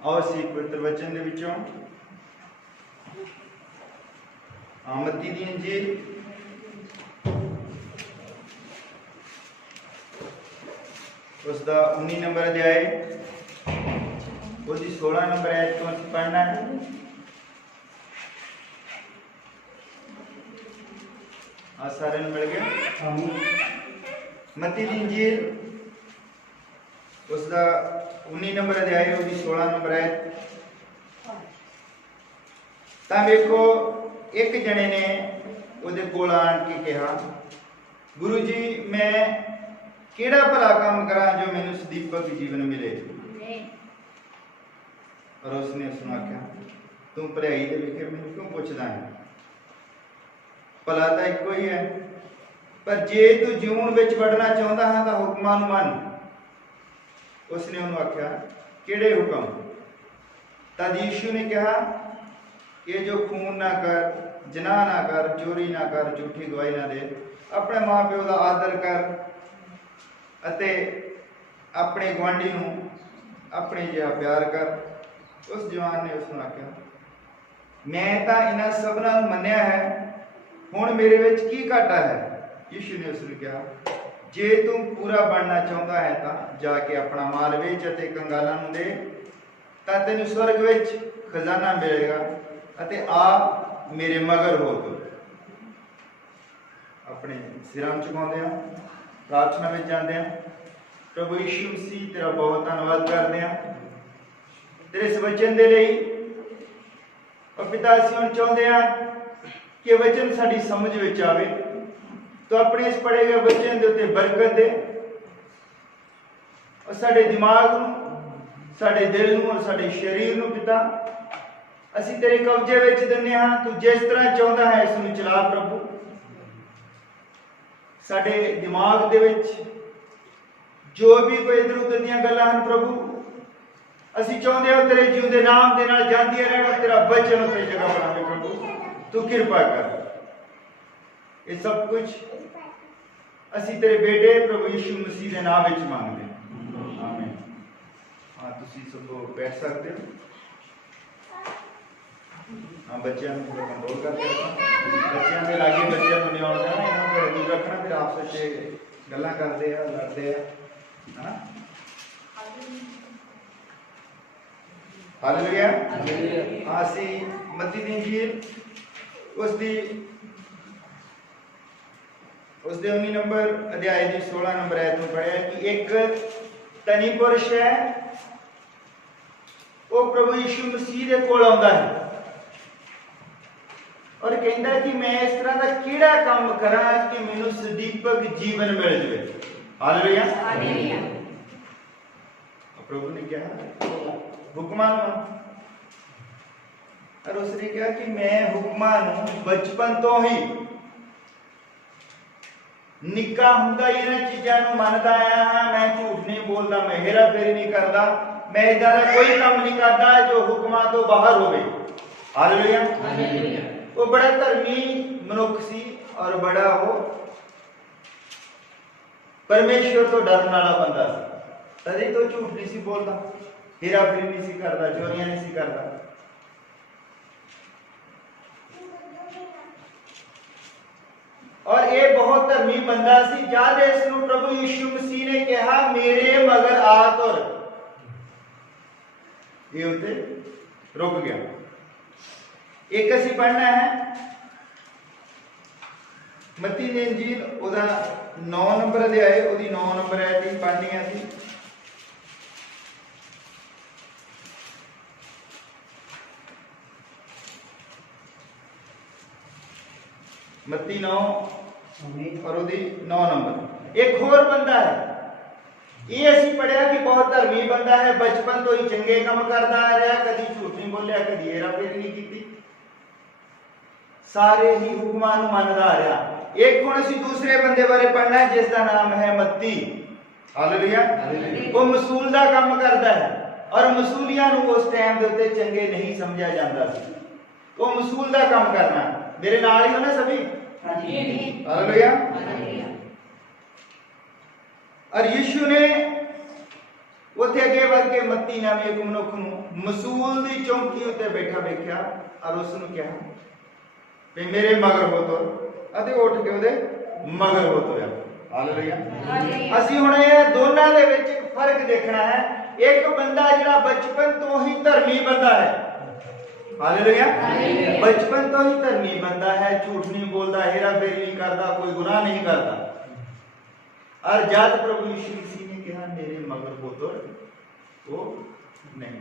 आओ असीं पवित्र वचन दे विचों मत्ती दी इंजील उसका 19 नंबर अध्याय उसकी 16 नंबर आयत तो असीं पढ़ना है। सारे मिल गया। मत्ती दी इंजील उसका 19 नंबर अध्याय उसकी 16 नंबर आयत। तां देखो एक जने ने ਉਹਦੇ ਕੋਲ ਆਣ के कहा गुरु जी मैं ਕਿਹੜਾ ਭਲਾ ਕੰਮ ਕਰਾਂ ਜੋ ਮੈਨੂੰ ਸਦੀਪਕ ਜੀਵਨ ਮਿਲੇ। और उसने उसਨੂੰ आख्या तू ਭਲਾਈ ਦੇ ਵਿਖੇ ਮੈਨੂੰ ਕਿਉਂ ਪੁੱਛਦਾ ਹੈ, ਭਲਾ ਤਾਂ ਇੱਕੋ ਹੀ ਹੈ, ਪਰ ਜੇ ਤੂੰ ਜੀਵਨ ਵਿੱਚ ਵੜਨਾ ਚਾਹੁੰਦਾ ਹੈ ਤਾਂ ਹੁਕਮਾਂ ਨੂੰ ਮੰਨ। उसने ਉਹਨੂੰ ਆਖਿਆ ਕਿਹੜੇ ਹੁਕਮ। तद यीशु ने कहा कि जो खून ना कर, जिना ना कर, चोरी ना कर, झूठी गवाही ना दे, अपने माँ प्यो का आदर कर अते अपने गुआंढी नूं अपने जिहा प्यार कर। उस जवान ने उसनूं आख्या मैं तां इन्हां सबनां नूं मन्निया है, हुण मेरे विच की घाटा है। यीशु ने उसनूं कहा जे तू पूरा बनना चाहुंदा है तां जाके अपना माल वेच अते कंगालां नूं दे, तां तैनूं स्वर्ग विच खजाना मिलेगा अते आ मेरे मगर हो। तू अपने सिरां झुकाउंदे आ प्रार्थना में जाते हैं। प्रभु यीशु मसीह तेरा बहुत धन्यवाद करते हैं तेरे इस वचन के लिए। और पिता असीं हुण चाहुंदे हां कि वचन साडी समझ विच आवे, तो अपने इस पढ़े गए वचन के उत्ते बरकत दे और साडे दिमाग नूं, साडे दिल नूं और साडे शरीर नूं पिता असीं तेरे कब्जे विच दिंदे हां। तू जिस तरह चाहुंदा है इस नूं चला प्रभु। साडे दिमाग दे विच जो भी कोई इधर उधर दीयां गल्लां हन प्रभु, असीं चाहुंदे हां तेरे जीउंदे नाम दे नाल जांदियां रहण, तेरा वचन उत्ते जगह बनावे प्रभु। तू कृपा कर। ये सब कुछ असीं तेरे बेटे प्रभु यीशु मसीह दे नाम विच मांगदे हां, आमीन। हां तुसीं सब बैठ सकते हो। हाँ बच्चों को थोड़ा कंट्रोल करके रखना, बच्चों के लागे बच्चों को नहीं आना देना, इन्हों को दूर रखना, फिर आपस में गल्लां करते हैं लड़ते हैं, है ना। हालेलुया। हाँ असी मत्ती दी इंजील उसदी 19 नंबर अध्याय दी 16 नंबर आयत में पढ़िया कि एक धनी पुरुष है वो प्रभु यीशु मसीह दे कोल आउंदा है और कहता कि मैं इस तरह का किहड़ा काम करा कि मैनू सदीपक जीवन मिल जाए। हालेलुया। प्रभु ने कहा हुक्मां नूं, और उसने कहा कि मैं हुक्मां नूं बचपन तो ही निक्का हुंदा ही इन्हां चीज़ां नूं मनदा आया हां। मैं झूठ नहीं बोलदा, मैं हेरा फेरी नहीं करदा, मैं इदां दा कोई काम नहीं करदा जो हुक्मां तो बाहर होवे। हालेलुया। वो बड़ा धर्मी मनुख सी और बड़ा वो परमेश्वर तो डरने वाला बंदा सी, तभी तो झूठ नहीं सी बोलता, हेरा फेरी नहीं सी करता, चोरियां नहीं सी करता। और ये बहुत धर्मी बंदा सी। जब इसनूं प्रभु यीशु मसीह ने कहा मेरे मगर आ तुर, ये उत्ते रुक गया। एक असीं पढ़ना है मत्ती दी इंजील ओदा 9 नंबर अध्याय ओदी 9 नंबर आयत ही पढ़नी है असीं। मत्ती 9 और ओदी 9 नंबर। एक होर बंदा है, ये असीं पढ़िया कि बहुत धर्मी बंदा है, बचपन तो ही चंगे काम करता आ रहा, कभी झूठ नहीं बोलिया, कभी हेरा फेरी नहीं की, सारे ही हुक्मां नूं मनदा आ रहा। एक हुण असीं दूसरे बंदे बारे पढ़ना है जिसका नाम है मत्ती। हालेलुया। वो मसूल दा काम करता है और मसूलियां नूं उस टाइम दे उत्ते चंगे नहीं समझा जाता सी। वो मसूल दा काम करना, मेरे नाल ही हो ना सभी। हालेलुया। और यीशु ने ਉੱਥੇ ਅੱਗੇ ਵੱਧ ਕੇ ਮੱਤੀ ਨਾਮੇ ਇੱਕ ਮਨੁੱਖ ਨੂੰ ਮਸੂਲ ਦੀ ਚੌਂਕੀ ਉੱਤੇ ਬੈਠਾ ਵੇਖਿਆ ਔਰ ਉਸ ਨੂੰ ਕਿਹਾ ਵੀ ਮੇਰੇ ਮਗਰ ਹੋ ਤੁਰ, ਅਤੇ ਉੱਠ ਕੇ ਉਹਦੇ ਮਗਰ ਹੋ ਤੁਰਿਆ। ਹਾਲੇਲੂਇਆ। ਅਸੀਂ ਹੁਣ ਇਹ ਦੋਨਾਂ ਦੇ ਵਿੱਚ ਇੱਕ ਫਰਕ ਦੇਖਣਾ ਹੈ। ਇੱਕ ਬੰਦਾ ਜਿਹੜਾ ਬਚਪਨ ਤੋਂ ਹੀ ਧਰਮੀ ਬੰਦਾ ਹੈ, ਹਾਲੇਲੂਇਆ, ਬਚਪਨ ਤੋਂ ਹੀ ਧਰਮੀ ਬੰਦਾ ਹੈ, ਝੂਠ ਨਹੀਂ ਬੋਲਦਾ, हेरा फेरी नहीं करता, कोई गुनाह नहीं करता, और जब प्रभु यीशु मसीह ने कहा मेरे मगर हो तो वो नहीं।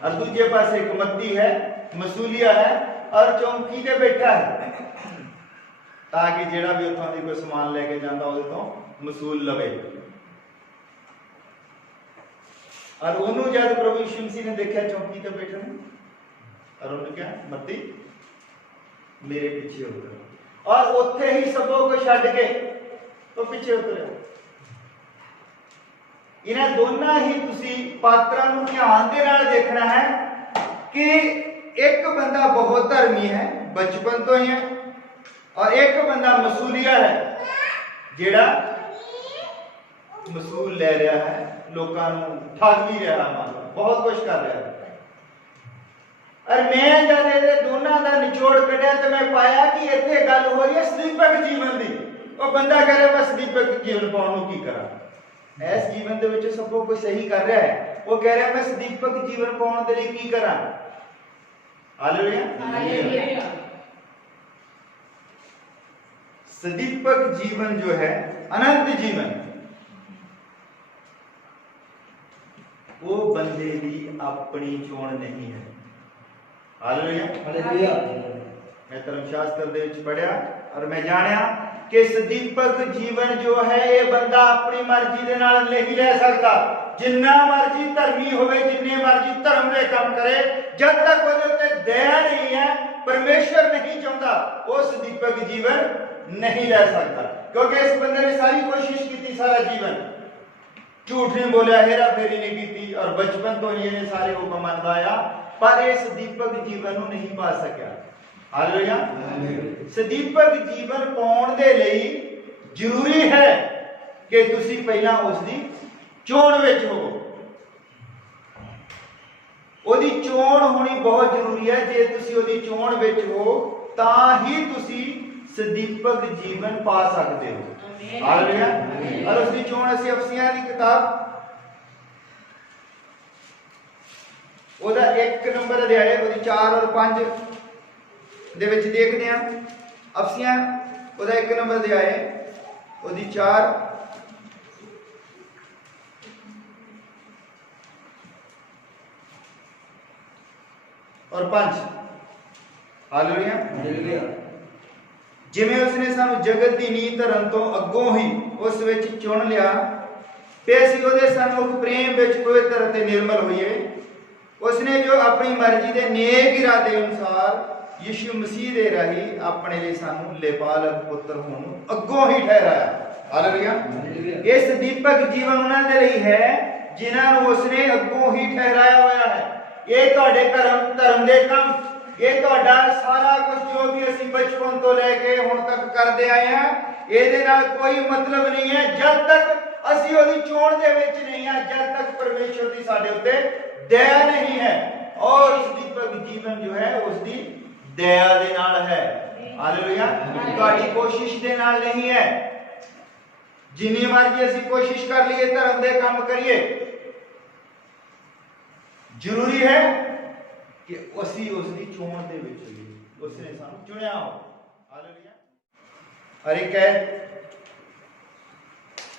और दूसरे पास एक मत्ती है, मसूलिया है और चौंकी ते बैठा है, ताकि जेड़ा भी उथों दी कोई समान लेके जांदा ਉਹਦੇ ਤੋਂ ਮਸੂਲ ਲਵੇ। और ਉਹਨੂੰ ਜਦ ਪ੍ਰਭੂ ਯੀਸ਼ੂ ਮਸੀਹ ਨੇ ਦੇਖਿਆ ਚੌਂਕੀ ਤੇ ਬੈਠਾ ਨੂੰ, और उन्होंने क्या मत्ती मेरे पीछे उतर, और ਉੱਥੇ ਹੀ ਸਭੋ ਕੋ ਛੱਡ ਕੇ ਉਹ ਪਿੱਛੇ ਉਤਰਿਆ। ਇਹਨਾਂ ਦੋਨਾਂ ਹੀ ਤੁਸੀਂ ਪਾਤਰਾਂ ਨੂੰ ਧਿਆਨ ਦੇ ਨਾਲ ਦੇਖਣਾ ਹੈ ਕਿ ਇੱਕ ਬੰਦਾ ਬਹੁਤ ਧਰਮੀ ਹੈ ਬਚਪਨ ਤੋਂ ਹੀ ਹੈ, और एक बंदा मसूलिया है जेड़ा मसूल ले रहा है, लोगों को ठग भी रहा है, बहुत कुछ कर रहा है। और मैं जब ये दोनों का निचोड़ कढ़िया तो मैं पाया कि इतने गल हो रही है सदीपक जीवन की। वो बंदा कह रहा मैं सदीपक जीवन पाने की करा, इस जीवन के विच सब कुछ सही कर रहा है, वो कह रहा मैं सदीपक जीवन पाने के लिए की करा। हालेलुया। सदीपक जीवन जो है, अनंत जीवन, वो बंदे की अपनी चोण नहीं है। हालेलुया। मैं धर्मशास्त्र दे विच पढ़िया और मैं जानिया कि सदीपक जीवन जो है ये बंदा अपनी मर्जी दे नाल नहीं ले सकता। जिन्ना मर्जी धर्मी होवे, जिन्ने मर्जी धर्म दे काम करे, जब तक उहदे उत्ते दया नहीं है, परमेश्वर नहीं चाहता, वो सदीपक जीवन नहीं ले सकता। क्योंकि इस बंदे ने सारी कोशिश की थी, सारा जीवन झूठ नहीं बोलिया, हेरा फेरी नहीं की, और बचपन तो ये सारे हुक्म मनवाया, पर इस दीपक जीवन नहीं पा सकिया। हालेलुया। सदीपक जीवन पाउण दे लई जरूरी है कि तुसी पहला उसदी चोण विच होवो। ओदी चोण होनी बहुत जरूरी है। जे तुसी ओदी चोण विच हो तां ही तुसी सदीपक जीवन पा सकते हो। हालेलुया। और उसकी चोण असीं अफसियां दी किताब ओदा 1 नंबर अध्याय ओदी 4 और 5 दे विच देखदे हां। अफसियां ओदा 1 नंबर अध्याय ओदी 4 और 5। हालेलुया। जिमें उसने सानू जगत की नींह धरन तो अगों ही उस विच चुन लिया ते असीं उहदे सन्मुख प्रेम विच पवित्र अते निर्मल होइए। उसने जो अपनी मर्जी के नेक इरादे अनुसार यीशु मसीह दे राही अपने लिए सानू लेपालक पुत्र होण नूं अगों ही ठहराया। हालेलुया। इस दीपक जीवन उन्हां दे लई है जिन्हां नूं उसने अगों ही ठहराया होया है। ये तुहाडे धर्म दे काम, ये तुहाडा सारा कुछ जो भी असीं बचपन तो लेके हुण तक करदे आए हैं, इहदे नाल कोई मतलब नहीं है जब तक असीं ओहदी चोण दे विच नहीं है, जब तक परमेश्वर दी साडे उत्ते दया नहीं है। और इस दीपक जीवन जो है उसकी दया दे नाल है। हालेलुया। तुहाडी कोशिश दे नाल नहीं है। जिन्नी मर्जी असीं कोशिश कर लईए धर्म दे काम करिए, जरूरी है कि असी उसकी चोण दे विच होइए, उसने सानू चुनिया हो। हालेलुया। और एक है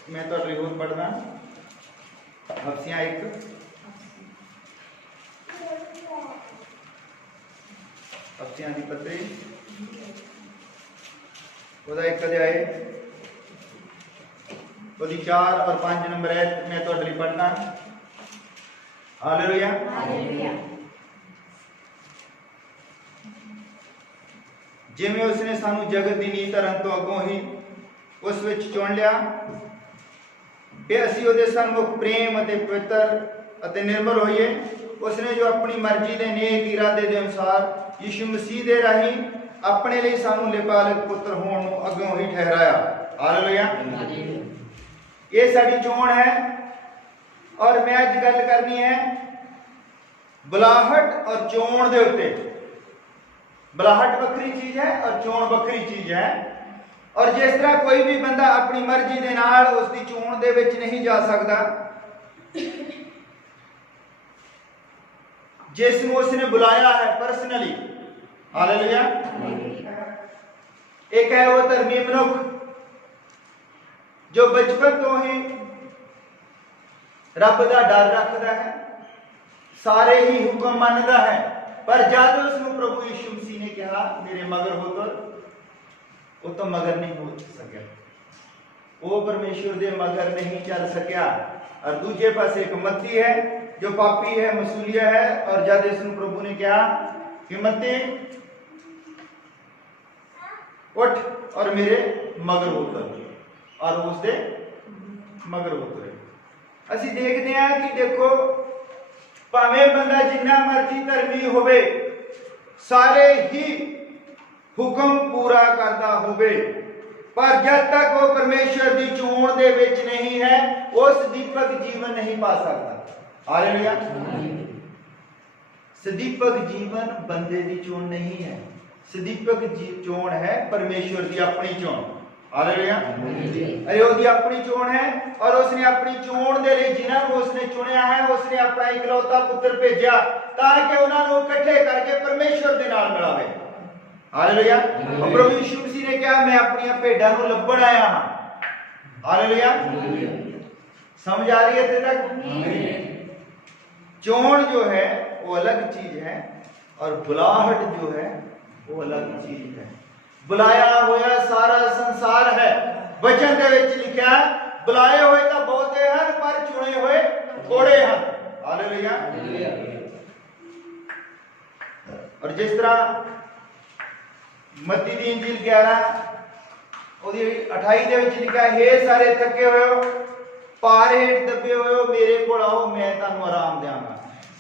मैं तो रिपोर्ट पढ़ना अफसियां 1 अफसियां दी पत्री ओदा 1 अध्याय ओदी 4 और 5 नंबर है मैं तो पढ़ना। हालेलुया। जिमें उसने सानू जगत की नींह धरन तो अगों ही उस विच चुन लिया कि असीं उहदे सन्मुख प्रेम अते पवित्र अते निर्मल होइए। उसने जो अपनी मर्जी के नेक इरादे के अनुसार यीशु मसीह दे राही अपने लिए सानू लेपालक पुत्र होण नूं अगों ही ठहराया। हालेलुया। ये साडी चोण है और मैं अज गल करनी है बुलाहट और चोण दे उत्ते। बुलाहट बखरी चीज है और चोण बखरी चीज है। और जिस तरह कोई भी बंदा अपनी मर्जी दे नाल उसकी चोण दे विच नहीं जा सकता, जिसनूं उसने बुलाया है पर्सनली, हालेलुया, एक है वो धर्मी मनुख जो बचपन तो ही रब का डर रखता है, सारे ही हुक्म मानता है, पर जब उसनूं प्रभु यीशु मसीह ने कहा मेरे मगर हो वो तो मगर नहीं हो सकिया, वो परमेश्वर दे मगर नहीं चल सकिया। और दूजे पास एक मत्ती है जो पापी है, मसूलिया है, और जब इसनूं प्रभु ने कहा कि मत्ती उठ और मेरे मगर हो और उसके मगर हो तुरे। असी देखते हैं कि देखो भावें बंदा जिन्ना मर्जी धर्मी होवे, सारे ही हुक्म पूरा करता होवे, पर जब तक वो परमेश्वर की चोण दे विच नहीं है उस दीपक जीवन नहीं पा सकता। हालेलुया। सदीपक जीवन बंदे की चोण नहीं है, सदीपक चोण है परमेश्वर की अपनी चोण। हालेलुया। अरे उसकी अपनी चोण है और उसने अपनी चोण दे लिए जिन्होंने उसने चुनिया है, उसने अपना इकलौता पुत्र भेजा ताकि उन्होंने इकट्ठे करके परमेश्वर के नाल मिलावे। हालेलुया। और प्रभु यीशु मसीह ने कहा मैं अपनी भेडां नूं लभण आया हां। हालेलुया। समझ आ रही है इत्थे तक? चोण जो है वो अलग चीज है और बुलाहट जो है वो अलग चीज है। बुलाया होया सारा संसार है, वचन दे विच लिखा बुलाए हुए तो बहुते हैं पर चुने हुए थोड़े हैं। हालेलुया। और जिस तरह मत्ती दी इंजील 11:28 दे विच लिखा हे सारे थके हुए हो भार हेठ दबे हुए हो मेरे कोल आओ मैं तुहानू आराम देवांगा।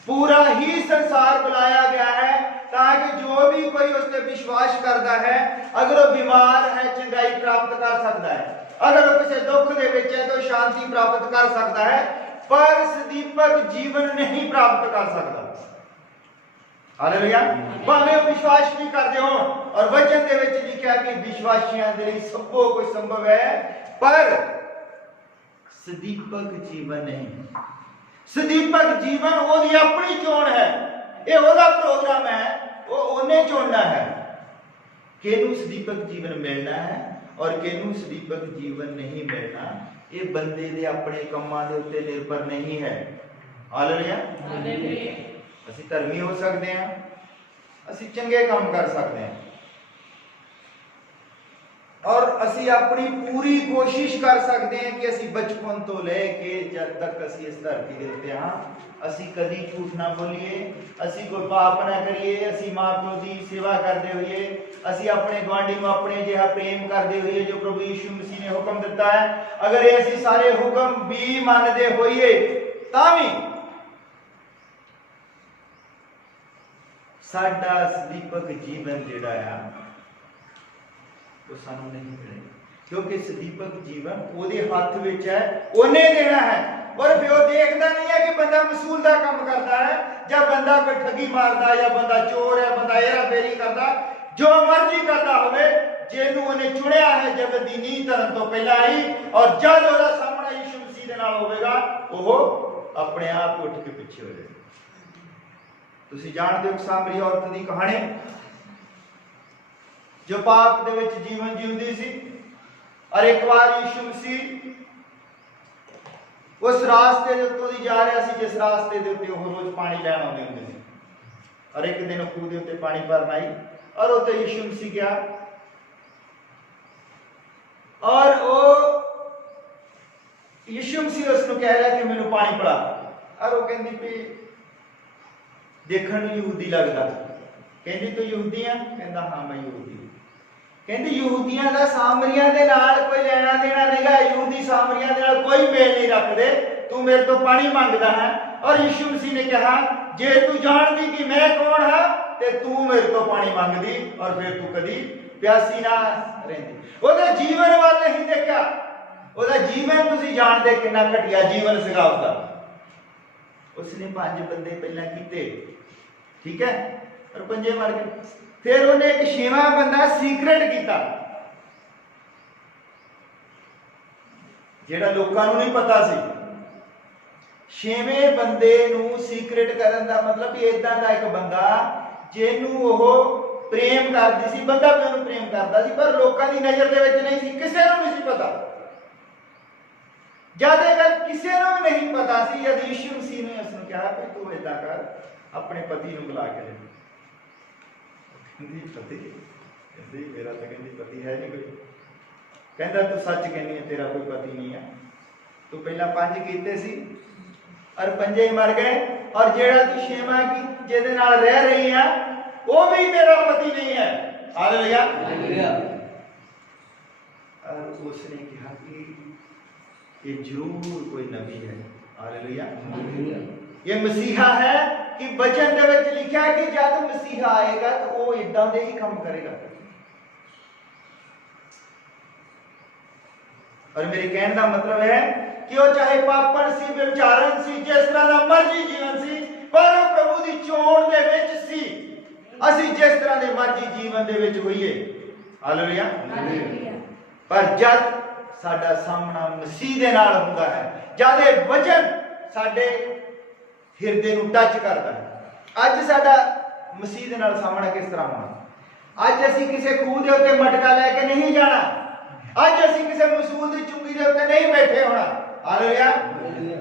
पूरा ही संसार बुलाया गया है ताकि जो भी कोई उस पर विश्वास करता है, अगर वो बीमार है चंगाई प्राप्त कर सकता है, अगर वो किसी दुख दे विच है तो शांति प्राप्त कर सकता है, पर सदीपक जीवन नहीं प्राप्त कर सकता। हालेलुया। भावें विश्वास नहीं करते हो, और वचन दे विच लिखा कि विश्वासियों के लिए सब कुछ संभव है, पर सदीपक जीवन नहीं। सदीपक जीवन ओदी अपनी चोण है, ये ओदा प्रोग्राम है, वो उन्हें चुनना है किनू सदीपक जीवन मिलना है और किनू सदीपक जीवन नहीं मिलना। ये बंदे दे अपने कामां दे उत्ते निर्भर नहीं है। हालेलुया। असी धर्मी हो सकते हैं, असी चंगे काम कर सकते हैं, और असी अपनी पूरी कोशिश कर सकते हैं कि असी बचपन तो लेके जब तक असी इस धरती दे उत्ते हां असी कदी झूठ ना बोलिए, असी कोई पाप ना करिए, असी मां प्यो की सेवा करते हुए, असी अपने गुआंढी को अपने जिहा प्रेम करते हुए जो प्रभु यीशु मसीह ने हुक्म दिता है, अगर ये असी सारे हुक्म भी मानते होइए तां भी साडा सदीपक जीवन जिहड़ा है वो सानू नहीं मिलेगा, क्योंकि सदीपक जीवन ओदे हाथ विच है, ओने देना है। और प्यो देखता नहीं है कि बंदा मसूल दा काम करता है, जब बंदा कोई ठगी मारदा या बंदा चोर है, बंदा हेरा फेरी करता, जो मर्जी करता होवे, जेनू ओने चुनिया है जगत दी नींह धरन तो पहला ही, और जब ओदा सामना यीशु मसीह दे नाल होवेगा वो अपने आप उठ के पीछे हो जाएगा। तुसी जानते हो सामरी औरत दी कहानी जो पाप दे विच जीवन जीउंदी सी, और एक बार यीशु मसीह उस रास्ते दे उत्तों दी जा रहा सी जिस रास्ते दे उत्ते वो रोज पानी लैण आउंदे हुंदे सी, और एक दिन खूह दे उत्ते पानी भरन आई और उत्ते यीशु मसीह गया और वो यीशु मसीह उसनूं कह रहा कि मैनूं पानी पिला, और वो कहंदी भी देखण नूं यहूदी लगदा, कहंदी तू यहूदी आ, कहंदा हां मैं यहूदी। कहंदी यहूदियां दा सामरियां दे नाल कोई लेना देना नहींगा, यहूदी सामरियां दे नाल कोई मेल नहीं रखदे, तू मेरे तो पानी मांगदा है। और यीशु मसीह ने कहा जे तू जानदी कि मैं कौन हां ते तू मेरे तो पानी मांगदी और फिर तू कदी प्यासी ना रहिंदी। ओदे जीवन वाल नहीं देखा, ओदा जीवन तुसीं जानदे किन्ना घटिया जीवन सीगा उसदा। उसने 5 बंदे पहला किए, ठीक है, और 5 मर गए। फिर उन्हें एक 6वां बंदा सीक्रेट किया, जेड़ा लोकां नूं नहीं पता सी। 6वें बंदे नूं सीक्रेट करन दा मतलब भी इदां दा एक बंदा जिहनूं ओह प्रेम करदी सी, बंदा भी उहनूं प्रेम करदा सी, पर लोकां दी नज़र दे विच नहीं सी, किसे नूं नहीं सी पता। जद अगर किसी को भी नहीं पता सी, जब यीशु मसीह ने उसने कहा कि तू इदा कर, अपने पति को बुला के ले। पति कहती मेरा तो कहती पति है नहीं कोई। कहता तू सच कहनी है, तेरा कोई पति नहीं है, तू पहला 5 कीते सी और 5 ही मर गए, और जेड़ा तू 6वां की जेदे नाल रह रही है वो भी तेरा पति नहीं है। हालेलुया। और उसने कहा कि ये जरूर कोई नबी है। हालेलुया। ये मसीहा है कि वचन दे विच लिखा है कि जब मसीहा आएगा तो वो इदां दे ही काम करेगा। और मेरे कहने का मतलब है कि वो चाहे पापण सी, व्यभिचारन सी, जिस तरह का मर्जी जीवन सी, पर वो प्रभु की चोण दे विच सी। असी जिस तरह के मर्जी जीवन दे विच होइए। हालेलुया। पर जब साडा सामना मसीह दे नाल हुंदा है, जद ये वचन साडे हिरदे नूं टच करदा है। अज साडा मसीह दे नाल सामना किस तरह होना? अज असी किसी खूह दे उत्ते मटका लैके नहीं जाना, अज असी किसी मसूल दी चुंगी दे उत्ते नहीं बैठे होना। हालेलुया।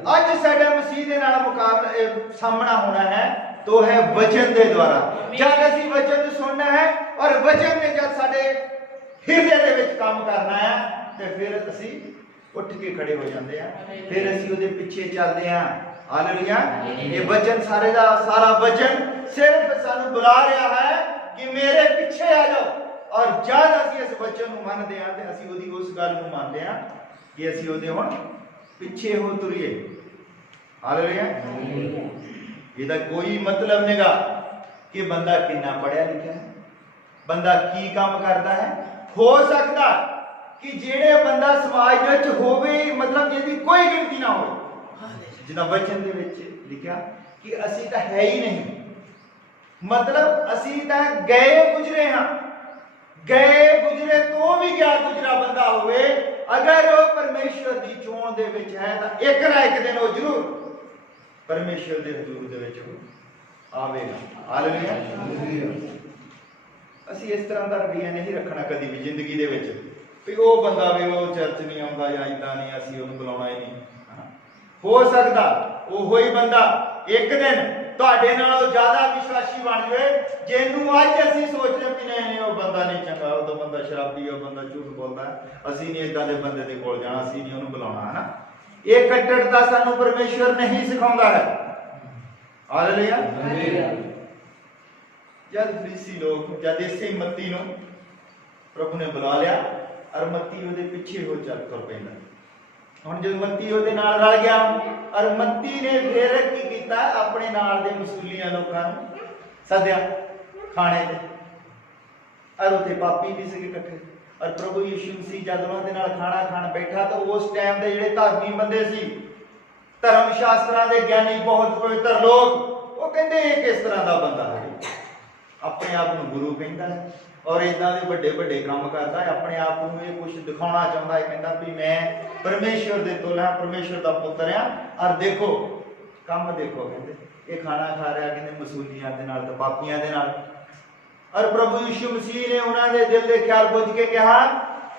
अज साडा मसीह दे नाल मुकाबला सामना होना है तो है वचन दे द्वारा। जब असी वचन सुनना है और वचन ने जब साडे हिरदे दे विच काम करना है तो फिर असी उठ के खड़े हो जाते हैं, फिर असी उहदे पीछे चलते हैं। हालेलुया। ये वचन सारे दा सारा वचन सिर्फ सानू बुला रहा है कि मेरे पीछे आ जाओ, और जब असी इस वचन नूं मनदे हां ते असी उहदी उस गल नूं मनदे हां कि असी उहदे हुण पीछे हो तुरीए। हालेलुया। ਇਹਦਾ कोई मतलब नहींगा कि बंदा कितना पढ़िया लिखा है, बंदा की काम करता है। हो सकता कि जेड़े बंदा समाज विच होवे, मतलब जिहदी कोई गिनती ना हो, जिदा वचन दे विच लिखा कि असी तां है ही नहीं, मतलब असी तां गए गुजरे हां, गए गुजरे तो भी गया गुजरा बंदा होवे, अगर वो परमेश्वर दी चोण दे विच है तां एक ना एक दिन वो जरूर परमेश्वर दे हजूर दे विच आवेगा। हालेलुया। असी इस तरह का रवैया नहीं रखना कभी भी जिंदगी दे विच भी वो बंदा भी वो चर्च नहीं आउंदा या इदां नहीं, असी उहनूं बुलाउणा ही नहीं। हो सकदा ओहो ही बंदा एक दिन तुहाडे नालों ज्यादा विश्वासी बन जाए, जिन्नू अज असी सोचदे भी नहीं वो बंदा नहीं चंगा, वो तो बंदा शराबी है, बंदा झूठ बोलदा है, असी नहीं इदां दे बंदे दे कोल जाना, असी नहीं उहनूं बुलाउणा। है ना, ये कट्टरता सानू परमेश्वर नहीं सिखाउंदा है। हालेलुया। जब फरीसी लोग जब इसे मत्ती नूं प्रभु ने बुला लिया और मत्ती उहदे पीछे हो चल तुर पैंदा। हुण जब मत्ती उहदे नाल रल गया और मत्ती ने फिर की कीता, अपने नाल दे मसूलियां लोकां नूं सद्या खाने ते, और उत्थे पापी भी सी इकट्ठे। और प्रभु यीशु मसीह जब उन्हां दे नाल खाना खाण बैठा तो उस टाइम दे जिहड़े धार्मिक बंदे सी, धर्म शास्त्रां दे ज्ञानी, बहुत पवित्र लोग, वो कहंदे ये किस तरह दा बंदा है, अपने आप को गुरु कहता है और इदां दे बड़े बड़े काम करता है, अपने आप को ये कुछ दिखाना चाहता है, कहता भी मैं परमेश्वर दे तोल हां, परमेश्वर दा पुत्र हां, और देखो काम देखो, कहते ये खाना खा रहा, कहते मसूलियां दे नाल ते पापियां दे नाल। और प्रभु यीशु मसीह ने उन्हां दे दिल दे ख्याल बुझ के कहा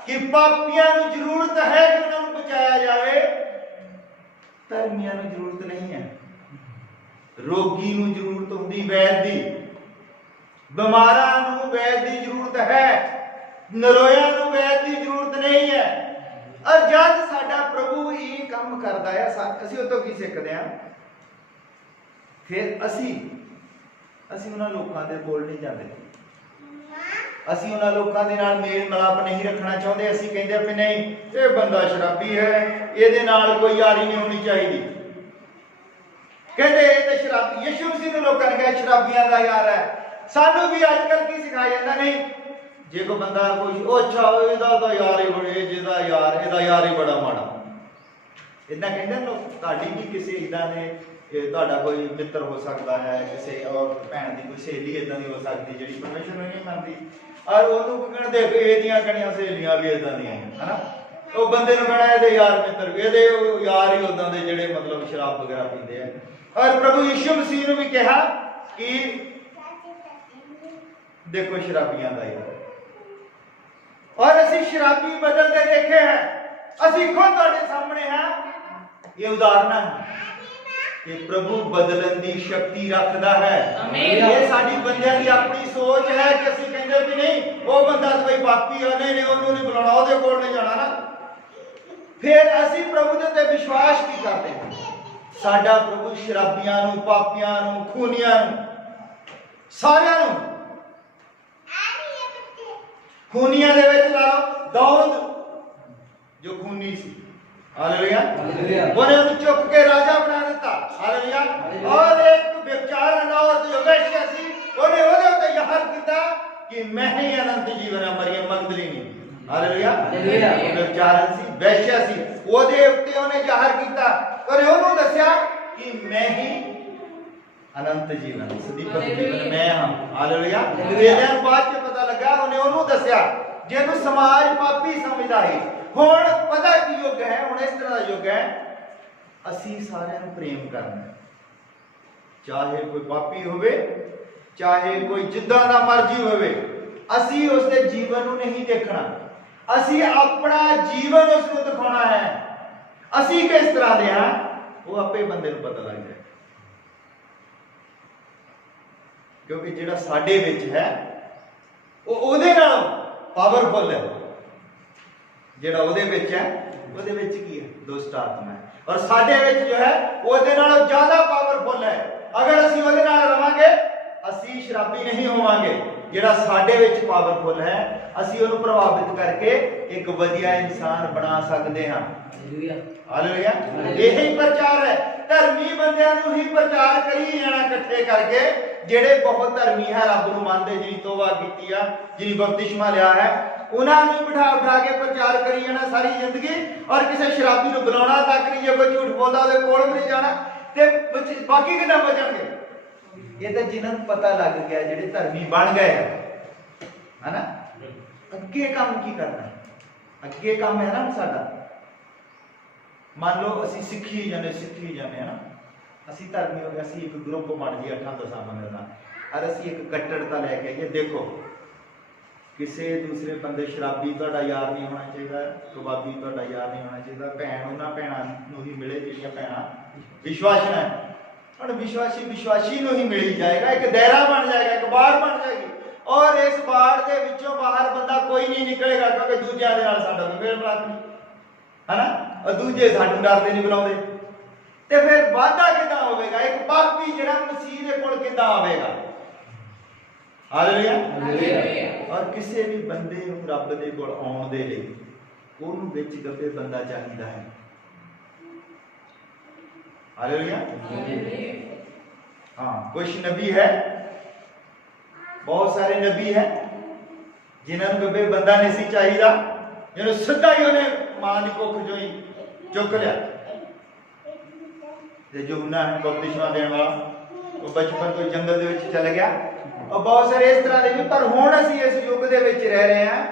कि पापियां नूं जरूरत है कि उन्हां नूं बचाया जावे, धर्मियां नूं जरूरत नहीं है। रोगी नूं जरूरत हुंदी वैद दी, बीमारां नूं वैद दी जरूरत है, नरोया नूं वैद दी जरूरत नहीं है। और जद साडा प्रभु ये काम करदा है, असीं उह तों की सिੱਖਦੇ हां, फिर असीं उन्हां लोकां दे कोल नहीं जांदे, असीं उन्हां लोकां दे नाल मेल मिलाप नहीं रखना चाहुंदे। असीं कहंदे भी नहीं ये बंदा शराबी है, ਇਹਦੇ नाल कोई यारी नहीं होनी चाहिए, कहते ये तो शराबी। यीशु मसीह ने लोगों ने कहा शराबियां दा यार है। सानू भी आजकल की सिखाया जाता नहीं, जे कोई बंदा कोई अच्छा ਇਹਦਾ ਤਾਂ यार ही बड़े, ਜਿਹਦਾ यार ਇਹਦਾ यार ही बड़ा माड़ा, इदां कहंदे लोग। ਤੁਹਾਡੀ भी किसी इदां ने ਇਹ ਤੁਹਾਡਾ ਕੋਈ ਮਿੱਤਰ ਹੋ ਸਕਦਾ ਹੈ, ਕਿਸੇ ਔਰ ਭੈਣ ਦੀ ਕੋਈ ਸਹੇਲੀ ਇਦਾਂ ਦੀ ਹੋ ਸਕਦੀ ਜਿਹੜੀ ਪਰਮੇਸ਼ਰ ਨੂੰ ਨਹੀਂ ਮੰਨਦੀ, ਔਰ ਉਹਨੂੰ ਕਹਿਣ ਦੇ ਇਹਦੀਆਂ ਕਣੀਆਂ ਸਹੇਲੀਆਂ ਵੀ ਇਦਾਂ ਦੀਆਂ ਹਨਾ, ਉਹ ਬੰਦੇ ਨੂੰ ਕਹਿਣਾ ਇਹਦੇ ਯਾਰ ਮਿੱਤਰ ਵੀ, ਇਹਦੇ ਯਾਰ ਹੀ ਉਦਾਂ ਦੇ ਜਿਹੜੇ ਮਤਲਬ ਸ਼ਰਾਬ ਵਗੈਰਾ ਪੀਂਦੇ ਆ। ਔਰ ਪ੍ਰਭੂ ਯਿਸੂ ਮਸੀਹ ਨੂੰ ਵੀ ਕਿਹਾ ਕਿ ਦੇਖੋ ਸ਼ਰਾਬੀਆਂ ਦਾ ਯਾਰ, ਔਰ ਅਸੀਂ ਸ਼ਰਾਬੀ ਬਦਲਦੇ ਦੇਖੇ ਹੈ, ਅਸੀਂ ਖੁਦ ਤੁਹਾਡੇ ਸਾਹਮਣੇ ਹਾਂ। ਇਹ ਉਦਾਹਰਨ ਹੈ ਕਿ ਪ੍ਰਭੂ ਬਦਲਣ ਦੀ ਸ਼ਕਤੀ ਰੱਖਦਾ ਹੈ। ਇਹ ਸਾਡੀ ਬੰਦਿਆਂ ਦੀ ਆਪਣੀ ਸੋਚ ਹੈ ਕਿ ਅਸੀਂ ਕਹਿੰਦੇ ਵੀ ਨਹੀਂ ਉਹ ਬੰਦਾ ਤਾਂ ਬਈ ਪਾਪੀ ਆ, ਨਹੀਂ ਉਹਨੂੰ ਨਹੀਂ ਬੁਲਾਉਣਾ, ਉਹਦੇ ਕੋਲ ਨਹੀਂ ਜਾਣਾ ਨਾ। ਫਿਰ ਅਸੀਂ ਪ੍ਰਭੂ ਦੇ ਉੱਤੇ ਵਿਸ਼ਵਾਸ ਕੀ ਕਰਦੇ ਹਾਂ? ਸਾਡਾ ਪ੍ਰਭੂ ਸ਼ਰਾਬੀਆਂ ਨੂੰ, ਪਾਪੀਆਂ ਨੂੰ, ਖੂਨੀਆਂ ਨੂੰ, ਸਾਰਿਆਂ ਨੂੰ, ਖੂਨੀਆਂ ਦੇ ਵਿੱਚ ਲਾ ਲਓ ਦਾਊਦ ਜੋ ਖੂਨੀ ਸੀ, ਹਾਲੇਲੂਇਆ, ਉਹਨੇ ਉਹਨੂੰ ਚੁੱਕ ਕੇ ਰਾਜਾ ਬਣਾ ਦਿੱਤਾ, ਹਾਲੇਲੂਇਆ। ਔਰ ਇੱਕ ਵਿਚਾਰਨ ਔਰਤ ਜੋ ਵੇਸ਼ਿਆ ਸੀ, ਉਹਨੇ ਉਹਦੇ ਉੱਤੇ ਯਹਰ ਕੀਤਾ ਕਿ ਮੈਂ ਹੀ ਅਨੰਤ ਜੀਵਨ ਹੈ, ਮਰੀਮ ਮਗਦਲੀਨੀ, ਹਾਲੇਲੂਇਆ। ਉਹ ਵਿਚਾਰਨ ਸੀ, ਵੇਸ਼ਿਆ ਸੀ, ਉਹਦੇ ਉੱਤੇ ਉਹਨੇ ਯਹਰ ਕੀਤਾ ਔਰ ਉਹਨੂੰ ਦੱਸਿਆ ਕਿ ਮੈਂ ਹੀ ਅਨੰਤ ਜੀਵਨ, ਸਦੀਪਤ ਜੀਵਨ ਮੈਂ ਹਾਂ, ਹਾਲੇਲੂਇਆ। ਇਹਦੇ ਬਾਅਦ ਚ ਪਤਾ ਲੱਗਾ, ਉਹਨੇ ਉਹਨੂੰ ਦੱਸਿਆ ਜਿਹਨੂੰ ਸਮਾਜ ਪਾਪੀ ਸਮਝਦਾ ਹੈ। ਹੁਣ ਪਤਾ ਕੀ ਯੁੱਗ ਹੈ, ਹੁਣ ਇਸ ਤਰ੍ਹਾਂ ਦਾ ਯੁੱਗ ਹੈ, ਅਸੀਂ ਸਾਰਿਆਂ ਨੂੰ ਪ੍ਰੇਮ ਕਰਨਾ, ਚਾਹੇ ਕੋਈ ਪਾਪੀ ਹੋਵੇ, ਚਾਹੇ ਕੋਈ ਜਿੱਦਾਂ ਦਾ ਮਰਜ਼ੀ ਹੋਵੇ। ਅਸੀਂ ਉਸ ਦੇ ਜੀਵਨ ਨੂੰ ਨਹੀਂ ਦੇਖਣਾ, ਅਸੀਂ ਆਪਣਾ ਜੀਵਨ ਉਸ ਨੂੰ ਦਿਖਾਉਣਾ ਹੈ। ਅਸੀਂ ਕਿਸ ਤਰ੍ਹਾਂ ਦੇ ਹਾਂ ਉਹ ਆਪੇ ਬੰਦੇ ਨੂੰ ਪਤਾ ਲੱਗ ਜਾਏ, ਕਿਉਂਕਿ ਜਿਹੜਾ ਸਾਡੇ ਵਿੱਚ ਹੈ ਉਹ ਉਹਦੇ ਨਾਲ ਪਾਵਰਫੁਲ ਹੈ। ਜਿਹੜਾ ਉਹਦੇ ਵਿੱਚ ਹੈ, ਉਹਦੇ ਵਿੱਚ ਕੀ ਹੈ? ਦੁਸ਼ਟ ਆਤਮਾ ਹੈ, ਔਰ ਸਾਡੇ ਵਿੱਚ ਜੋ ਹੈ ਉਹਦੇ ਨਾਲੋਂ ਜ਼ਿਆਦਾ ਪਾਵਰਫੁਲ ਹੈ। ਅਗਰ ਅਸੀਂ ਉਹਦੇ ਨਾਲ ਰਵਾਂਗੇ ਅਸੀਂ ਸ਼ਰਾਬੀ ਨਹੀਂ ਹੋਵਾਂਗੇ। ਜਿਹੜਾ ਸਾਡੇ ਵਿੱਚ ਪਾਵਰਫੁਲ ਹੈ ਅਸੀਂ ਉਹਨੂੰ ਪ੍ਰਭਾਵਿਤ ਕਰਕੇ ਇੱਕ ਵਧੀਆ ਇਨਸਾਨ ਬਣਾ ਸਕਦੇ ਹਾਂ। ਹਾਲੇਲੂਇਆ। ਇਹੀ ਪ੍ਰਚਾਰ ਹੈ, ਧਰਮੀ ਬੰਦਿਆਂ ਨੂੰ ਹੀ ਪ੍ਰਚਾਰ ਕਰੀ ਜਾਣਾ ਇਕੱਠੇ ਕਰਕੇ, ਜਿਹੜੇ ਬਹੁਤ ਧਰਮੀ ਹੈ, ਰੱਬ ਨੂੰ ਮੰਨਦੇ, ਜਿਹਨੀ ਤੋਬਾ ਕੀਤੀ ਆ, ਜਿਹਨੀ ਬਪਤਿਸਮਾ ਲਿਆ ਹੈ, ਉਹਨਾਂ ਨੂੰ ਬਿਠਾ ਕੇ ਪ੍ਰਚਾਰ ਕਰੀ ਜਾਣਾ ਸਾਰੀ ਜ਼ਿੰਦਗੀ, ਔਰ ਕਿਸੇ ਸ਼ਰਾਬੀ ਨੂੰ ਬੁਲਾਉਣਾ ਤੱਕ ਨਹੀਂ। ਜੇ ਕੋਈ ਝੂਠ ਬੋਲਦਾ ਉਹਦੇ ਕੋਲ ਵੀ ਨਹੀਂ ਜਾਣਾ, ਤੇ ਬਾਕੀ ਕਿੱਦਾਂ ਬਚਣਗੇ? ਇਹ ਤਾਂ ਜਿਨ੍ਹਾਂ ਨੂੰ ਪਤਾ ਲੱਗ ਗਿਆ, ਜਿਹੜੇ ਧਰਮੀ ਬਣ ਗਏ ਹੈ ਨਾ, ਅੱਗੇ ਕੰਮ ਕੀ ਕਰਨਾ? ਅੱਗੇ ਕੰਮ ਹੈ ਨਾ ਸਾਡਾ, ਮੰਨ ਲਓ ਅਸੀਂ ਸਿੱਖੀ ਜਾਂਦੇ ਹੈ ਨਾ, ਅਸੀਂ ਧਰਮੀ ਹੋ ਗਏ, ਅਸੀਂ ਇੱਕ ਗਰੁੱਪ ਬਣ ਜੀ 8-10 ਬੰਦੇ ਦਾ, ਔਰ ਅਸੀਂ ਇੱਕ ਕੱਟੜਤਾ ਲੈ ਕੇ ਆਈਏ। ਦੇਖੋ ਕਿਸੇ ਦੂਸਰੇ ਬੰਦੇ, ਸ਼ਰਾਬੀ ਤੁਹਾਡਾ ਯਾਰ ਨਹੀਂ ਹੋਣਾ ਚਾਹੀਦਾ, ਕਬਾਬੀ ਤੁਹਾਡਾ ਯਾਰ ਨਹੀਂ ਹੋਣਾ ਚਾਹੀਦਾ। ਭੈਣ ਉਹਨਾਂ ਭੈਣਾਂ ਨੂੰ ਹੀ ਮਿਲੇ ਜਿਹੜੀਆਂ ਭੈਣਾਂ ਵਿਸ਼ਵਾਸੀਆਂ ਹੈ। ਹੁਣ ਵਿਸ਼ਵਾਸੀ ਨੂੰ ਹੀ ਮਿਲੀ ਜਾਏਗਾ, ਇੱਕ ਦਾਇਰਾ ਬਣ ਜਾਏਗਾ, ਇੱਕ ਬਾੜ ਬਣ ਜਾਏਗੀ, ਔਰ ਇਸ ਬਾੜ ਦੇ ਵਿੱਚੋਂ ਬਾਹਰ ਬੰਦਾ ਕੋਈ ਨਹੀਂ ਨਿਕਲੇਗਾ, ਕਿਉਂਕਿ ਦੂਜਿਆਂ ਦੇ ਨਾਲ ਸਾਡਾ ਕੋਈ ਮੇਲ ਮਿਲਾਪ ਨਹੀਂ ਹੈ ਨਾ, ਔਰ ਦੂਜੇ ਸਾਨੂੰ ਡਰਦੇ ਨਹੀਂ ਬੁਲਾਉਂਦੇ। ਤੇ ਫਿਰ ਵਾਧਾ ਕਿੱਦਾਂ ਹੋਵੇਗਾ? ਇੱਕ ਪਾਪੀ ਜਿਹੜਾ ਮਸੀਹ ਦੇ ਕੋਲ ਕਿੱਦਾਂ ਆਵੇਗਾ? ਹਾਲੇਲੂਇਆ। ਔਰ ਕਿਸੇ ਵੀ ਬੰਦੇ ਨੂੰ ਰੱਬ ਦੇ ਕੋਲ ਆਉਣ ਦੇ ਲਈ ਉਹਨੂੰ ਵਿੱਚ ਗੱਭੇ ਬੰਦਾ ਚਾਹੀਦਾ ਹੈ। ਹਾਲੇਲੂਇਆ। हाँ, कुछ नबी है, बहुत सारे नबी है जिन्होंने गब्बे बंदा नहीं सी चाहिए, जिन्होंने सीधा ही उन्हें मां की कुख जो ही चुक लिया। यूहन्ना है बपतिस्मा देने वाला, वो बचपन तो जंगल दे विच चल गया, और बहुत सारे इस तरह के। पर हुण असीं इस युग दे विच रह रहे हैं,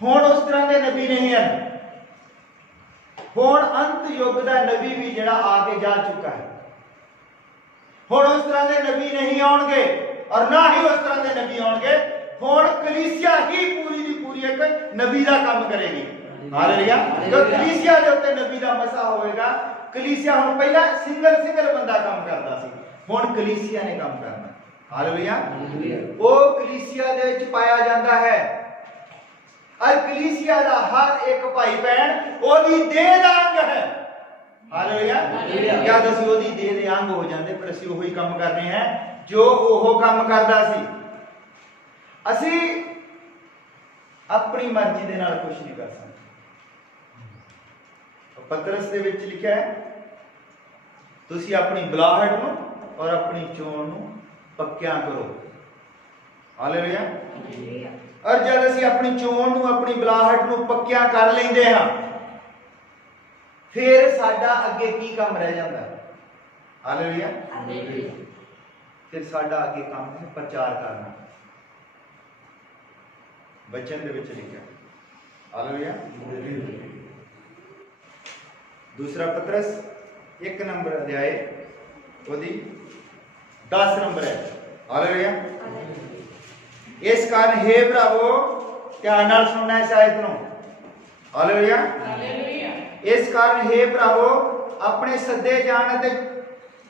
हुण उस तरह के नबी नहीं है। हुण अंत युग का नबी भी जिहड़ा आके जा चुका है। हुण उस तरह के नबी नहीं आउणगे, और ना ही उस तरह के नबी आउणगे। हुण कलीसिया ही पूरी दी पूरी एक नबी का काम करेगी। हालेलुया। तो कलीसिया दे उत्ते नबी का मसा होएगा। कलीसिया हुण पहला सिंगल बंदा काम करता सी, हुण कलीसिया ने काम करना। हालेलुया। वो कलीसिया दे विच पाया जाता है, और कलीसिया का हर एक भाई बहन ओदी देह दा अंग है। हालेलुया। क्या दसी ओदी देह दे अंग हो जाते, पर असीं ओही काम कर रहे हैं जो ओह काम करदा सी। असीं अपनी मर्जी दे नाल कुछ नहीं कर सकते। पतरस दे विच लिखिया है, तुसीं अपनी बुलाहट नूं और अपनी चोण नूं पक्कियां करो। हालेलुया। और जब असीं अपनी चोण नूं अपनी बुलाहट नूं पक्कियां कर लैंदे हां, फिर साडा अगे की काम रह जाता है? हालेलुया। फिर साडा आगे काम है प्रचार करना, वचन दे विच लिखिया। हालेलुया। दूसरा पतरस 1 नंबर अध्याय ओदी 10 नंबर है। हालेलुया। इस कारण हे भरावो ध्यान नाल सुनना इस आयत नूं। हालेलुया। इस कारण हे भरावो अपने सद्दे जाण ते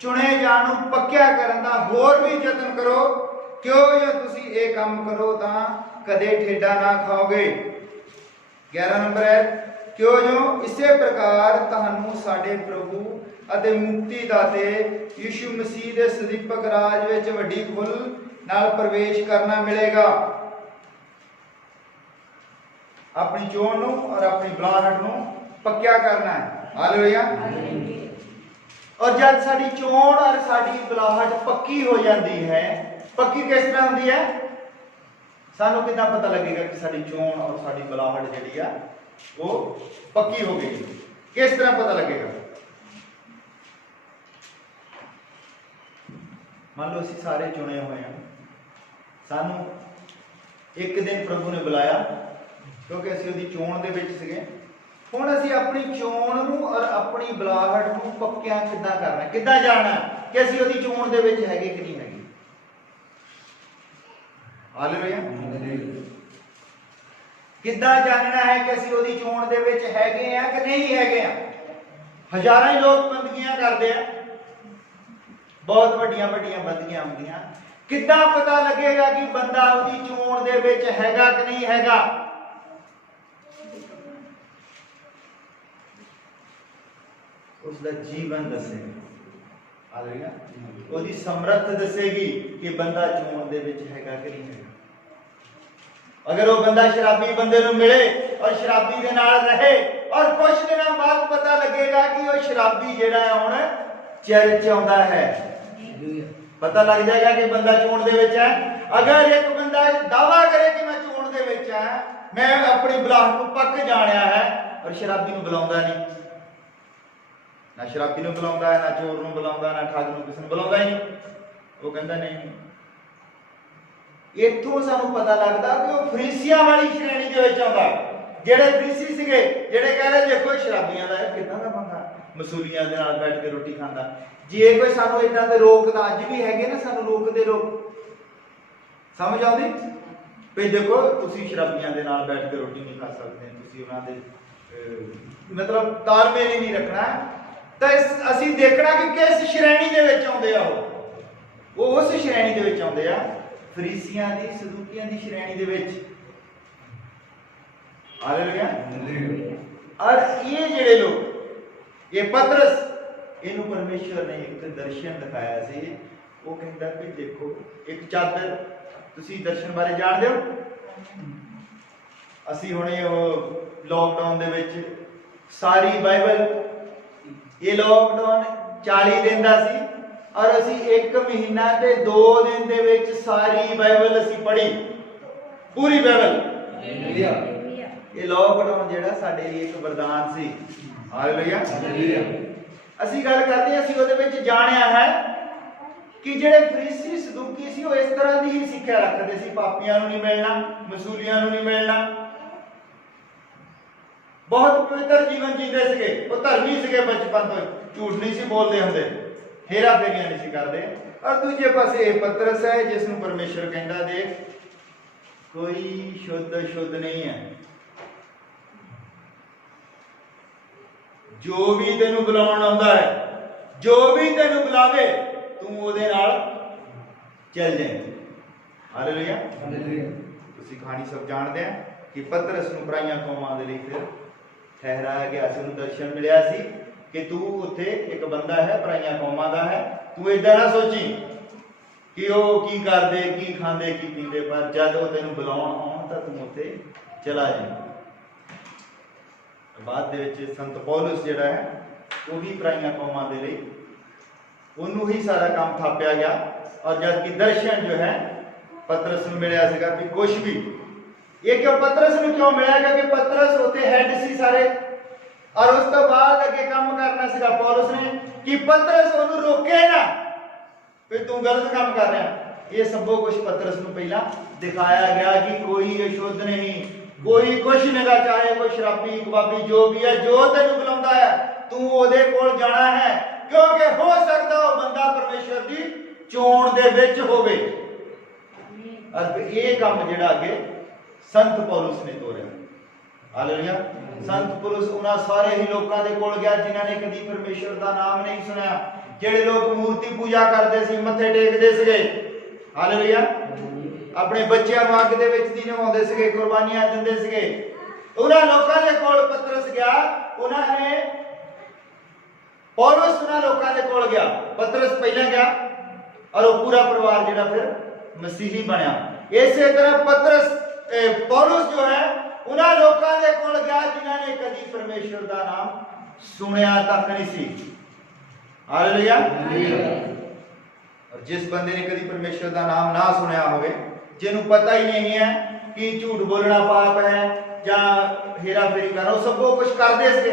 चुने जाण नूं पक्किया करन दा होर भी यतन करो, क्यों जो तुसी ये काम करो तां कदे ठेडा ना खाओगे। 11 नंबर है, क्यों जो इसे प्रकार तुहानू साडे प्रभु अते मुक्ति दाते यीशु मसीह दे सदीपक राज विच वड्डी खुल नाल प्रवेश करना मिलेगा। अपनी चोण नूं और अपनी बुलाहट नूं पक्किया करना है। हालेलुया। और जब साडी चोण और साडी बुलाहट पक्की हो जाती है, पक्की किस तरह होती है, सानू कितना पता लगेगा कि साडी चोण और साडी बुलाहट जिहड़ी आ वो पक्की हो गई, किस तरह पता लगेगा। मान लो असीं सारे चुने हुए हैं, सानू एक दिन प्रभु ने बुलाया क्योंकि असीं उहदी चोण दे विच सीगे। हुण असीं अपनी चोण नूं और अपनी बुलाहट नूं पक्किया किद्दां करना, किद्दां जानना कि असीं उहदी चोण दे विच हैगे कि नहीं हैगे। हालेलुया। किद्दां जानना है कि असीं उहदी चोण दे विच हैगे आ कि नहीं हैगे आ। हज़ारां ही लोग बंदगियां करदे आ, बहुत वड्डियां वड्डियां बंदगियां होंदियां, किद्दां पता लगेगा कि बंदा उहदी चोण दे विच हैगा कि नहीं हैगा। उसका जीवन दसेगा। हालेलुया। उसकी समर्थ दसेगी कि बंदा चोण दे विच हैगा कि नहीं हैगा। अगर वो बंदा शराबी बंदे नूं मिले और शराबी दे नाल रहे और कुछ दिनों बाद पता लगेगा कि वो शराबी जिहड़ा है हुण चर्च आउंदा है, पता लग जाएगा कि बंदा चोण दे विच है। अगर एक बंदा दावा करे कि मैं चोण दे विच है, मैं अपनी बुलाहट नूं पक्क जाणिया है, और शराबी नूं बुलाउंदा नहीं, ना शराबी नूं बुलाउंदा है, ना चोर नूं बुलाउंदा, ना ठग नूं किसी नूं बुलाउंदा ही नहीं, वो कहंदा नहीं। इत्थों सानूं पता लगदा कि वो फरीसियां वाली श्रेणी दे विच आउंदा। ਜਿਹੜੇ ਫਰੀਸੀ ਸੀਗੇ, ਜਿਹੜੇ कह रहे देखो शराबियां ਦਾ है किदां ਦਾ ਬੰਦਾ ਮਸੂਲੀਆਂ ਦੇ ਨਾਲ ਬੈਠ ਕੇ ਰੋਟੀ ਖਾਂਦਾ। ਜੇ ਕੋਈ ਸਾਨੂੰ ਇਦਾਂ ਦੇ ਰੋਕਦਾ, ਅੱਜ ਵੀ ਹੈਗੇ ਨਾ ਸਾਨੂੰ ਰੋਕਦੇ ਲੋਕ, ਸਮਝ ਆਉਂਦੀ ਵੀ ਦੇਖੋ ਤੁਸੀਂ ਸ਼ਰਾਬੀਆਂ ਦੇ ਨਾਲ ਬੈਠ ਕੇ ਰੋਟੀ ਨਹੀਂ ਖਾ ਸਕਦੇ, ਤੁਸੀਂ ਉਹਨਾਂ ਦੇ ਮਤਲਬ ਤਾਲਮੇਲ ਹੀ ਨਹੀਂ ਰੱਖਣਾ। ਤਾਂ ਅਸੀਂ ਦੇਖਣਾ ਕਿ ਕਿਸ ਸ਼੍ਰੇਣੀ ਦੇ ਵਿੱਚ ਆਉਂਦੇ ਆ। ਉਹ ਉਸ ਸ਼੍ਰੇਣੀ ਦੇ ਵਿੱਚ ਆਉਂਦੇ ਆ, ਫਰੀਸੀਆਂ ਦੀ, ਸਦੂਕੀਆਂ ਦੀ श्रेणी ਦੇ ਵਿੱਚ। हालेलुया। और ये जेड़े लोग, ये पतरस, इन्हों परमेश्वर ने एक दर्शन दिखाया सी। वो कहता कि देखो एक चादर, तुसी दर्शन बारे जानदे हो। असी हुणे लॉकडाउन दे विच सारी बाइबल, ये लॉकडाउन 40 दिन दा सी और असी 1 महीना ते 2 दिन दे विच सारी बाइबल असी पढ़ी, पूरी बाइबल। ये लॉकडाउन जेड़ा साडे लिए एक वरदान सी। हालेलुया। ਅਸੀਂ ਗੱਲ ਕਰਦੇ ਹਾਂ, ਅਸੀਂ ਉਹਦੇ ਵਿੱਚ ਜਾਣਿਆ ਹੈ ਕਿ ਜਿਹੜੇ ਫਰੀਸੀ ਸਦੂਕੀ ਸੀ ਉਹ ਇਸ ਤਰ੍ਹਾਂ ਦੀ ਹੀ ਸਿੱਖਿਆ ਰੱਖਦੇ ਸੀ, ਪਾਪੀਆਂ ਨੂੰ ਨਹੀਂ ਮਿਲਣਾ, ਮਸੂਲੀਆਂ ਨੂੰ ਨਹੀਂ ਮਿਲਣਾ, ਬਹੁਤ ਪਵਿੱਤਰ ਜੀਵਨ ਜੀਂਦੇ ਸੀਗੇ, ਉਹ ਧਰਮੀ ਸੀਗੇ, ਬਚਪਨ ਤੋਂ ਝੂਠ ਨਹੀਂ ਸੀ ਬੋਲਦੇ ਹੁੰਦੇ, ਹੇਰਾ ਫੇਰੀਆਂ ਨਹੀਂ ਸੀ ਕਰਦੇ। ਔਰ ਦੂਜੇ ਪਾਸੇ ਇਹ ਪਤਰਸ ਹੈ ਜਿਸ ਨੂੰ ਪਰਮੇਸ਼ਰ ਕਹਿੰਦਾ ਦੇਖ ਕੋਈ ਸ਼ੁੱਧ ਨਹੀਂ ਹੈ, जो भी तेनू बुलाउण आउंदा है, जो भी तेनू बुलावे तू ओदे नाल चल जाए। हालेलुया। तुसीं कहानी सब जानते हैं कि पतरस नूं पराईआं कौमां दे लई फिर ठहराया गया सी, उहनूं दर्शन मिलिया सी कि तू उत्थे एक बंदा है पराईआं कौमां दा है, तू इदां ना सोची कि ओह की करदे, की खांदे, की पींदे, पर जद ओह तेनू बुलाउण आउण तां तू उत्थे चला जाए। बाद दे विच संत पौलुस जिहड़ा है वो भी पराईआं कौमां दे लई उन्होंने ही सारा काम थापिया गया। और जबकि दर्शन जो है पतरस नूं मिलिया सीगा भी कुछ भी, ये क्यों पतरस नूं क्यों मिलिया, क्योंकि पतरस उत्ते हैड सी सारे। और उस तो बाद के काम करना सीगा पौलुस ने कि पतरस ਉਹਨੂੰ ਰੋਕੇ ना कि तू गलत काम कर रहा है। ये सबो कुछ पतरस ਨੂੰ ਪਹਿਲਾਂ दिखाया गया कि कोई अशुद्ध नहीं, कोई कुछ नहीं, चाहे कोई शराबी कबाबी जो भी है, जो तेन बुलाता है तू ਉਹਦੇ ਕੋਲ जाना है, क्योंकि हो सकता वो बंदा परमेश्वर की चोण दे विच होवे। और ये काम जिहड़ा अगे संत पौलुस ने तोरिया। हालेलुया। संत पौलुस उन्हां सारे ही लोगों के कोल गया जिन्हां ने कदी परमेश्वर का नाम नहीं सुनिया, जिहड़े लोग मूर्ति पूजा करते सी, मत्थे टेकदे सीगे। हालेलुया। अपने बच्चों को अग दे विच निभाउंदे सीगे, कुर्बानियां दिंदे सीगे। उन्हां लोगों के कोल पतरस गया, उन्होंने पौलुस उन्हां लोगों के कोल गया, पतरस पहले गया और वो पूरा परिवार जिहड़ा फिर मसीही बनया। इसी तरह पतरस पौलुस जो है उन्हां लोगों के कोल गया जिन्हां ने कदी परमेश्वर का नाम सुनिया तक नहीं सी। हालेलुया। और जिस बंदे ने कदी परमेश्वर का नाम ना सुनिया होवे, जिन्हों पता ही नहीं है कि झूठ बोलना पाप है या हेरा फेरी करना, वो सब कुछ करते थे,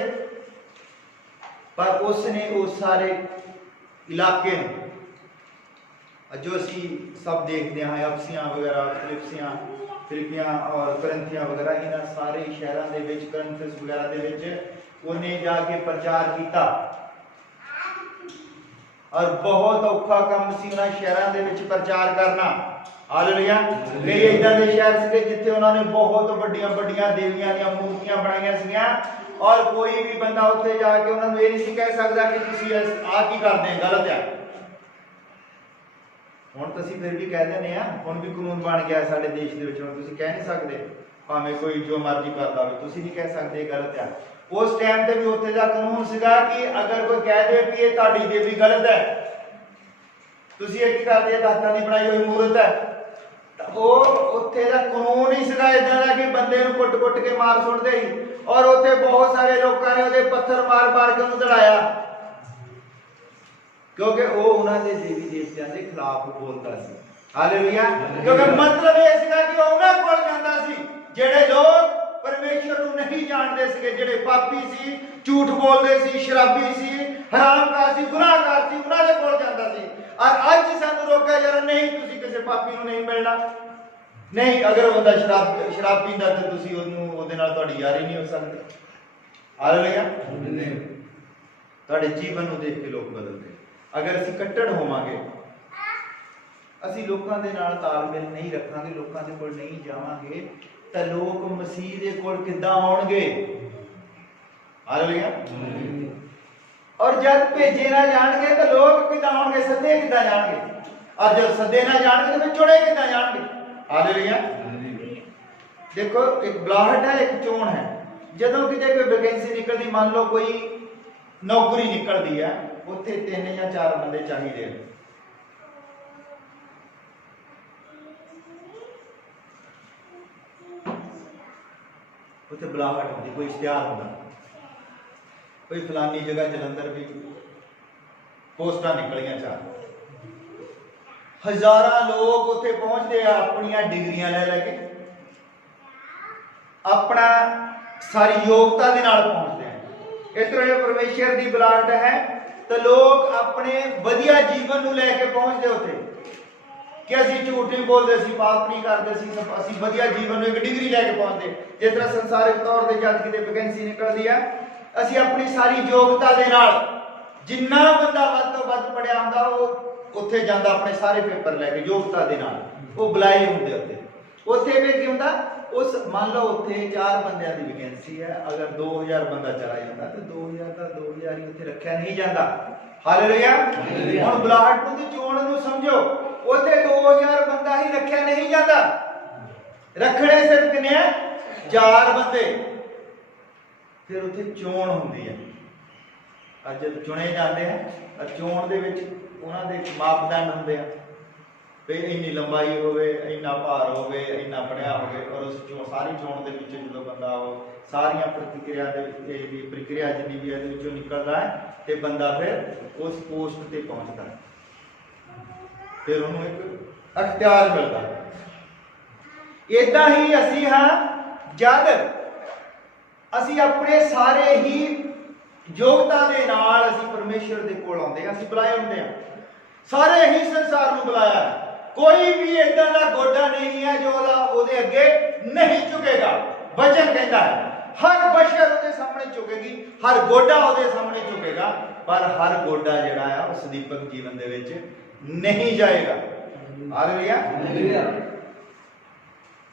पर उसने उस सारे इलाके जो असी सब देखते हैं, अफसियां वगैरह, फिलिपियां और करंथियां वगैरह, इन्हां सारे शहरों के विच, करंथस वगैरह के विच उन्हें जाके प्रचार किया। और बहुत औखा काम सी उन्हां शहरों के विच प्रचार करना। हालेलुया। कई इदां दे शहर सीगे जिथे उन्होंने बहुत बड़ियां बड़ियां देवियां दी मूर्तियां बनाईयां सीगियां, और कोई भी बंदा उत्थे जाके उन्होंने ये नहीं कह सकता कि तुसीं आ की करदे हैं, गलत है। हुण तुसीं फिर भी कह देने आ, हुण भी कानून बन गया साडे देश दे विच, हुण तुसीं कह नहीं सकदे, भावें कोई जो मर्जी करदा होवे, तुसीं नहीं कह सकदे गलत है। उस टाइम ते भी उत्थे दा कानून सीगा कि अगर कोई कह दे कि ये तुहाडी देवी गलत है, तुसीं ये की करदे, हत्थां दी बनाई हुई मूर्त है, वो उत्थे दा कानून ही सीगा इदां दा कि बंदे नूं कुट-कुट के मार सुट्टदे ही, और उत्थे बहुत सारे लोकां ने उहदे पत्थर मार-मार के उहनूं दड़ाया, क्योंकि वो उन्होंने देवी देवतियों के खिलाफ बोलता सी। हालेलुया। क्योंकि मतलब ये सीगा कि वो उन्हां कोल जांदा सी जिहड़े लोग परमेश्वर को नहीं जानते थे, जिहड़े पापी सी, झूठ बोलते सी, शराबी सी, हरामखोर सी, गुनाहगार सी, उन्हां दे कोल जांदा सी। और अज सानू रोकिया जा रहा, नहीं तुसीं किसी पापी को नहीं मिलना, नहीं, अगर वो बंदा शराब पींदा तो तुसीं ओहनूं ओहदे नाल तुहाडी यारी नहीं हो सकदी। हालेलुया। तुहाडे जीवन को देख के लोग बदलते। अगर असीं कट्टड़ होवांगे, असीं लोकां दे नाल तालमेल नहीं रखांगे, लोकां दे कोल नहीं जावांगे, तो लोग मसीह दे कोल किद्दां आउणगे। हालेलुया। और जब भेजे ना जाणगे तो लोग किद्दां आउणगे, सद्दे किद्दां जाणगे, और जब सद्दे ना जाणगे तो फिर चुणे किद्दां जाणगे। हालेलुया। देखो, एक बुलाहट है, एक चोण है। जदों किते कोई वैकेंसी निकलदी, मान लो कोई नौकरी निकलदी है, उत्थे 3 या 4 बंदे चाहिए, उत्थे बुलाहट होंदी, कोई इश्तिहार होंदा, कोई फलानी जगह जलंधर भी पोस्टां निकलियां 4, हजारां लोग उत्थे पहुंचते हैं अपनियां डिग्रियां ले लैके, अपना सारी योग्यता के नाल पहुंचते हैं। इस तरह परमेश्वर की बुलाहट है तो लोग अपने वधिया जीवन को लैके पहुंचते उत्थे कि असीं झूठ नहीं बोलते, असीं पाप नहीं करते, असीं वधिया जीवन में एक डिग्री लैके पहुंचते। जिस तरह संसारिक तौर पर जब किते वैकेंसी निकलती है, असीं अपनी सारी योग्यता के नाल, जिन्ना बंदा वध तो वध पढ़िया हुंदा वो उत्थे जांदा अपने सारे पेपर लैके योग्यता के नाल, वो बुलाए हुंदे उत्थे। उत्थे फिर की हुंदा, उस मान लो उत्थे 4 बंदियां दी वैकेंसी है, अगर 2000 बंदा चला जाता तो 2000 का 2000 ही उत्थे रखिया नहीं जाता। हालेलुया। हुण बुलाहट नूं ते चोण नूं समझो, उत्थे 2000 बंदा ही रखिया नहीं जाता, रखने सिर्फ कितने 4 बंदे, फिर उत्थे चोण हुंदी है। अज जब चुने जाते हैं, चोण दे विच उन्हां दे मापदंड हुंदे हैं, भी इन्नी लंबाई होवे, इन्ना भार होवे, इन्ना पढ़िया होवे, और उस सारी चोण दे विच जो बंदा वो सारियां प्रक्रिया जिन्नी भी इहदे विचों निकलदा है ते बंदा फिर उस पोस्ट ते पहुंचदा है, फिर उन्होंने एक अख्तियार मिलता है। इदां ही असीं हाँ, जद असीं अपने सारे ही योग्यता के नाल असीं परमेश्वर के कोल आउंदे हां, असीं बुलाए हुंदे हां। सारे ही संसार नूं बुलाया, कोई भी इदां दा गोडा नहीं है जो ओहदे अगे नहीं झुकेगा। वचन कहता है हर बशर उसके सामने झुकेगी, हर गोडा उसके सामने झुकेगा, पर हर गोडा जिहड़ा है उस सदीपक जीवन दे विच नहीं जाएगा। हालेलुया।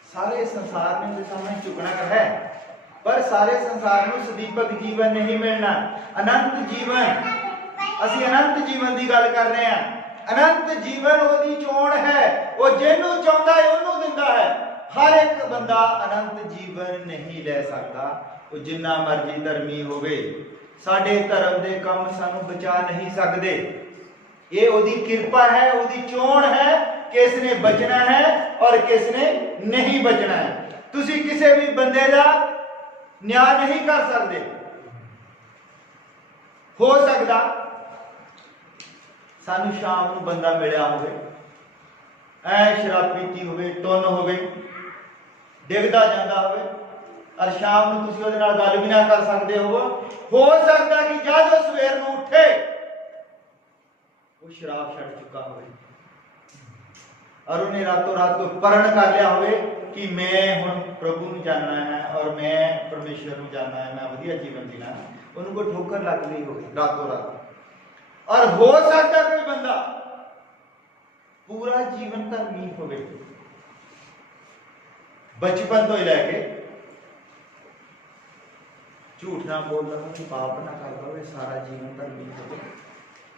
सारे संसार ने उसके सामने झुकना है, पर सारे संसार में सदीपक जीवन नहीं मिलना। अनंत जीवन, असीं अनंत जीवन की गल कर रहे हैं। अनंत जीवन ओदी चोण है, वो जिन्हों चाहता है उन्होंने दिंदा है। हर एक बंदा अनंत जीवन नहीं ले सकता, वो जिन्ना मर्जी धर्मी होवे। साडे धर्म दे काम सानू बचा नहीं सकते। ये ओदी कृपा है, ओदी चोण है, किसने बचना है और किसने नहीं बचना है। तुसी किसी भी बंदे का न्याय नहीं कर सकते। हो सकता सानू शाम को बंदा मिलिया हो, ऐ शराब पीती हो, टुन हो, डिगदा जाता हो, और शाम को तुसी उहदे नाल गल भी ना कर सकते हो सकता कि जब वो सवेर को उठे वो शराब छड़ चुका हो और उन्हें रातों रात को प्रण कर लिया हो कि मैं हुण प्रभु नूं जानना है और मैं परमेश्वर नूं जानना है, मैं वधिया जीवन जीना है। उन्होंने कोई ठोकर लग गई हो रातों रात। और हो सकता कोई बंदा पूरा जीवन धर्मी हो, बचपन तो ही लैके झूठ ना बोलता हो, पाप ना करता हो, सारा जीवन धर्मी हो,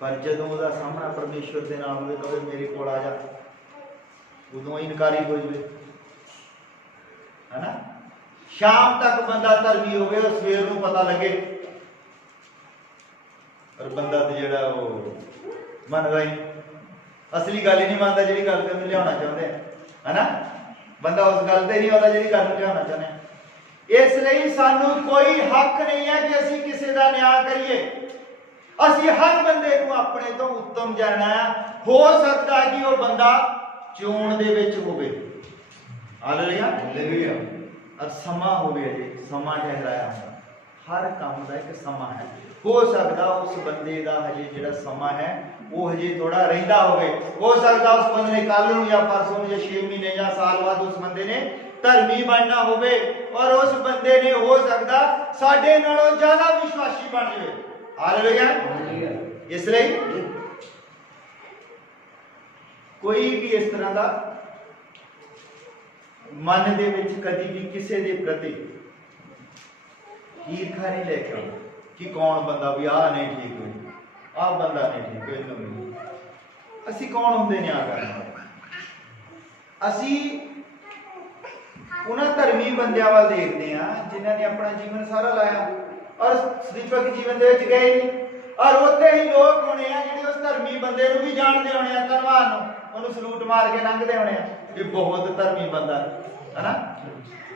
पर जदों उसका सामना परमेश्वर के नाल होवे कहे मेरे कोल आ जा, उदों इनकारी हो जाए, है ना। शाम तक बंदा धर्मी हो, सवेर को पता लगे और बंदा तो जिहड़ा वो मनदा ही असली गल ही नहीं मानता, जिहड़ी गल ते लियाउणा चाहुंदे है ना। बंदा उस गल ते नहीं आउंदा जिहड़ी गल नूं लियाउणा चाहुंदे। इसलिए सानू कोई हक नहीं है कि असीं किसी का न्याय करिए। असीं हर बंदे को अपने तो उत्तम जानना है। हो सकता है कि वो बंदा चोण दे विच होवे, हालेलुया, और समा होवे, अजे समा ठहराया होंदा। हर काम का एक समा है। हो सकता उस बंदे का हजे जिहड़ा समा है वो हजे थोड़ा रहिंदा होवे। हो सकता उस बंदे ने कल नूं या परसों नूं या 6 महीने या साल बाद उस बंदे ने धर्मी बनना होवे, और उस बंदे ने हो सकता साडे नालों ज्यादा विश्वासी बन जाए। हालेलुया। इसलिए कोई भी इस तरह का मन दे विच कदी भी किसी के प्रति ईर्खा नहीं लेके आना कि कौन बंदा भी आ नहीं ठीक हुई, आ बंदा नहीं ठीक हुई। असी कौन होंदे न्याय करने वाले? असी उन्हां धर्मी बंदियां वाल देखते हैं जिन्हां ने अपना जीवन सारा लाया और सदीपक जीवन दे विच गए नहीं, और उत्थे ही लोग होने हैं जिहड़े उस धर्मी बंदे नूं भी जानदे होने हैं, धनवान नूं उहनूं सलूट मार के लंघदे होने हैं कि बहुत धर्मी बंदा है ना,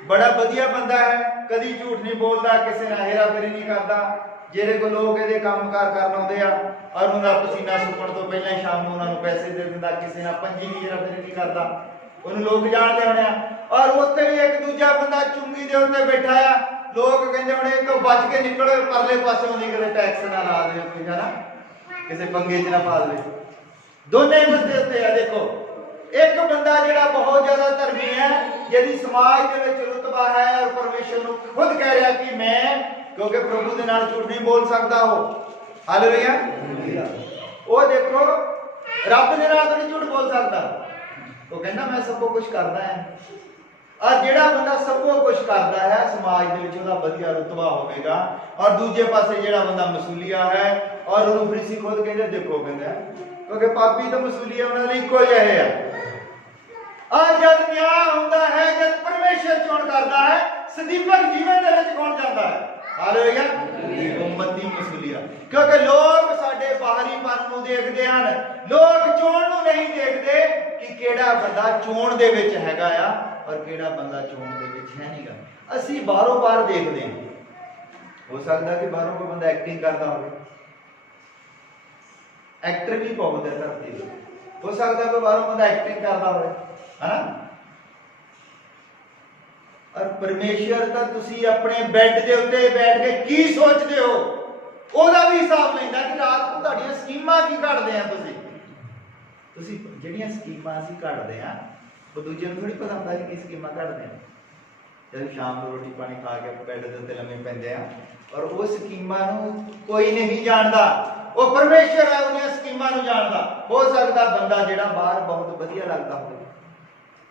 बड़ा वधिया बंदा है, कदी झूठ नहीं बोलता, किसी नाल हेरा फेरी नहीं करता। ਜਿਹੜੇ ਕੋ ਲੋਕ ਇਹਦੇ ਕੰਮਕਾਰ ਕਰਨ ਆਉਂਦੇ ਆ ਔਰ ਉਹਦਾ ਪਸੀਨਾ ਸੁੱਕਣ ਤੋਂ ਪਹਿਲਾਂ ਹੀ ਸ਼ਾਮ ਨੂੰ ਉਹਨਾਂ ਨੂੰ ਪੈਸੇ ਦੇ ਦਿੰਦਾ, ਕਿਸੇ ਨਾਲ ਪੰਜੀ ਨਹੀਂ ਜਿਹੜਾ ਫਿਰ ਨਹੀਂ ਕਰਦਾ, ਉਹਨੂੰ ਲੋਕ ਜਾਣਦੇ ਹੋਣੇ ਆ। ਔਰ ਉੱਥੇ ਵੀ ਇੱਕ ਦੂਜਾ ਬੰਦਾ ਚੁੰਗੀ ਦੇ ਉੱਤੇ ਬੈਠਾ ਆ, ਲੋਕ ਕਹਿੰਦੇ ਹੋਣੇ ਇਹ ਤੋਂ ਬਚ ਕੇ ਨਿਕਲੋ, ਪਰਲੇ ਪਾਸੇ ਨਹੀਂ ਕਿਤੇ ਟੈਕਸ ਨਾ ਲਾ ਦੇ ਕੋਈ, ਹੈ ਨਾ, ਕਿਸੇ ਪੰਗੇ 'ਚ ਨਾ ਪਾ ਦੇਵੇ। ਦੋਨੇ ਬੰਦੇ ਉੱਤੇ ਆ। ਦੇਖੋ ਇੱਕ ਬੰਦਾ ਜਿਹੜਾ ਬਹੁਤ ਜ਼ਿਆਦਾ ਧਰਮੀ ਹੈ, ਜਿਹਦੀ ਸਮਾਜ ਦੇ ਵਿੱਚ ਰੁਤਬਾ ਹੈ ਔਰ ਪਰਮੇਸ਼ਰ ਨੂੰ ਖੁਦ ਕਹਿ ਰਿਹਾ ਕਿ ਮੈਂ क्योंकि प्रभु के नाल झूठ नहीं बोल सकता हो। हालेलुया। वो देखो रब के नाल तो नहीं झूठ बोल सकता, तो कहना मैं सब कुछ करता है। और जेड़ा बंदा सब कुछ करता है समाज दे विच ओदा वधिया रुतबा होवेगा, और दूजे पासे जेड़ा बंदा मसूलिया है और उन्होंने फरीसी खुद कहते देखो कहते क्योंकि पापी तो मसूलिया उन्होंने इको ही है। और जब न्याय होता है, जब परमेश्वर चुन करता है, सदीपक जीवन दे विच कौन जाता है? हालेलुया। उम्मती मसूलिया, क्योंकि लोग साडे बाहरीपन नूं देखदे हन, लोग चोण नूं नहीं देखदे कि केड़ा बंदा चोण दे विच हैगा आ और केड़ा बंदा चोण दे विच है नहींगा। असीं बाहरों बाहर देखदे हां। हो सकदा कि बाहरों कोई बंदा एक्टिंग करदा होवे, एक्टर भी बहुत है धरती ते, हो सकदा कोई बाहरों बंदा एक्टिंग करदा होवे, है ना। और परमेश्वर तो तुसी अपने बेड के उत्ते बैठ के की सोचते हो? ਉਹਦਾ ਵੀ ਹਿਸਾਬ ਲੈਂਦਾ ਕਿ ਰਾਤ ਨੂੰ ਤੁਹਾਡੀਆਂ ਸਕੀਮਾਂ ਕੀ ਘੜਦੇ ਆ ਤੁਸੀਂ ਜਿਹੜੀਆਂ ਸਕੀਮਾਂ ਅਸੀਂ ਘੜਦੇ ਆ ਉਹ ਦੂਜੇ ਨੂੰ ਥੋੜੀ ਪਤਾ ਹੁੰਦਾ ਕਿ ਸਕੀਮਾਂ ਘੜਦੇ ਆ। ਜਦੋਂ ਸ਼ਾਮ ਨੂੰ ਰੋਟੀ ਪਾਣੀ ਖਾ ਕੇ ਬੈੱਡ ਦੇ ਉੱਤੇ ਲੰਮੇ ਪੈਂਦੇ ਆ ਔਰ ਉਹ ਸਕੀਮਾਂ ਨੂੰ ਕੋਈ ਨਹੀਂ ਜਾਣਦਾ, ਉਹ ਪਰਮੇਸ਼ਰ ਹੈ ਉਹਦੀਆਂ ਸਕੀਮਾਂ ਨੂੰ ਜਾਣਦਾ। ਹੋ ਸਕਦਾ ਬੰਦਾ ਜਿਹੜਾ ਬਾਹਰ ਬਹੁਤ ਵਧੀਆ ਲੱਗਦਾ ਹੋਵੇ,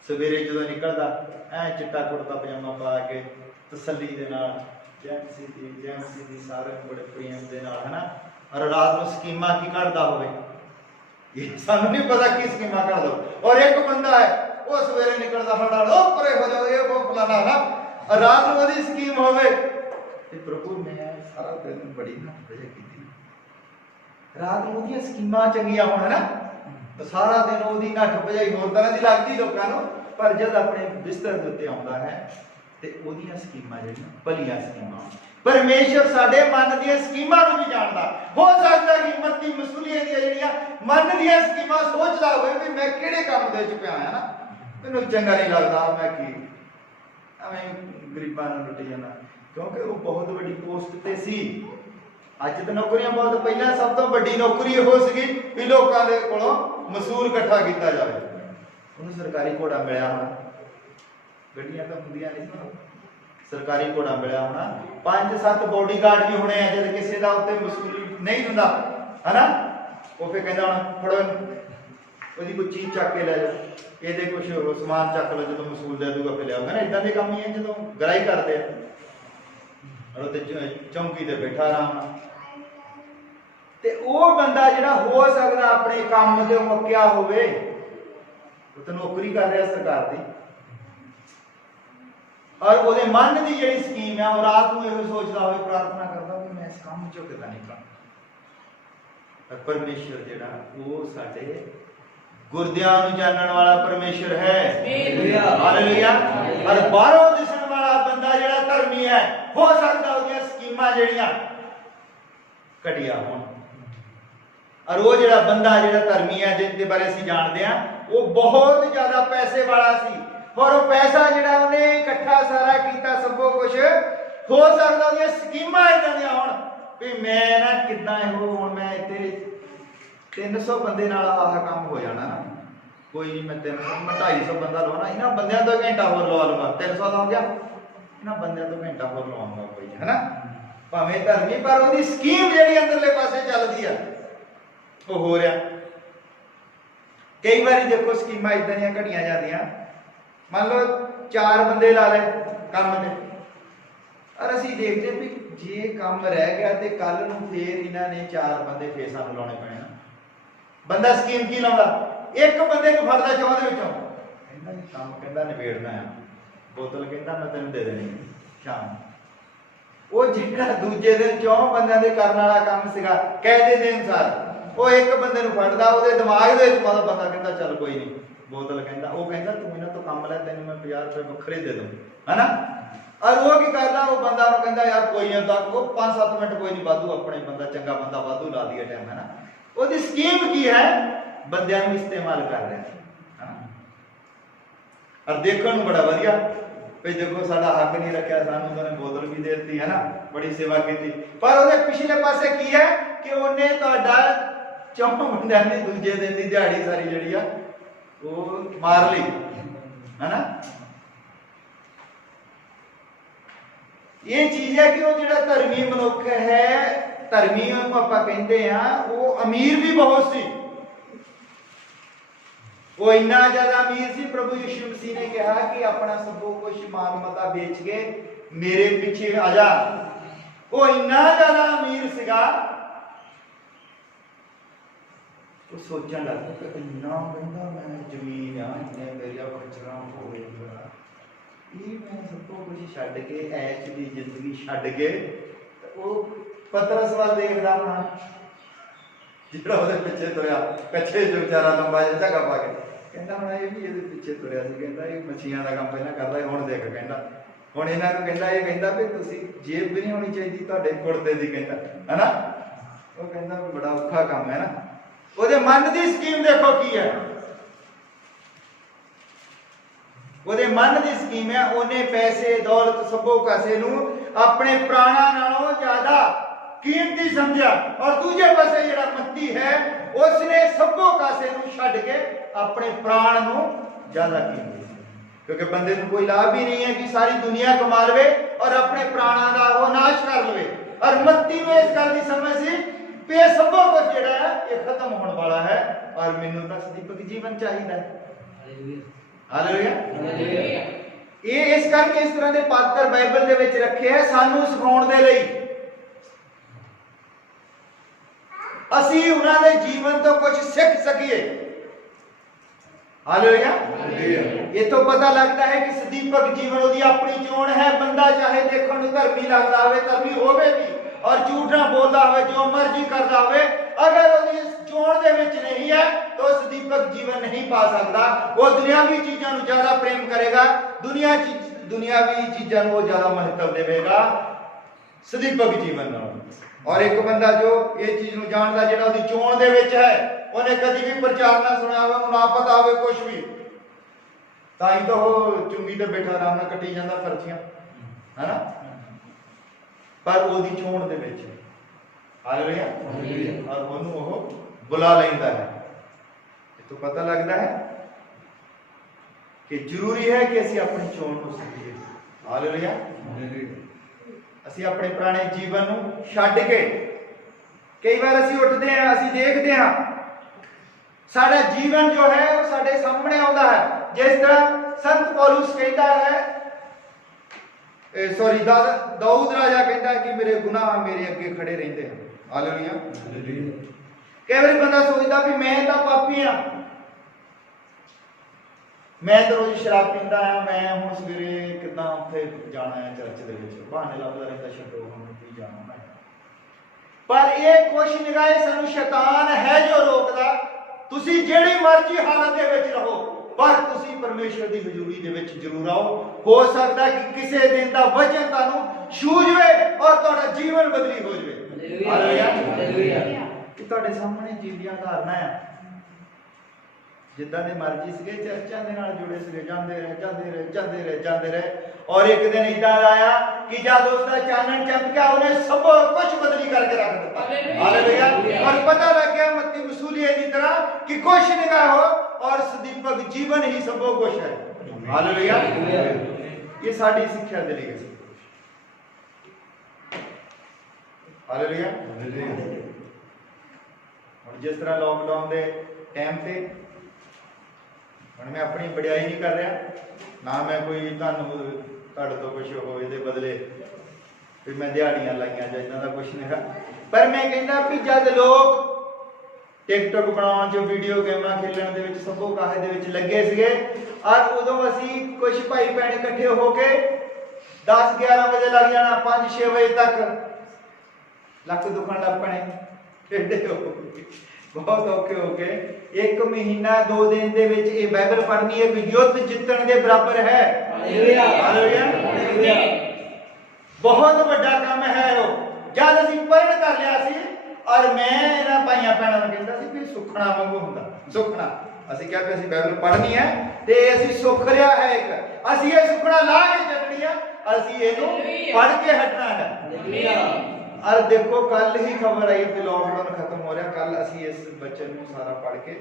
ਸਵੇਰੇ ਜਦੋਂ ਨਿਕਲਦਾ ਐ ਚਿੱਟਾ ਕੁੜਤਾ ਪਜਾਮਾ ਪਾ ਕੇ ਤਸੱਲੀ ਦੇ ਨਾਲ ਜੈਮਸੀ ਦੀ ਸਾਰੇ ਬੜੇ ਪ੍ਰੇਮ ਦੇ ਨਾਲ ਹਨਾ, ਔਰ ਰਾਤ ਨੂੰ ਸਕੀਮਾਂ ਕੀ ਘੜਦਾ ਹੋਵੇ, ਇਹ ਸਾਨੂੰ ਨਹੀਂ ਪਤਾ ਕੀ ਸਕੀਮਾਂ ਘੜਦਾ। ਔਰ ਇੱਕ ਬੰਦਾ ਹੈ ਉਹ ਸਵੇਰੇ ਨਿਕਲਦਾ ਫੜਾ ਲੋ ਪਰੇ ਹੋ ਜਾਓ ਇਹ ਉਹ ਫਲਾਣਾ ਨਾ, ਰਾਤ ਨੂੰ ਉਹਦੀ ਸਕੀਮ ਹੋਵੇ ਤੇ ਪ੍ਰਭੂ ਮੈਂ ਸਾਰਾ ਦਿਨ ਬੜੀ ਨਾ ਵਜ੍ਹਾ ਕੀਤੀ, ਰਾਤ ਨੂੰ ਉਹਦੀਆਂ ਸਕੀਮਾਂ ਚੰਗੀਆਂ ਹੋਣ ਨਾ ਸਾਰਾ ਦਿਨ ਉਹਦੀ ਨੱਠ ਭਜਾਈ ਹੋਰ ਤਰ੍ਹਾਂ ਦੀ ਲੱਗਦੀ ਲੋਕਾਂ ਨੂੰ, ਪਰ ਜਦ ਆਪਣੇ ਬਿਸਤਰ ਦੇ ਉੱਤੇ ਆਉਂਦਾ ਹੈ ਤੇ ਉਹਦੀਆਂ ਸਕੀਮਾਂ ਜਿਹੜੀਆਂ ਭਲੀਆਂ ਸਕੀਮਾਂ। ਪਰਮੇਸ਼ਰ ਸਾਡੇ ਮਨ ਦੀਆਂ ਸਕੀਮਾਂ ਨੂੰ ਵੀ ਜਾਣਦਾ। ਹੋ ਸਕਦਾ ਕਿ ਮੱਤੀ ਮਸੂਲੀਆਂ ਦੀਆਂ ਜਿਹੜੀਆਂ ਮਨ ਦੀਆਂ ਸਕੀਮਾਂ ਸੋਚਦਾ ਹੋਵੇ ਵੀ ਮੈਂ ਕਿਹੜੇ ਕੰਮ ਦੇ ਵਿੱਚ ਪਿਆ ਆ ਨਾ, ਮੈਨੂੰ ਚੰਗਾ ਨਹੀਂ ਲੱਗਦਾ, ਮੈਂ ਕੀ ਐਵੇਂ ਗਰੀਬਾਂ ਨੂੰ ਲੁੱਟ ਜਾਣਾ, ਕਿਉਂਕਿ ਉਹ ਬਹੁਤ ਵੱਡੀ ਪੋਸਟ ਤੇ ਸੀ। ਅੱਜ ਤਾਂ ਨੌਕਰੀਆਂ ਬਹੁਤ, ਪਹਿਲਾਂ ਸਭ ਤੋਂ ਵੱਡੀ ਨੌਕਰੀ ਇਹ ਸੀਗੀ ਵੀ ਲੋਕਾਂ ਦੇ ਕੋਲੋਂ ਮਸੂਲ ਇਕੱਠਾ ਕੀਤਾ ਜਾਵੇ। ਉਹਨੂੰ ਸਰਕਾਰੀ ਘੋੜਾ ਮਿਲਿਆ ਹੋਣਾ, ਗੱਡੀਆਂ ਤਾਂ ਹੁੰਦੀਆਂ ਨਹੀਂ ਸੀ, ਸਰਕਾਰੀ ਘੋੜਾ ਮਿਲਿਆ ਹੋਣਾ, 5-7 ਬੋਡੀਗਾਰਡ ਵੀ ਹੋਣੇ ਆ ਜਦ ਕਿਸੇ ਦਾ ਉੱਤੇ ਮਸੂਲ ਨਹੀਂ ਹੁੰਦਾ ਹਨਾ। ਉਹ ਫਿਰ ਕਹਿੰਦਾ ਹੁਣ ਫੜੋ ਉਹਦੀ ਕੋਈ ਚੀਜ਼ ਚੱਕ ਕੇ ਲੈ ਜਾਓ, ਇਹਦੇ ਕੁਝ ਸਮਾਨ ਚੱਕ ਲਓ, ਜਦੋਂ ਮਸੂਲ ਦੇ ਦੂਗਾ ਫਿਰ ਲਿਆਊਗਾ ਨਾ। ਇਦਾਂ ਦੇ ਕੰਮ ਹੀ ਹੈ ਜਦੋਂ ਗਰਾਈ ਕਰਦੇ ਆ, ਔਰ ਤੇ ਚੌਂਕੀ ਤੇ ਬੈਠਾ ਆਰਾਮ ਨਾਲ। ਤੇ ਉਹ ਬੰਦਾ ਜਿਹੜਾ ਹੋ ਸਕਦਾ ਆਪਣੇ ਕੰਮ ਤੇ ਮੁੱਕਿਆ ਹੋਵੇ, ਉਹ ਤਾਂ ਨੌਕਰੀ ਕਰ ਰਿਹਾ ਸਰਕਾਰ ਦੀ, ਔਰ ਉਹਦੇ ਮਨ ਦੀ ਜਿਹੜੀ ਸਕੀਮ ਹੈ ਉਹ ਰਾਤ ਨੂੰ ਇਹੋ ਸੋਚਦਾ ਹੋਵੇ, ਪ੍ਰਾਰਥਨਾ ਕਰਦਾ ਕਿ ਮੈਂ ਇਸ ਕੰਮ ਚੋਂ ਕਿੱਦਾਂ ਨਿਕਲਾਂ। ਪਰ ਪਰਮੇਸ਼ਰ ਜਿਹੜਾ ਉਹ ਸਾਡੇ ਗੁਰਦਿਆਂ ਨੂੰ ਜਾਣਨ ਵਾਲਾ ਪਰਮੇਸ਼ਰ ਹੈ। ਹਾਲੇਲੂਇਆ। ਔਰ ਬਾਹਰੋਂ ਦਿਸਣ ਵਾਲਾ ਬੰਦਾ ਜਿਹੜਾ ਧਰਮੀ ਹੈ, ਹੋ ਸਕਦਾ ਉਹਦੀਆਂ ਸਕੀਮਾਂ ਜਿਹੜੀਆਂ ਘਟੀਆ ਹੋਣ, ਔਰ ਉਹ ਜਿਹੜਾ ਬੰਦਾ ਜਿਹੜਾ ਧਰਮੀ ਹੈ ਜਿਹਦੇ ਬਾਰੇ ਅਸੀਂ ਜਾਣਦੇ ਹਾਂ, ਉਹ ਬਹੁਤ ਜ਼ਿਆਦਾ ਪੈਸੇ ਵਾਲਾ ਸੀ, ਔਰ ਉਹ ਪੈਸਾ ਜਿਹੜਾ ਉਹਨੇ ਇਕੱਠਾ ਸਾਰਾ ਕੀਤਾ ਸਭੋ ਕੁਝ, ਹੋ ਸਕਦਾ ਉਹਦੀਆਂ ਸਕੀਮਾਂ ਇਦਾਂ ਦੀਆਂ ਹੋਣ ਵੀ ਮੈਂ ਨਾ ਕਿੱਦਾਂ ਇਹੋ ਹੁਣ ਮੈਂ ਇੱਥੇ 300 ਬੰਦੇ ਨਾਲ ਆਹ ਕੰਮ ਹੋ ਜਾਣਾ ਨਾ, ਕੋਈ ਨਹੀਂ ਮੈਂ 250 ਬੰਦਾ ਲਵਾਉਣਾ, ਇਹਨਾਂ ਬੰਦਿਆਂ ਤੋਂ ਘੰਟਾ ਹੋਰ ਲਵਾ ਲਵਾਂ, 300 ਦਾ ਹੋ ਗਿਆ, ਇਹਨਾਂ ਬੰਦਿਆਂ ਤੋਂ ਘੰਟਾ ਹੋਰ ਲਵਾਉਂਗਾ ਕੋਈ ਹੈਨਾ, ਭਾਵੇਂ ਧਰਮੀ ਪਰ ਉਹਦੀ ਸਕੀਮ ਜਿਹੜੀ ਅੰਦਰਲੇ ਪਾਸੇ ਚੱਲਦੀ ਆ ਉਹ ਹੋ ਰਿਹਾ। ਕਈ ਵਾਰੀ ਦੇਖੋ ਸਕੀਮਾਂ ਇਦਾਂ ਦੀਆਂ ਘੜੀਆਂ ਜਾਂਦੀਆਂ, ਮੰਨ ਲਓ 4 ਬੰਦੇ ਲਾ ਲਏ ਕੰਮ ਤੇ, ਔਰ ਅਸੀਂ ਦੇਖਦੇ ਵੀ ਜੇ ਕੰਮ ਰਹਿ ਗਿਆ ਤੇ ਕੱਲ ਨੂੰ ਫੇਰ ਇਹਨਾਂ ਨੇ 4 ਬੰਦੇ ਫੇਰ ਸਾਨੂੰ ਲਾਉਣੇ ਪੈਣੇ ਨਾ। ਬੰਦਾ ਸਕੀਮ ਕੀ ਲਾਉਂਦਾ, ਇੱਕ ਬੰਦੇ ਨੂੰ ਫੜਦਾ 4 ਦੇ ਵਿੱਚੋਂ, ਕਹਿੰਦਾ ਜੀ ਕੰਮ ਕਹਿੰਦਾ ਨਿਬੇੜਨਾ ਆ, ਬੋਤਲ ਕਹਿੰਦਾ ਮੈਂ ਤੈਨੂੰ ਦੇ ਦੇਣੀ ਸ਼ਾਮ। ਉਹ ਜਿਹੜਾ ਦੂਜੇ ਦਿਨ 4 ਬੰਦਿਆਂ ਦੇ ਕਰਨ ਵਾਲਾ ਕੰਮ ਸੀਗਾ ਕਾਇਦੇ ਦੇ ਅਨੁਸਾਰ, ਉਹ ਇੱਕ ਬੰਦੇ ਨੂੰ ਫੜਦਾ, ਉਹਦੇ ਦਿਮਾਗ ਦੇ ਵਿੱਚ ਪਾਉਂਦਾ, ਬੰਦਾ ਕਹਿੰਦਾ ਚੱਲ ਕੋਈ ਨਹੀਂ ਬੋਤਲ ਕਹਿੰਦਾ, ਉਹ ਕਹਿੰਦਾ ਤੂੰ ਇਹਨਾਂ ਤੋਂ ਕੰਮ ਲੈ, ਤੈਨੂੰ ਮੈਂ 50 ਰੁਪਏ ਵੱਖਰੇ ਦੇ ਦੂੰ ਹੈਨਾ। ਔਰ ਉਹ ਕੀ ਕਰਦਾ, ਉਹ ਬੰਦਾ ਉਹਨੂੰ ਕਹਿੰਦਾ ਯਾਰ ਕੋਈ ਨਹੀਂ, ਉਹ 5-7 ਮਿੰਟ ਕੋਈ ਨਹੀਂ ਵਾਧੂ, ਆਪਣੇ ਬੰਦਾ ਚੰਗਾ ਬੰਦਾ ਵਾਧੂ ਲਾ ਦਿਆ ਟਾਈਮ ਹੈਨਾ। ਉਹਦੀ ਸਕੀਮ ਕੀ ਹੈ, ਬੰਦਿਆਂ ਨੂੰ ਇਸਤੇਮਾਲ ਕਰ ਰਿਹਾ ਹੈ। ਔਰ ਦੇਖਣ ਨੂੰ ਬੜਾ ਵਧੀਆ ਵੀ ਦੇਖੋ ਸਾਡਾ ਹੱਕ ਨਹੀਂ ਰੱਖਿਆ, ਸਾਨੂੰ ਉਹਨੇ ਬੋਤਲ ਵੀ ਦੇ ਦਿੱਤੀ ਹੈ ਨਾ, ਬੜੀ ਸੇਵਾ ਕੀਤੀ, ਪਰ ਉਹਦੇ ਪਿਛਲੇ ਪਾਸੇ ਕੀ ਹੈ ਕਿ ਉਹਨੇ ਤੁਹਾਡਾ 4 ਬੰਦਿਆਂ ਦੀ ਦੂਜੇ ਦਿਨ ਦੀ ਦਿਹਾੜੀ ਸਾਰੀ ਜਿਹੜੀ ਆ ਉਹ ਮਾਰ ਲਈ ਹੈਨਾ। ਇਹ ਚੀਜ਼ ਹੈ ਕਿ ਉਹ ਜਿਹੜਾ ਧਰਮੀ ਮਨੁੱਖ ਹੈ, ਧਰਮੀ ਨੂੰ ਆਪਾਂ ਕਹਿੰਦੇ ਆ, ਉਹ ਅਮੀਰ ਵੀ ਬਹੁਤ ਸੀ, ਉਹ ਇੰਨਾ ਜ਼ਿਆਦਾ ਅਮੀਰ ਸੀ, ਪ੍ਰਭੂ ਯਿਸੂ ਮਸੀਹ ਨੇ ਕਿਹਾ ਕਿ ਆਪਣਾ ਸਭ ਕੁਝ ਮਾਲ ਮਤਾ ਵੇਚ ਕੇ ਮੇਰੇ ਪਿੱਛੇ ਆ ਜਾ। ਉਹ ਇੰਨਾ ਜ਼ਿਆਦਾ ਅਮੀਰ ਸੀਗਾ, ਉਹ ਸੋਚਣ ਲੱਗ ਪਿਆ ਕਿ ਇੰਨਾ ਕਹਿੰਦਾ ਮੈਂ ਜ਼ਮੀਨ ਆ, ਇੰਨੇ ਮੇਰੀਆਂ ਖਰਚਣਾ ਹੋਵੇ, ਇਹ ਮੈਂ ਸਭ ਕੁਝ ਛੱਡ ਕੇ ਐਸ਼ ਦੀ ਜ਼ਿੰਦਗੀ ਛੱਡ ਕੇ, ਉਹ ਪਤਰਸ ਵੱਲ ਦੇਖਦਾ ਹੋਣਾ ਜਿਹੜਾ ਉਹਦੇ ਪਿੱਛੇ ਤੁਰਿਆ, ਕੱਚੇ ਚ ਵਿਚਾਰਾ ਲੰਬਾ ਜਿਹਾ ਝੱਗਾ ਪਾ ਕੇ, ਕਹਿੰਦਾ ਹੁਣ ਇਹ ਵੀ ਇਹਦੇ ਪਿੱਛੇ ਤੁਰਿਆ ਸੀ, ਕਹਿੰਦਾ ਇਹ ਮੱਛੀਆਂ ਦਾ ਕੰਮ ਪਹਿਲਾਂ ਕਰਦਾ, ਹੁਣ ਦੇਖ ਕਹਿੰਦਾ ਹੁਣ ਇਹਨਾਂ ਨੂੰ ਕਹਿੰਦਾ, ਇਹ ਕਹਿੰਦਾ ਵੀ ਤੁਸੀਂ ਜੇਬ ਵੀ ਨਹੀਂ ਹੋਣੀ ਚਾਹੀਦੀ ਤੁਹਾਡੇ ਕੁੜਤੇ ਦੀ, ਕਹਿੰਦਾ ਹੈਨਾ। ਉਹ ਕਹਿੰਦਾ ਵੀ ਬੜਾ ਔਖਾ ਕੰਮ ਹੈ ਨਾ। ਉਹਦੇ ਮਨ ਦੀ ਸਕੀਮ ਦੇਖੋ ਕੀ ਹੈ, ਉਹਦੇ ਮਨ ਦੀ ਸਕੀਮ ਹੈ, ਉਹਨੇ ਪੈਸੇ ਦੌਲਤ ਸਭੋ ਕਾਸੇ ਨੂੰ ਆਪਣੇ ਪ੍ਰਾਣਾਂ ਨਾਲੋਂ ਜ਼ਿਆਦਾ कीमती समझा और दूजे पासे जिहड़ा मत्ती है उसने सबो कासे नूं छड्ड के अपने प्राण नूं ज्यादा कीमती, क्योंकि बंदे को कोई लाभ ही नहीं है कि सारी दुनिया कमा लवे और अपने प्राणों का वो नाश कर लवे। और मत्ती में इस गल की समझ सी पे सबो कुछ जिहड़ा है ये खत्म होने वाला है और मैनू तो सदीपक जीवन चाहिए। हालेलुया। ये इस करके इस तरह के पात्र बाइबल दे विच रखे हैं सानू सिखाउण दे लई, असी उन्हां दे जीवन तो कुछ सीख सकीए। हालेलुया। ये तो पता लगता है कि सदीपक जीवन उसकी अपनी चोण है। बंदा चाहे देखने में धर्मी लगता हो, धर्मी होवे भी और झूठ ना बोलता हो, जो मर्जी करता हो, अगर उसकी चोण दे विच नहीं है तो सदीपक जीवन नहीं पा सकता। वो दुनियावी चीजों को ज्यादा प्रेम करेगा, दुनियावी चीजों को ज्यादा महत्व देगा सदीपक जीवन नाल। और एक बंदा जो ये चीज नूं जानदा जिहड़ा उसकी चोण दे विच है, उन्हें कभी भी प्रचार ना सुना हो, ना पता हो कुछ भी, ताई तो वो चुंगी ते बैठा आराम नाल कटी जांदा पर्चियां, है ना, पर ओदी चोण दे विच हालेलुया और ओनू वो बुला लैंदा है। तो पता लगता है कि जरूरी है कि असी अपनी चोण को समझिए। हालेलुया। असी अपने पुराने जीवन नूं छड्ड के कई बार असी उठते हैं, असी देखते हैं साडा जीवन जो है वो साडे सामने आता है। जिस तरह संत पौलुस कहता है, सॉरी दाऊद राजा कहता है कि मेरे गुनाह मेरे अगे खड़े रहते हैं। हालेलुया। कई बार बंदा सोचता भी मैं तो पापी हाँ, मैं तो रोज शराब पींदा आ, मैं हुण सवेरे किदां उत्थे जाना है चर्च दे विच, बहाने लभदा रहिंदा छड्डो हुण की जाना मैं। पर ये कुछ निगाहे सानू शैतान है जो रोकदा, तुसी जेड़ी मर्जी हालत दे विच रहो पर तुसी परमेश्वर दी हजूरी दे विच जरूर आओ। हो सकदा कि किसी दिन दा वचन तुहानू छू जावे और तुहाडा जीवन बदली हो जावे। हालेलुया। कि तुहाडे सामने जीवियां धारणा है, जिद्दां दे मर्जी सीगे चर्चां दे नाल जुड़े सीगे, जांदे रहे और एक दिन इदां आया कि जद उसदा चानन चमकिया उन्हें सब कुछ बदली करके रख दिता। हालेलुया। और पता लग गया मत्ती वसूलिए की तरह कि कुछ निगाह हो और सदीपक जीवन ही सब कुछ है। हालेलुया। ये साडी सिक्ख्या दे लिए। हालेलुया। और जिस तरह लॉकडाउन के टाइम से मैं अपनी बड़ाई नहीं कर रहा, ना मैं कोई तुहाडे तो कुछ हो इहदे बदले भी मैं दिहाड़ियां लाइयां जां इदां दा कुछ नहीं है। पर मैं कहना भी जब लोग टिकटॉक बनाउण जो वीडियो गेमां खेलण दे विच सबो काहे दे विच लगे सीगे और उदों असी कुछ भाई भैन इकट्ठे होके 10-11 बजे लग जाना, 5-6 बजे तक लक दुखण लग पैणे, खेडे हो बहुत औखे हो गए। 1 महीना 2 दिन दे विच ये बाइबल पढ़नी है कि युद्ध जितण दे बराबर है। हालेलुया। बहुत बड़ा काम है वो। जद असीं पढ़न कर लिया सी और मैं इन्हां भाइयां भैणां नूं कहंदा सी कि सुखना वांगू हुंदा, सुखना असीं क्या कि असीं बाइबल पढ़नी है ते असीं सुख लिया है, एक असीं ये सुखना ला के छड्डनी है, असीं इहनूं पढ़ के हटना है। और देखो कल ही खबर आई कि लॉकडाउन खत्म हो रहा, कल असी इस बचन को सारा पढ़ के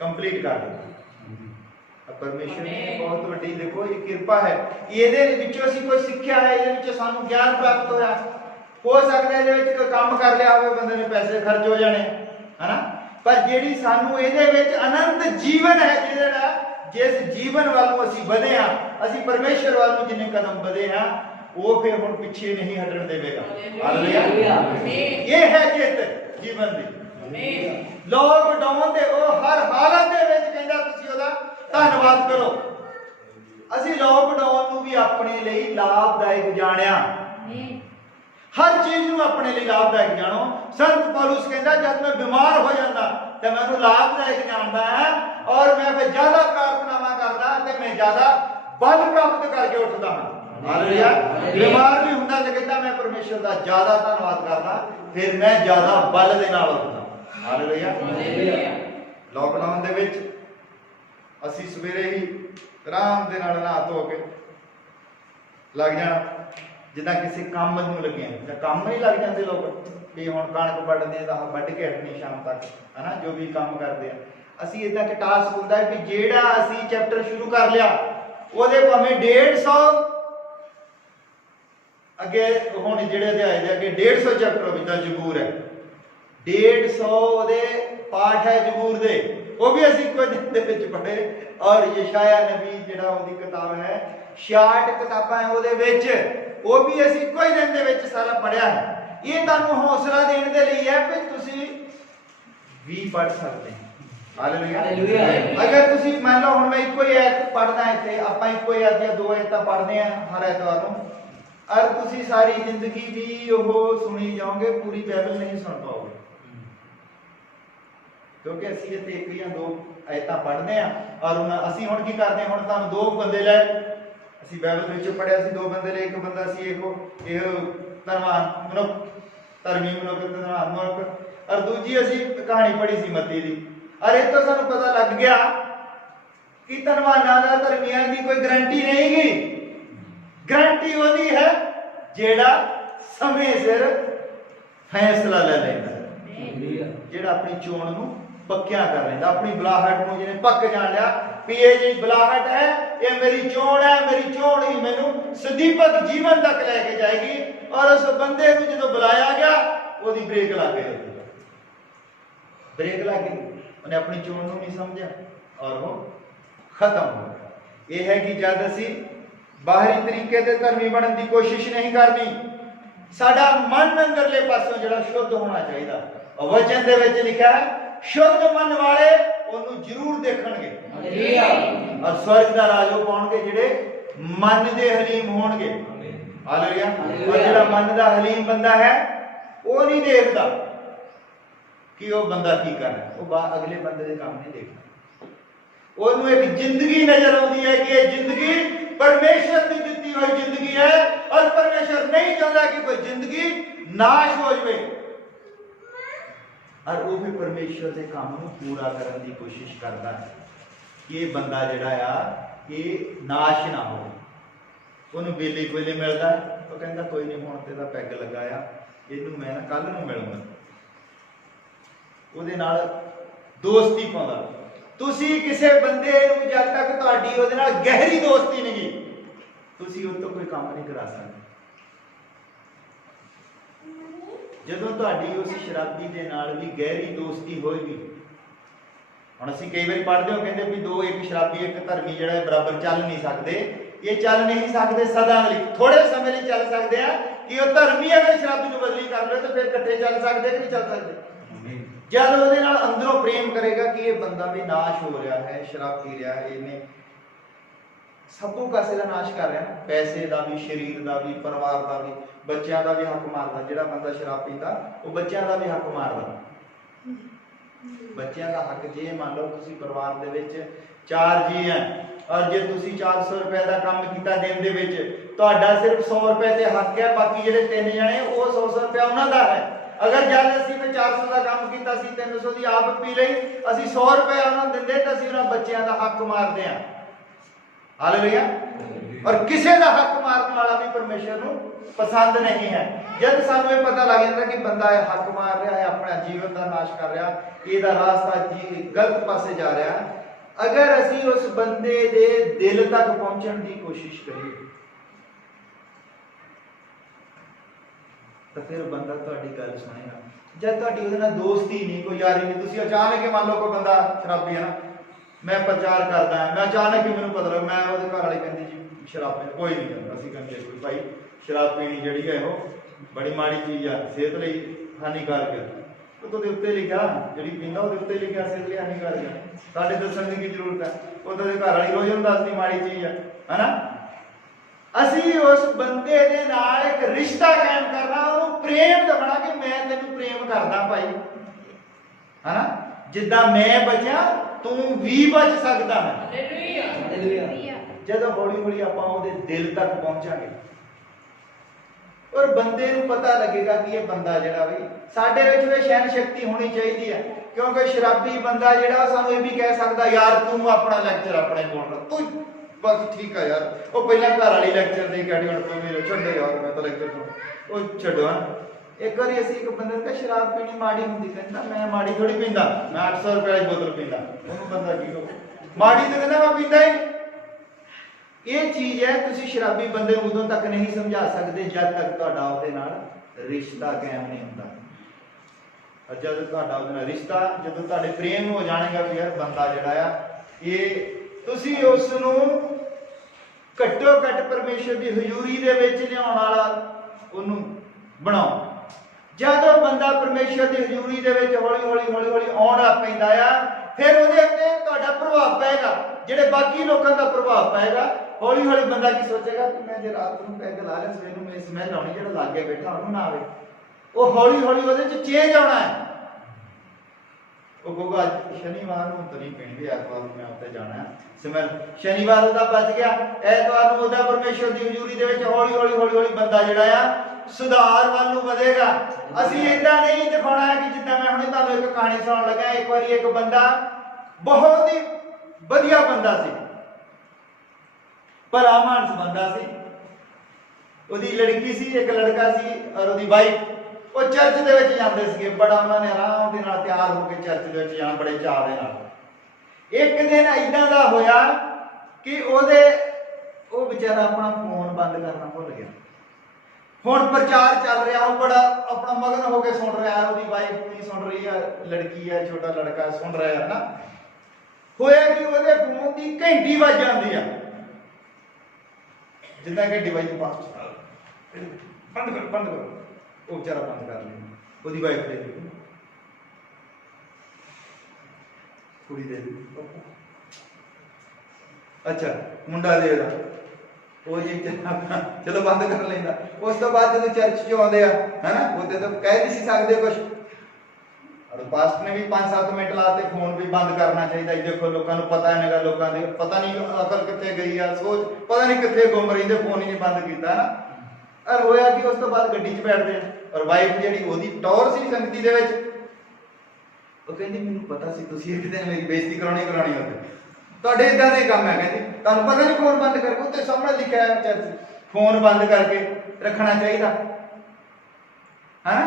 कंप्लीट कर दिया। परमेश्वर ने बहुत बड़ी देखो ये कृपा है, ये विचों असी कोई सिक्ख्या है, ये विचों सानू ज्ञान प्राप्त होया। हो सकता है ये कोई काम कर लिया हो, बंदे ने पैसे खर्च हो जाने, है ना, पर जेड़ी सानू ये विच अनंत जीवन है, जेड़ा जिस जीवन वालों असी बढ़े हाँ, असी परमेश्वर वालों जिन्हें कदम बढ़े हाँ, वो फिर हुण पिछे नहीं हटण देवेगा। हालेलुया। ये है जित जीवन दी। लॉकडाउन दे ओ हर हालत दे विच कहंदा तुसीं ओदा धन्नवाद करो। असीं लॉकडाउन नूं भी अपने लिए लाभदायक जाणिया, हर चीज नूं अपने लिए लाभदायक जानो। संत पौलुस कहंदा जब मैं बीमार हो जांदा ते मैं उहनूं लाभदायक जानदा हां और मैं फिर ज्यादा प्रार्थनावां करदा ते मैं ज्यादा बल प्राप्त करके उठदा हां। हालेलुया। बीमार भी हुंदा ते कहंदा मैं परमेश्वर दा ज्यादा धन्नवाद करदा, फिर मैं ज्यादा बल दे नाल उठदा। हालेलुया। लॉकडाउन दे विच असीं सवेरे ही आराम दे नाल नहा धो के लग जाना, जिद्दां किसी काम नूं लगे हैं, काम नहीं लग जाते लोग कि हुण कणक वढदे तां वढ के हटनी शाम तक, है ना, जो भी काम करते हैं असी इदां कि टास्क हुंदा है कि जिहड़ा असी चैप्टर शुरू कर लिया ਉਹਦੇ ਭਾਵੇਂ 150 ਅੱਗੇ ਹੁਣ ਜਿਹੜੇ ਅਧਿਆਏ ਦੇ ਅੱਗੇ 150 ਚੈਪਟਰ ਜਿੱਦਾਂ ਜ਼ਬੂਰ ਹੈ 150 ਉਹਦੇ ਪਾਠ ਹੈ ਜ਼ਬੂਰ ਦੇ, ਉਹ ਵੀ ਅਸੀਂ ਕੋਈ ਦਿਨ ਦੇ ਵਿੱਚ ਪੜ੍ਹੇ। ਔਰ ਯਸ਼ਾਇਆ ਨਬੀ ਜਿਹੜਾ ਉਹਦੀ ਕਿਤਾਬ ਹੈ 66 ਕਿਤਾਬਾਂ ਹੈ ਉਹਦੇ ਵਿੱਚ, ਉਹ ਵੀ ਅਸੀਂ ਕੋਈ ਦਿਨ ਦੇ ਵਿੱਚ ਸਾਰਾ ਪੜ੍ਹਿਆ ਹੈ। ਇਹ ਤੁਹਾਨੂੰ ਹੌਸਲਾ ਦੇਣ ਦੇ ਲਈ ਹੈ ਕਿ ਤੁਸੀਂ ਵੀ ਪੜ੍ਹ ਸਕਦੇ ਹੋ। ਹਾਲੇਲੂਇਆ। ਅਗਰ ਤੁਸੀਂ ਮੰਨ ਲਓ ਹੁਣ ਮੈਂ ਇੱਕੋ ਹੀ ਐਤ ਪੜ੍ਹਨਾ ਇੱਥੇ, ਆਪਾਂ ਇੱਕੋ ਹੀ ਐਤ ਜਾਂ ਦੋ ਐਤਾਂ ਪੜ੍ਹਦੇ ਆ ਹਰ ਐਤਵਾਰ ਨੂੰ, ਔਰ ਤੁਸੀਂ ਸਾਰੀ ਜ਼ਿੰਦਗੀ ਵੀ ਉਹ ਸੁਣੀ ਜਾਓਗੇ, ਪੂਰੀ ਬਾਈਬਲ ਨਹੀਂ ਸੁਣ ਪਾਓਗੇ, ਕਿਉਂਕਿ ਅਸੀਂ ਇੱਥੇ ਇੱਕ ਜਾਂ ਦੋ ਐਤਾਂ ਪੜ੍ਹਦੇ ਆ। ਔਰ ਅਸੀਂ ਹੁਣ ਕੀ ਕਰਦੇ ਹਾਂ, ਹੁਣ ਤੁਹਾਨੂੰ ਦੋ ਬੰਦੇ ਲੈ, ਅਸੀਂ ਬਾਈਬਲ ਵਿੱਚੋਂ ਪੜ੍ਹਿਆ ਸੀ, ਦੋ ਬੰਦੇ ਲੈ, ਇੱਕ ਬੰਦਾ ਸੀ ਇਹ ਧਰਮਾਨ ਮਨੁੱਖ, ਧਰਮੀ ਮਨੁੱਖ, ਧਰਮਾਨ ਮਨੁੱਖ, ਔਰ ਦੂਜੀ ਅਸੀਂ ਕਹਾਣੀ ਪੜ੍ਹੀ ਸੀ ਮੱਤੀ ਦੀ। ਔਰ ਇਹ ਤੋਂ ਸਾਨੂੰ ਪਤਾ ਲੱਗ ਗਿਆ ਕਿ ਧਰਮਾਨਾਂ ਦਾ ਧਰਮੀਆਂ ਦੀ ਕੋਈ ਗਰੰਟੀ ਨਹੀਂ ਗੀ, ਗਰੰਟੀ ਉਹਦੀ ਹੈ ਜਿਹੜਾ ਸਮੇਂ ਸਿਰ ਫੈਸਲਾ ਲੈ ਲੈਂਦਾ, ਜਿਹੜਾ ਆਪਣੀ ਚੋਣ ਨੂੰ ਪੱਕਿਆ ਕਰ ਲੈਂਦਾ, ਆਪਣੀ ਬਲਾਹਟ ਨੂੰ ਜਿਹਨੇ ਪੱਕ ਜਾਣ ਲਿਆ ਵੀ ਇਹ ਜਿਹੜੀ ਬਲਾਹਟ ਹੈ ਇਹ ਮੇਰੀ ਚੋਣ ਹੈ, ਮੇਰੀ ਚੋਣ ਹੀ ਮੈਨੂੰ ਸਦੀਪਕ ਜੀਵਨ ਤੱਕ ਲੈ ਕੇ ਜਾਏਗੀ। ਔਰ ਉਸ ਬੰਦੇ ਨੂੰ ਜਦੋਂ ਬੁਲਾਇਆ ਗਿਆ ਉਹਦੀ ਬ੍ਰੇਕ ਲੱਗ ਗਈ, ਬ੍ਰੇਕ ਲੱਗ ਗਈ, ਉਹਨੇ ਆਪਣੀ ਚੋਣ ਨੂੰ ਨਹੀਂ ਸਮਝਿਆ ਔਰ ਉਹ ਖਤਮ ਹੋ ਗਿਆ। ਇਹ ਹੈ ਕਿ ਜਦ ਅਸੀਂ ਬਾਹਰੀ ਤਰੀਕੇ ਤੇ ਧਰਮੀ ਬਣਨ ਦੀ ਕੋਸ਼ਿਸ਼ ਨਹੀਂ ਕਰਨੀ, ਸਾਡਾ ਮਨ ਅੰਦਰਲੇ ਪਾਸੋਂ ਜਿਹੜਾ ਸ਼ੁੱਧ ਹੋਣਾ ਚਾਹੀਦਾ। ਵਚਨ ਦੇ ਵਿੱਚ ਲਿਖਿਆ ਹੈ ਸ਼ੁੱਧ ਮਨ ਵਾਲੇ ਉਹਨੂੰ ਜ਼ਰੂਰ ਦੇਖਣਗੇ ਔਰ ਸਵਰਗ ਦਾ ਰਾਜ ਉਹ ਪਾਉਣਗੇ ਜਿਹੜੇ ਮਨ ਦੇ ਹਲੀਮ ਹੋਣਗੇ। ਹਾਲੇਲੂਇਆ। ਔਰ ਜਿਹੜਾ ਮਨ ਦਾ ਹਲੀਮ ਬੰਦਾ ਹੈ ਉਹ ਨਹੀਂ ਦੇਖਦਾ ਕਿ ਉਹ ਬੰਦਾ ਕੀ ਕਰ ਰਿਹਾ, ਉਹ ਅਗਲੇ ਬੰਦੇ ਦੇ ਕੰਮ ਨਹੀਂ ਦੇਖਦਾ, ਉਹਨੂੰ ਇੱਕ ਜ਼ਿੰਦਗੀ ਨਜ਼ਰ ਆਉਂਦੀ ਹੈ ਕਿ ਇਹ ਜ਼ਿੰਦਗੀ ਪਰਮੇਸ਼ਰ ਦੀ ਦਿੱਤੀ ਹੋਈ ਜ਼ਿੰਦਗੀ ਹੈ ਔਰ ਪਰਮੇਸ਼ਰ ਨਹੀਂ ਚਾਹੁੰਦਾ ਕਿ ਕੋਈ ਜ਼ਿੰਦਗੀ ਨਾਸ਼ ਹੋ ਜਾਵੇ, ਔਰ ਉਹ ਵੀ ਪਰਮੇਸ਼ਰ ਦੇ ਕੰਮ ਨੂੰ ਪੂਰਾ ਕਰਨ ਦੀ ਕੋਸ਼ਿਸ਼ ਕਰਦਾ ਹੈ ਕਿ ਇਹ ਬੰਦਾ ਜਿਹੜਾ ਆ ਇਹ ਨਾਸ਼ ਨਾ ਹੋਵੇ। ਉਹਨੂੰ ਵੇਲੇ ਕੋਲੇ ਮਿਲਦਾ, ਉਹ ਕਹਿੰਦਾ ਕੋਈ ਨਹੀਂ ਹੁਣ ਤੇ ਦਾ ਪੈਗ ਲੱਗਾ ਆ, ਇਹਨੂੰ ਮੈਂ ਕੱਲ ਨੂੰ ਮਿਲੂੰਗਾ, ਉਹਦੇ ਨਾਲ ਦੋਸਤੀ ਪਾਉਂਦਾ। ਤੁਸੀਂ ਕਿਸੇ ਬੰਦੇ ਨੂੰ ਜਦ ਤੱਕ ਤੁਹਾਡੀ ਉਹਦੇ ਨਾਲ ਗਹਿਰੀ ਦੋਸਤੀ ਨਹੀਂ, ਤੁਸੀਂ ਉਹ ਤੋਂ ਕੋਈ ਕੰਮ ਨਹੀਂ ਕਰਾ ਸਕਦੇ। ਜਦੋਂ ਤੁਹਾਡੀ ਉਸ ਸ਼ਰਾਬੀ ਦੇ ਨਾਲ ਵੀ ਗਹਿਰੀ ਦੋਸਤੀ ਹੋਏਗੀ, ਹੁਣ ਅਸੀਂ ਕਈ ਵਾਰੀ ਪੜ੍ਹਦੇ ਹੋ ਕਹਿੰਦੇ ਵੀ ਦੋ, ਇੱਕ ਸ਼ਰਾਬੀ ਇੱਕ ਧਰਮੀ ਜਿਹੜਾ ਬਰਾਬਰ ਚੱਲ ਨਹੀਂ ਸਕਦੇ, ਇਹ ਚੱਲ ਨਹੀਂ ਸਕਦੇ ਸਦਾ ਲਈ, ਥੋੜੇ ਸਮੇਂ ਲਈ ਚੱਲ ਸਕਦੇ ਆ ਕਿ ਉਹ ਧਰਮੀ ਅਗਰ ਸ਼ਰਾਬੀ ਨੂੰ ਬਦਲੀ ਕਰ ਲਵੇ ਤਾਂ ਫਿਰ ਇਕੱਠੇ ਚੱਲ ਸਕਦੇ ਕਿ ਨਹੀਂ ਚੱਲ ਸਕਦੇ। ਜਦ ਉਹਦੇ ਨਾਲ ਅੰਦਰੋਂ ਪ੍ਰੇਮ ਕਰੇਗਾ ਕਿ ਇਹ ਬੰਦਾ ਵੀ ਨਾਸ਼ ਹੋ ਰਿਹਾ ਹੈ, ਸ਼ਰਾਬ ਪੀ ਰਿਹਾ ਹੈ, ਇਹਨੇ ਸਭੋਂ ਕਾਸੇ ਦਾ ਨਾਸ਼ ਕਰ ਰਿਹਾ, ਪੈਸੇ ਦਾ ਵੀ, ਸਰੀਰ ਦਾ ਵੀ, ਪਰਿਵਾਰ ਦਾ ਵੀ, ਬੱਚਿਆਂ ਦਾ ਵੀ ਹੱਕ ਮਾਰਦਾ। ਜਿਹੜਾ ਬੰਦਾ ਸ਼ਰਾਬ ਪੀਂਦਾ ਉਹ ਬੱਚਿਆਂ ਦਾ ਵੀ ਹੱਕ ਮਾਰਦਾ। ਬੱਚਿਆਂ ਦਾ ਹੱਕ, ਜੇ ਮੰਨ ਲਓ ਤੁਸੀਂ ਪਰਿਵਾਰ ਦੇ ਵਿੱਚ 4 ਜੀ ਹੈ ਔਰ ਜੇ ਤੁਸੀਂ 400 ਰੁਪਏ ਦਾ ਕੰਮ ਕੀਤਾ ਦਿਨ ਦੇ ਵਿੱਚ, ਤੁਹਾਡਾ ਸਿਰਫ 100 ਰੁਪਏ ਤੇ ਹੱਕ ਹੈ, ਬਾਕੀ ਜਿਹੜੇ 3 ਜਣੇ ਉਹ 100 ਰੁਪਏ ਉਹਨਾਂ ਦਾ ਹੈ। ਅਗਰ ਜਦ ਅਸੀਂ 400 ਦਾ ਕੰਮ ਕੀਤਾ ਸੀ 300 ਦੀ ਆਪ ਪੀ ਲਈ, ਅਸੀਂ 100 ਰੁਪਏ ਉਹਨਾਂ ਨੂੰ ਦਿੰਦੇ ਤਾਂ ਅਸੀਂ ਉਹਨਾਂ ਬੱਚਿਆਂ ਦਾ ਹੱਕ ਮਾਰਦੇ ਹਾਂ। ਹਾਲੇਲੂਇਆ। ਔਰ ਕਿਸੇ ਦਾ ਹੱਕ ਮਾਰਨ ਵਾਲਾ ਵੀ ਪਰਮੇਸ਼ਰ ਨੂੰ ਪਸੰਦ ਨਹੀਂ ਹੈ। ਜਦ ਸਾਨੂੰ ਇਹ ਪਤਾ ਲੱਗ ਜਾਂਦਾ ਕਿ ਬੰਦਾ ਇਹ ਹੱਕ ਮਾਰ ਰਿਹਾ ਹੈ, ਆਪਣਾ ਜੀਵਨ ਦਾ ਨਾਸ਼ ਕਰ ਰਿਹਾ, ਇਹਦਾ ਰਾਸਤਾ ਗਲਤ ਪਾਸੇ ਜਾ ਰਿਹਾ, ਅਗਰ ਅਸੀਂ ਉਸ ਬੰਦੇ ਦੇ ਦਿਲ ਤੱਕ ਪਹੁੰਚਣ ਦੀ ਕੋਸ਼ਿਸ਼ ਕਰੀਏ ਤਾਂ ਫਿਰ ਬੰਦਾ ਤੁਹਾਡੀ ਗੱਲ ਸੁਣੇਗਾ। ਜਦ ਤੁਹਾਡੀ ਉਹਦੇ ਨਾਲ ਦੋਸਤੀ ਨਹੀਂ, ਕੋਈ ਯਾਰੀ ਨਹੀਂ, ਤੁਸੀਂ ਅਚਾਨਕ ਹੀ ਮੰਨ ਲਓ ਕੋਈ ਬੰਦਾ ਸ਼ਰਾਬੀ ਹੈ ਨਾ, ਮੈਂ ਪ੍ਰਚਾਰ ਕਰਦਾ ਹਾਂ, ਮੈਂ ਅਚਾਨਕ ਹੀ ਮੈਨੂੰ ਪਤਾ ਲੱਗਾ, ਮੈਂ ਉਹਦੇ ਘਰ ਵਾਲੀ ਕਹਿੰਦੀ ਜੀ ਸ਼ਰਾਬ ਪੀਣੀ, ਕੋਈ ਨਹੀਂ ਕਰਦਾ, ਅਸੀਂ ਕਹਿੰਦੇ ਕੋਈ ਭਾਈ ਸ਼ਰਾਬ ਪੀਣੀ ਜਿਹੜੀ ਹੈ ਉਹ ਬੜੀ ਮਾੜੀ ਚੀਜ਼ ਆ, ਸਿਹਤ ਲਈ ਹਾਨੀਕਾਰਕ ਹੈ। ਉਹਦੇ ਉੱਤੇ ਲਿਖਿਆ, ਜਿਹੜੀ ਪੀਂਦਾ ਉਹਦੇ ਉੱਤੇ ਲਿਖਿਆ ਸਿਹਤ ਲਈ ਹਾਨੀਕਾਰਕ ਹੈ, ਸਾਡੇ ਦੱਸਣ ਦੀ ਕੀ ਜ਼ਰੂਰਤ ਹੈ। ਉਹਦੇ ਘਰ ਵਾਲੀ ਰੋਜ਼ ਉਹਨੂੰ ਦੱਸਦੀ ਮਾੜੀ ਚੀਜ਼ ਹੈ, ਹਨਾ। ਅਸੀਂ ਉਸ ਬੰਦੇ ਦੇ ਨਾਲ ਇੱਕ ਰਿਸ਼ਤਾ ਕਾਇਮ ਕਰਨਾ, ਉਹਨੂੰ ਪ੍ਰੇਮ ਦਿਖਾਉਣਾ ਕਿ ਮੈਂ ਤੈਨੂੰ ਪ੍ਰੇਮ ਕਰਦਾ ਭਾਈ, ਹਨਾ। ਜਿੱਦਾਂ ਮੈਂ ਬਚਿਆ ਤੂੰ ਵੀ ਬਚ ਸਕਦਾ ਹੈ। ਹਾਲੇਲੂਇਆ। ਜਦੋਂ ਹੌਲੀ ਹੌਲੀ ਆਪਾਂ ਉਹਦੇ ਦਿਲ ਤੱਕ ਪਹੁੰਚਾਂਗੇ ਔਰ ਬੰਦੇ ਨੂੰ ਪਤਾ ਲੱਗੇਗਾ ਕਿ ਇਹ ਬੰਦਾ ਜਿਹੜਾ ਵੀ ਸਾਡੇ ਵਿੱਚ ਵੀ ਸਹਿਣ ਸ਼ਕਤੀ ਹੋਣੀ ਚਾਹੀਦੀ ਹੈ, ਕਿਉਂਕਿ ਸ਼ਰਾਬੀ ਬੰਦਾ ਜਿਹੜਾ ਸਾਨੂੰ ਇਹ ਵੀ ਕਹਿ ਸਕਦਾ ਯਾਰ ਤੂੰ ਆਪਣਾ ਲੈਕਚਰ ਆਪਣੇ ਕੋਲ ਰੱਖ, ਤੂੰ ਬਸ ਠੀਕ ਆ ਯਾਰ, ਉਹ ਪਹਿਲਾਂ ਘਰ ਵਾਲੀ ਲੈਕਚਰ ਦੇ ਕੇ ਹਟੀ, ਹੁਣ ਤੂੰ ਮੇਰੇ ਛੱਡੋ ਯਾਰ, ਮੈਂ ਤਾਂ ਲੈਕਚਰ ਉਹ ਛੱਡੋ। एक बार असीं एक बंदे ने शराब पीनी माड़ी हुंदी, कहंदा मैं माड़ी थोड़ी पींदा, मैं 800 रुपए वाली बोतल पींदा। ਉਹਨੂੰ ਬੰਦਾ ਕੀ ਕਹੋ ਮਾੜੀ ਤੇ ਕਹਿੰਦਾ ਮੈਂ ਪੀਂਦਾ ਹੀ। ਇਹ ਚੀਜ਼ ਹੈ, ਤੁਸੀਂ ਸ਼ਰਾਬੀ ਬੰਦੇ ਨੂੰ ਉਦੋਂ ਤੱਕ ਨਹੀਂ ਸਮਝਾ ਸਕਦੇ ਜਦ ਤੱਕ ਤੁਹਾਡਾ ਉਹਦੇ ਨਾਲ ਰਿਸ਼ਤਾ ਕਾਇਮ ਨਹੀਂ ਹੁੰਦਾ। ਜਦ ਤੁਹਾਡਾ ਉਹਦੇ ਨਾਲ ਰਿਸ਼ਤਾ, ਜਦੋਂ ਤੁਹਾਡੇ ਪ੍ਰੇਮ ਹੋ ਜਾਣੇਗਾ ਵੀ ਯਾਰ ਬੰਦਾ ਜਿਹੜਾ ਆ ਇਹ, ਤੁਸੀਂ ਉਸ ਨੂੰ ਘੱਟੋ ਘੱਟ ਪਰਮੇਸ਼ਰ ਦੀ ਹਜ਼ੂਰੀ ਦੇ ਵਿੱਚ ਲਿਆਉਣ ਵਾਲਾ ਉਹਨੂੰ ਬਣਾਓ। ਜਦੋਂ ਬੰਦਾ ਪਰਮੇਸ਼ਰ ਦੀ ਹਜ਼ੂਰੀ ਦੇ ਵਿੱਚ ਹੌਲੀ ਹੌਲੀ ਆਉਣ ਲੱਗ ਪੈਂਦਾ ਆ, ਫਿਰ ਉਹਦੇ ਉੱਤੇ ਤੁਹਾਡਾ ਪ੍ਰਭਾਵ ਪਏਗਾ, ਜਿਹੜੇ ਬਾਕੀ ਲੋਕਾਂ ਦਾ ਪ੍ਰਭਾਵ ਪਏਗਾ। ਹੌਲੀ ਹੌਲੀ ਬੰਦਾ ਕੀ ਸੋਚੇਗਾ ਕਿ ਮੈਂ ਜੇ ਰਾਤ ਨੂੰ ਪੈਗ ਲਾ ਲਿਆ, ਸਵੇਰ ਨੂੰ ਮੈਂ ਸਮੈਲ ਆਉਣੀ, ਜਿਹੜਾ ਲਾਗੇ ਬੈਠਾ ਉਹਨੂੰ ਨਾ ਆਵੇ। ਉਹ ਹੌਲੀ ਹੌਲੀ ਉਹਦੇ 'ਚ ਚੇਂਜ ਆਉਣਾ ਹੈ। ਉਹ ਕਹੂਗਾ ਅੱਜ ਸ਼ਨੀਵਾਰ ਨੂੰ ਤਾਂ ਨਹੀਂ ਪੀਣੀ, ਐਤਵਾਰ ਨੂੰ ਮੈਂ ਉੱਤੇ ਜਾਣਾ ਹੈ, ਸਮੈਲ ਸ਼ਨੀਵਾਰ ਉਹਦਾ ਬਚ ਗਿਆ, ਐਤਵਾਰ ਨੂੰ ਉਹਦਾ ਪਰਮੇਸ਼ਰ ਦੀ ਹਜ਼ੂਰੀ ਦੇ ਵਿੱਚ ਹੌਲੀ ਹੌਲੀ ਬੰਦਾ ਜਿਹੜਾ ਆ ਸੁਧਾਰ ਵੱਲ ਨੂੰ ਵਧੇਗਾ। ਅਸੀਂ ਏਦਾਂ ਨਹੀਂ ਦਿਖਾਉਣਾ ਹੈ ਕਿ ਜਿੱਦਾਂ ਮੈਂ ਹੁਣੇ ਤੁਹਾਨੂੰ ਇੱਕ ਕਹਾਣੀ ਸੁਣਾਉਣ ਲੱਗਾ। ਇੱਕ ਵਾਰੀ ਇੱਕ ਬੰਦਾ ਬਹੁਤ ਹੀ ਵਧੀਆ ਬੰਦਾ ਸੀ, ਭਲਾ ਮਾਨਸ ਬੰਦਾ ਸੀ। ਉਹਦੀ ਲੜਕੀ ਸੀ, ਇੱਕ ਲੜਕਾ ਸੀ ਔਰ ਉਹਦੀ ਵਾਈਫ। ਉਹ ਚਰਚ ਦੇ ਵਿੱਚ ਜਾਂਦੇ ਸੀਗੇ, ਬੜਾ ਉਹਨਾਂ ਨੇ ਆਰਾਮ ਦੇ ਨਾਲ ਤਿਆਰ ਹੋ ਕੇ ਚਰਚ ਦੇ ਵਿੱਚ ਜਾਣਾ, ਬੜੇ ਚਾਅ ਦੇ ਨਾਲ। ਇੱਕ ਦਿਨ ਏਦਾਂ ਦਾ ਹੋਇਆ ਕਿ ਉਹ ਵਿਚਾਰਾ ਆਪਣਾ ਫੋਨ ਬੰਦ ਕਰਨਾ ਭੁੱਲ ਗਿਆ। ਹੁਣ ਪ੍ਰਚਾਰ ਚੱਲ ਰਿਹਾ, ਉਹ ਬੜਾ ਆਪਣਾ ਮਗਨ ਹੋ ਕੇ ਸੁਣ ਰਿਹਾ, ਉਹਦੀ ਵਾਈਫ ਵੀ ਸੁਣ ਰਹੀ ਹੈ, ਲੜਕੀ ਹੈ, ਛੋਟਾ ਲੜਕਾ ਸੁਣ ਰਿਹਾ ਹੈ ਨਾ। ਹੋਇਆ ਕਿ ਉਹਦੇ ਫੋਨ ਦੀ ਘੰਟੀ ਵੱਜ ਜਾਂਦੀ ਆ, ਜਿੱਦਾਂ ਘੰਟੀ ਵੱਜਦੀ ਪਾਸ ਬੰਦ ਕਰੋ। ਉਹ ਵਿਚਾਰਾ ਬੰਦ ਕਰ ਲਿਆ। ਉਹਦੀ ਵਾਈਫ ਦੇ ਕੁੜੀ ਦੇ ਅੱਛਾ ਮੁੰਡਾ ਦੇ ਦਾ ਉਹ ਜੀ ਚਲੋ ਬੰਦ ਕਰ ਲੈਂਦਾ। ਉਸ ਤੋਂ ਬਾਅਦ ਜਦੋਂ ਚਰਚ 'ਚ ਆਉਂਦੇ ਆ ਹੈਨਾ, ਉਹਦੇ ਤਾਂ ਕਹਿ ਨਹੀਂ ਸੀ ਸਕਦੇ ਕੁਛ। ਔਰ ਪਾਸਟਰ ਨੇ ਵੀ 5-7 ਮਿੰਟ ਲਾਤੇ, ਫੋਨ ਵੀ ਬੰਦ ਕਰਨਾ ਚਾਹੀਦਾ। ਦੇਖੋ ਲੋਕਾਂ ਨੂੰ ਪਤਾ ਹੈਗਾ, ਲੋਕਾਂ ਦੀ ਪਤਾ ਨਹੀਂ ਅਕਲ ਕਿੱਥੇ ਗਈ ਆ, ਸੋਚ ਪਤਾ ਨਹੀਂ ਕਿੱਥੇ ਗੁੰਮ ਰਹਿੰਦੇ, ਫੋਨ ਹੀ ਨਹੀਂ ਬੰਦ ਕੀਤਾ ਨਾ। ਔਰ ਹੋਇਆ ਕਿ ਉਸ ਤੋਂ ਬਾਅਦ ਗੱਡੀ 'ਚ ਬੈਠਦੇ ਆ, ਔਰ ਵਾਈਫ ਜਿਹੜੀ ਉਹਦੀ ਟੌਰ ਸੀ ਸੰਗਤੀ ਦੇ ਵਿੱਚ, ਉਹ ਕਹਿੰਦੀ ਮੈਨੂੰ ਪਤਾ ਸੀ ਤੁਸੀਂ ਇੱਕ ਦਿਨ ਮੇਰੀ ਬੇਇੱਜ਼ਤੀ ਕਰਾਉਣੀ ਹੁੰਦੀ, ਤੁਹਾਡੇ ਇਦਾਂ ਦੇ ਕੰਮ ਹੈ। ਕਹਿੰਦੀ ਤੁਹਾਨੂੰ ਪਤਾ ਨਹੀਂ ਫੋਨ ਬੰਦ ਕਰਕੇ, ਉੱਤੇ ਸਾਹਮਣੇ ਲਿਖਿਆ ਹੈ ਚਰਚ ਫੋਨ ਬੰਦ ਕਰਕੇ ਰੱਖਣਾ ਚਾਹੀਦਾ ਹੈ।